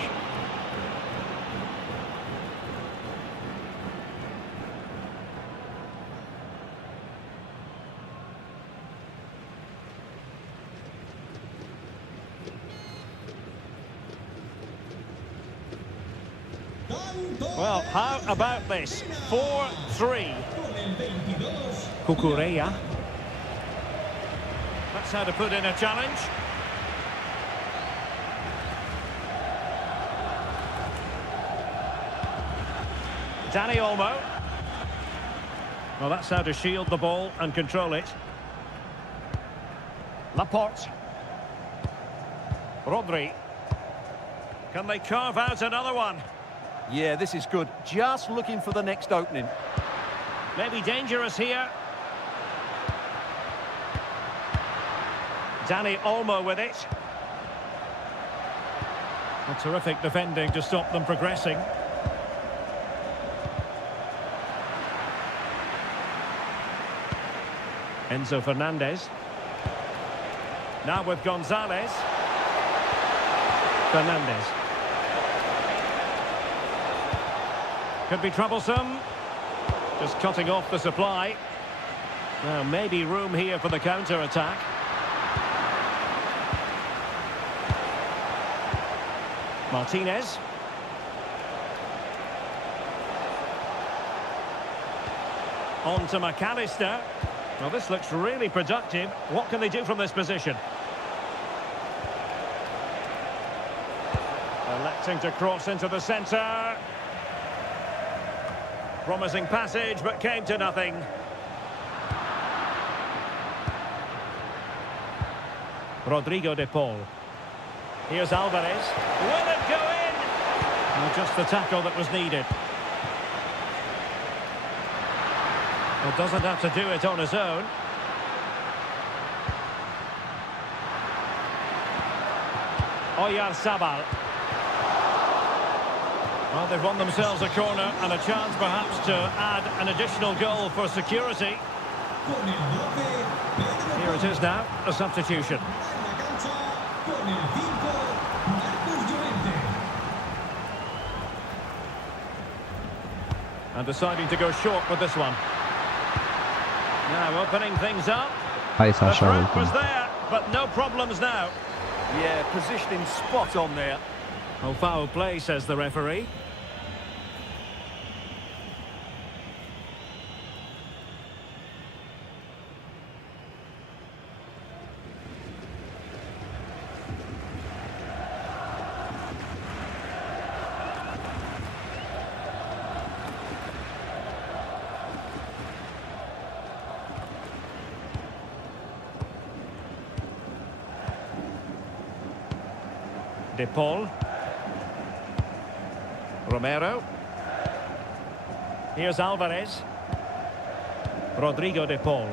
Well, how about this? 4-3. Cucurella. That's how to put in a challenge. Dani Olmo. Well, that's how to shield the ball and control it. Laporte. Rodri. Can they carve out another one? Yeah, this is good. Just looking for the next opening. Maybe dangerous here. Dani Olmo with it. A terrific defending to stop them progressing. Enzo Fernandez. Now with Gonzalez. Fernandez. Could be troublesome. Just cutting off the supply. Now maybe room here for the counter-attack. Martinez. On to McAllister. Well, this looks really productive. What can they do from this position? Electing to cross into the centre. Promising passage, but came to nothing. Rodrigo de Paul. Here's Alvarez. Will it go in? Well, just the tackle that was needed. Well, doesn't have to do it on his own. Oyarzabal. Well, they've won themselves a corner and a chance perhaps to add an additional goal for security. Here it is now, a substitution. And deciding to go short with this one. Now opening things up. Hi, The Sasha, threat was welcome. there, but no problems now. Yeah, positioning spot on there. Oh, foul play, says the referee. De Paul. Romero. Here's Alvarez. Rodrigo De Paul.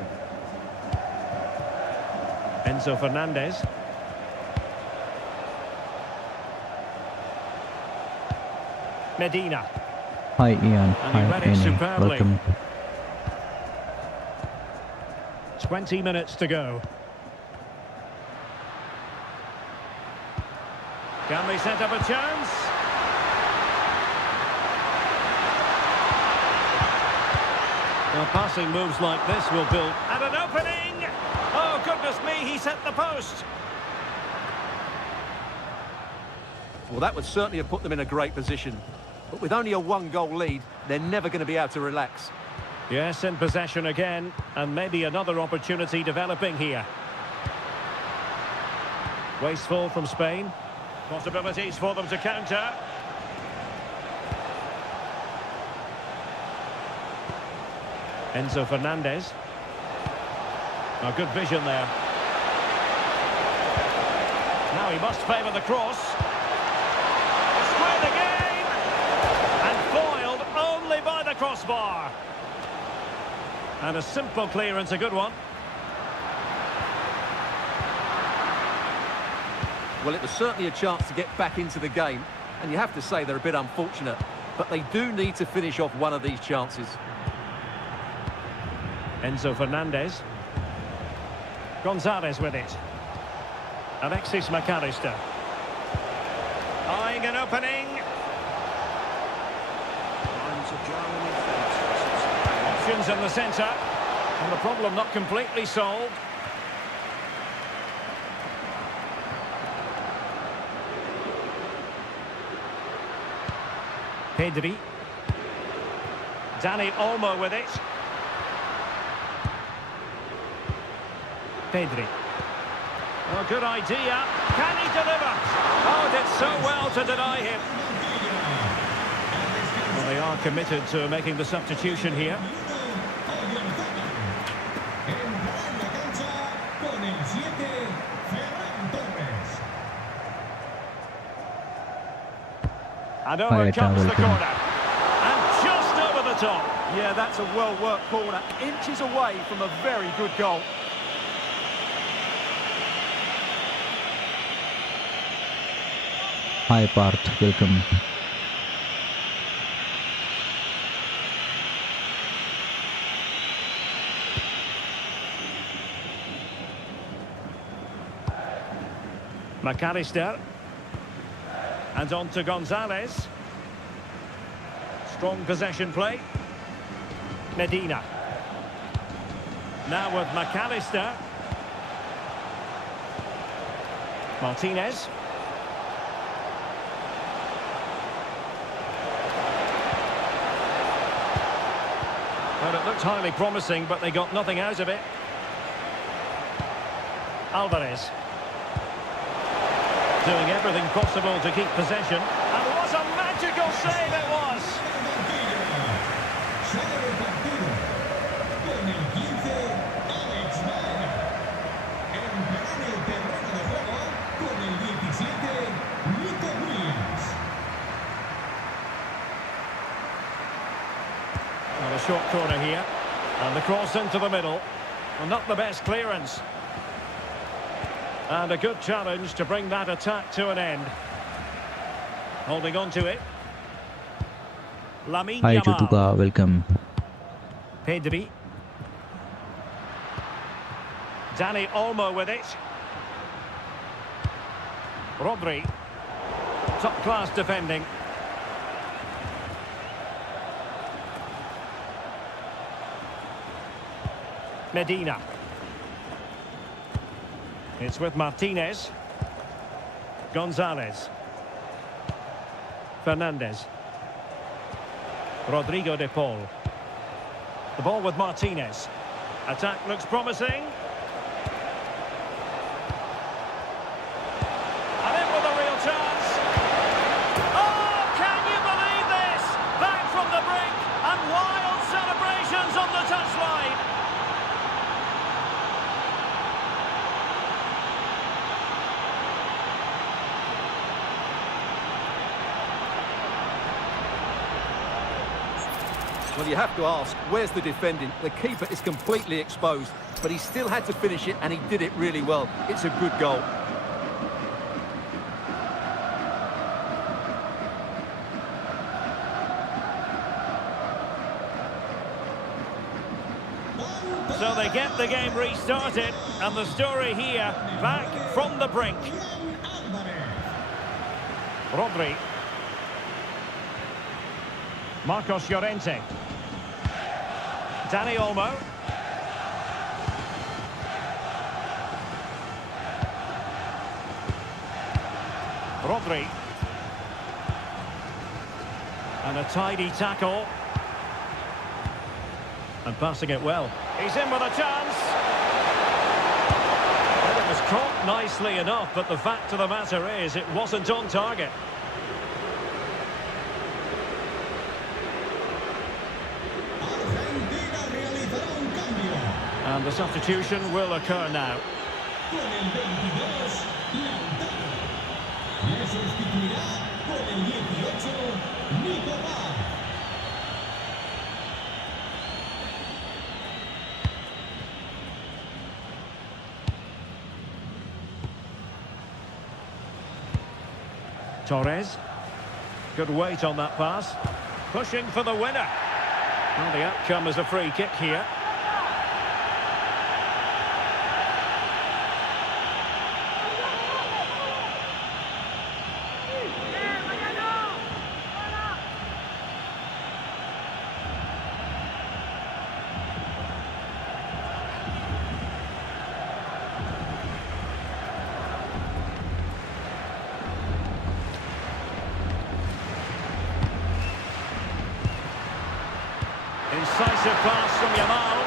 Enzo Fernandez. Medina. Hi Ian. And he Hi read it Amy. superbly. Welcome. 20 minutes to go. Can they set up a chance? Well, passing moves like this will build... And an opening! Oh, goodness me, he set the post! Well, that would certainly have put them in a great position. But with only a one-goal lead, they're never going to be able to relax. Yes, in possession again, and maybe another opportunity developing here. Wasteful from Spain. Possibilities for them to counter. Enzo Fernandez. Oh, good vision there. Now he must favour the cross. Square the game! And foiled only by the crossbar. And a simple clearance, a good one. Well, it was certainly a chance to get back into the game. And you have to say they're a bit unfortunate. But they do need to finish off one of these chances. Enzo Fernandez. Gonzalez with it. Alexis McAllister. Eyeing an opening. Lines of Germany fate. Options in the centre. And the problem not completely solved. Pedri. Dani Olmo with it. Pedri. Oh, good idea. Can he deliver? Oh, did so well to deny him. Well, they are committed to making the substitution here. And over Hi, comes the welcome. corner. And just over the top. Yeah, that's a well-worked corner. Inches away from a very good goal. Hi Parth. Welcome. McAllister. And on to Gonzalez. Strong possession play. Medina. Now with McAllister. Martinez. Well, it looked highly promising, but they got nothing out of it. Alvarez. Doing everything possible to keep possession. And what a magical save it was! Well, a short corner here. And the cross into the middle. Well, not the best clearance. And a good challenge to bring that attack to an end. Holding on to it. Lamine Hi Yamal. Tutuka. Welcome. Pedri. Dani Olmo with it. Rodri. Top-class defending. Medina. It's with Martinez. Gonzalez. Fernandez. Rodrigo De Paul. The ball with Martinez. Attack looks promising. And in with a real chance. Oh, can you believe this? Back from the brink and wild celebrations on the touchline. Well, you have to ask, where's the defending? The keeper is completely exposed, but he still had to finish it, and he did it really well. It's a good goal. So they get the game restarted, and the story here, back from the brink. Rodri. Marcos Llorente. Dani Olmo. Rodri. And a tidy tackle. And passing it well. He's in with a chance. Well, it was caught nicely enough, but the fact of the matter is it wasn't on target. Argentina realizará un cambio. And the substitution will occur now. Con el 22, Lautaro. Le sustituirá con el 18, Nicolás. Torres. Good weight on that pass. Pushing for the winner. Well, the outcome is a free kick here. Incisive pass from Yamal.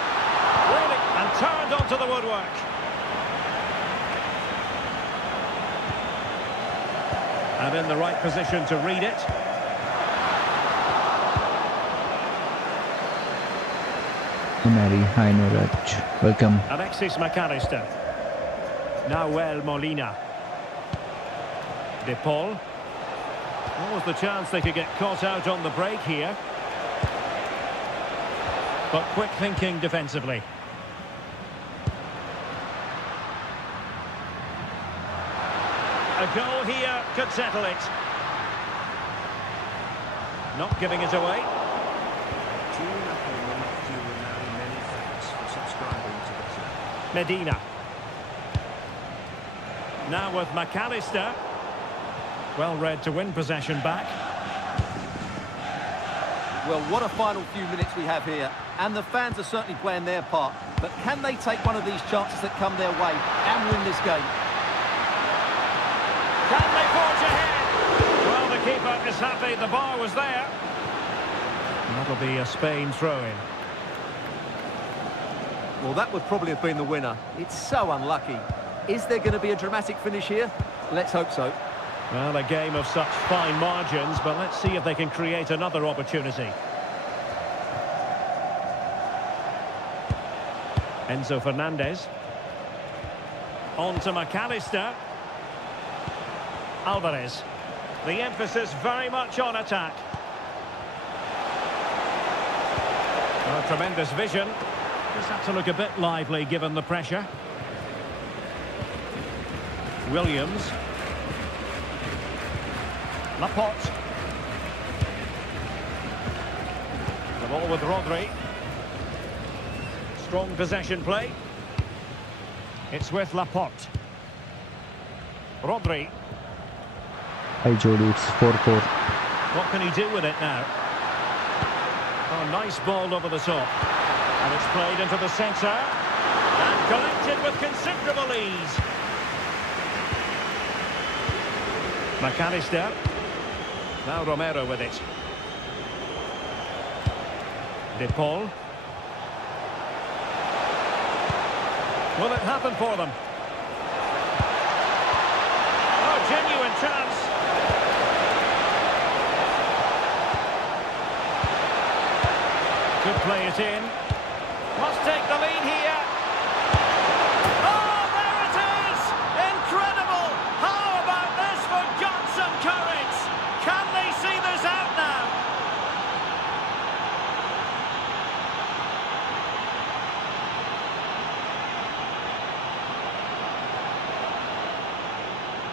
Really, and turned onto the woodwork. And in the right position to read it. Mary, hi Nuraj. Welcome. Alexis McAllister. Nahuel Molina. De Paul. What was the chance they could get caught out on the break here? But quick thinking defensively. A goal here could settle it. Not giving it away. Tune up on them after you were now many thanks for subscribing to the channel. Medina. Now with McAllister. Well read to win possession back. Well, what a final few minutes we have here. And the fans are certainly playing their part. But can they take one of these chances that come their way and win this game? Can they forge ahead? Well, the keeper is happy the bar was there. And that'll be a Spain throw-in. Well, that would probably have been the winner. It's so unlucky. Is there going to be a dramatic finish here? Let's hope so. Well, a game of such fine margins, but let's see if they can create another opportunity. Enzo Fernandez. On to McAllister. Alvarez. The emphasis very much on attack. Well, tremendous vision. Just had to look a bit lively given the pressure. Williams. Laporte. The ball with Rodri. Strong possession play. It's with Laporte. Rodri. Hi Jody, it's 4-4. What can he do with it now? Oh, nice ball over the top. And it's played into the centre. And collected with considerable ease. McAllister. Now Romero with it. De Paul. Will it happen for them? Oh, genuine chance. Could play it in. Must take the lead here. Oh, there it is! Incredible! How about this for guts and courage? Can they see this out now?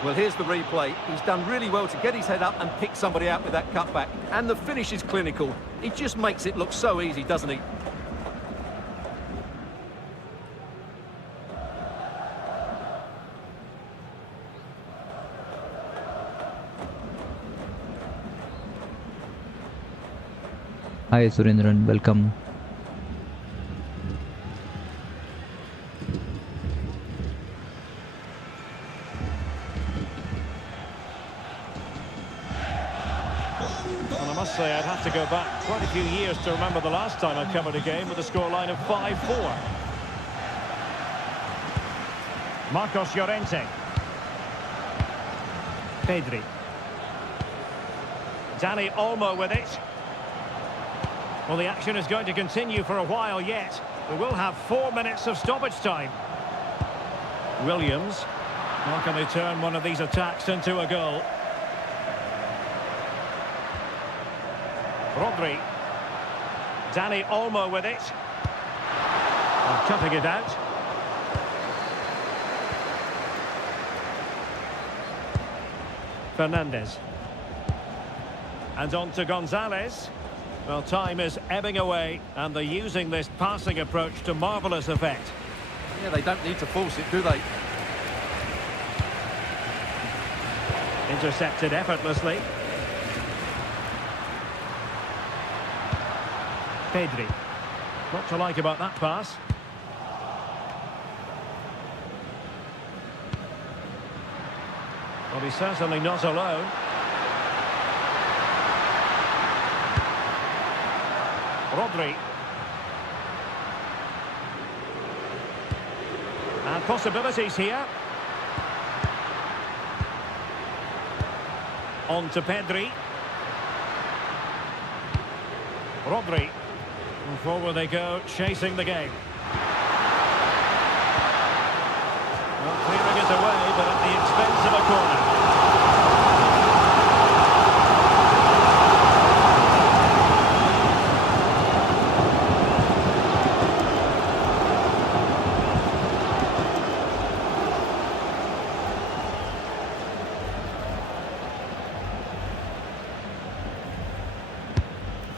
Well, here's the replay. He's done really well to get his head up and pick somebody out with that cutback. And the finish is clinical. He just makes it look so easy, doesn't he? Hi Surendran, welcome. Well, I must say I'd have to go back quite a few years to remember the last time I covered a game with a scoreline of 5-4. Marcos Llorente. Pedri. Dani Olmo with it. Well, the action is going to continue for a while yet. We will have 4 minutes of stoppage time. Williams. How can they turn one of these attacks into a goal? Rodri. Dani Olmo with it. And cutting it out. Fernandez. And on to Gonzalez. Well, time is ebbing away, and they're using this passing approach to marvellous effect. Yeah, they don't need to force it, do they? Intercepted effortlessly. Pedri. What to like about that pass? Well, he's certainly not alone. Rodri. And possibilities here. On to Pedri. Rodri. And forward they go, chasing the game. Well, clearing it away, but at the expense of a corner.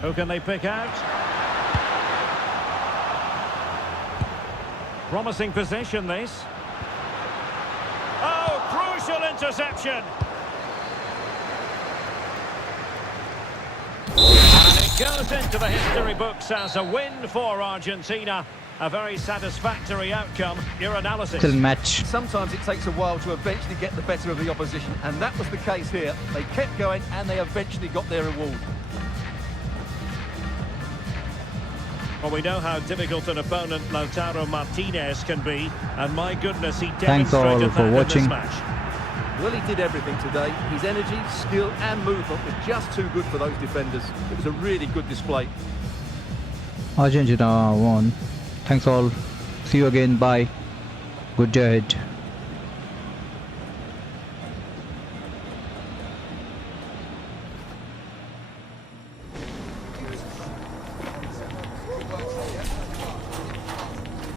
Who can they pick out? Promising possession, this. Oh, crucial interception! And it goes into the history books as a win for Argentina. A very satisfactory outcome. Your analysis? Still match. Sometimes it takes a while to eventually get the better of the opposition, and that was the case here. They kept going, and they eventually got their reward. Well, we know how difficult an opponent Lautaro Martinez can be, and my goodness, he Thanks all demonstrated for that in watching. this match. Well, he did everything today. His energy, skill and movement were just too good for those defenders. It was a really good display. Argentina won. Thanks all. See you again. Bye. Good day ahead.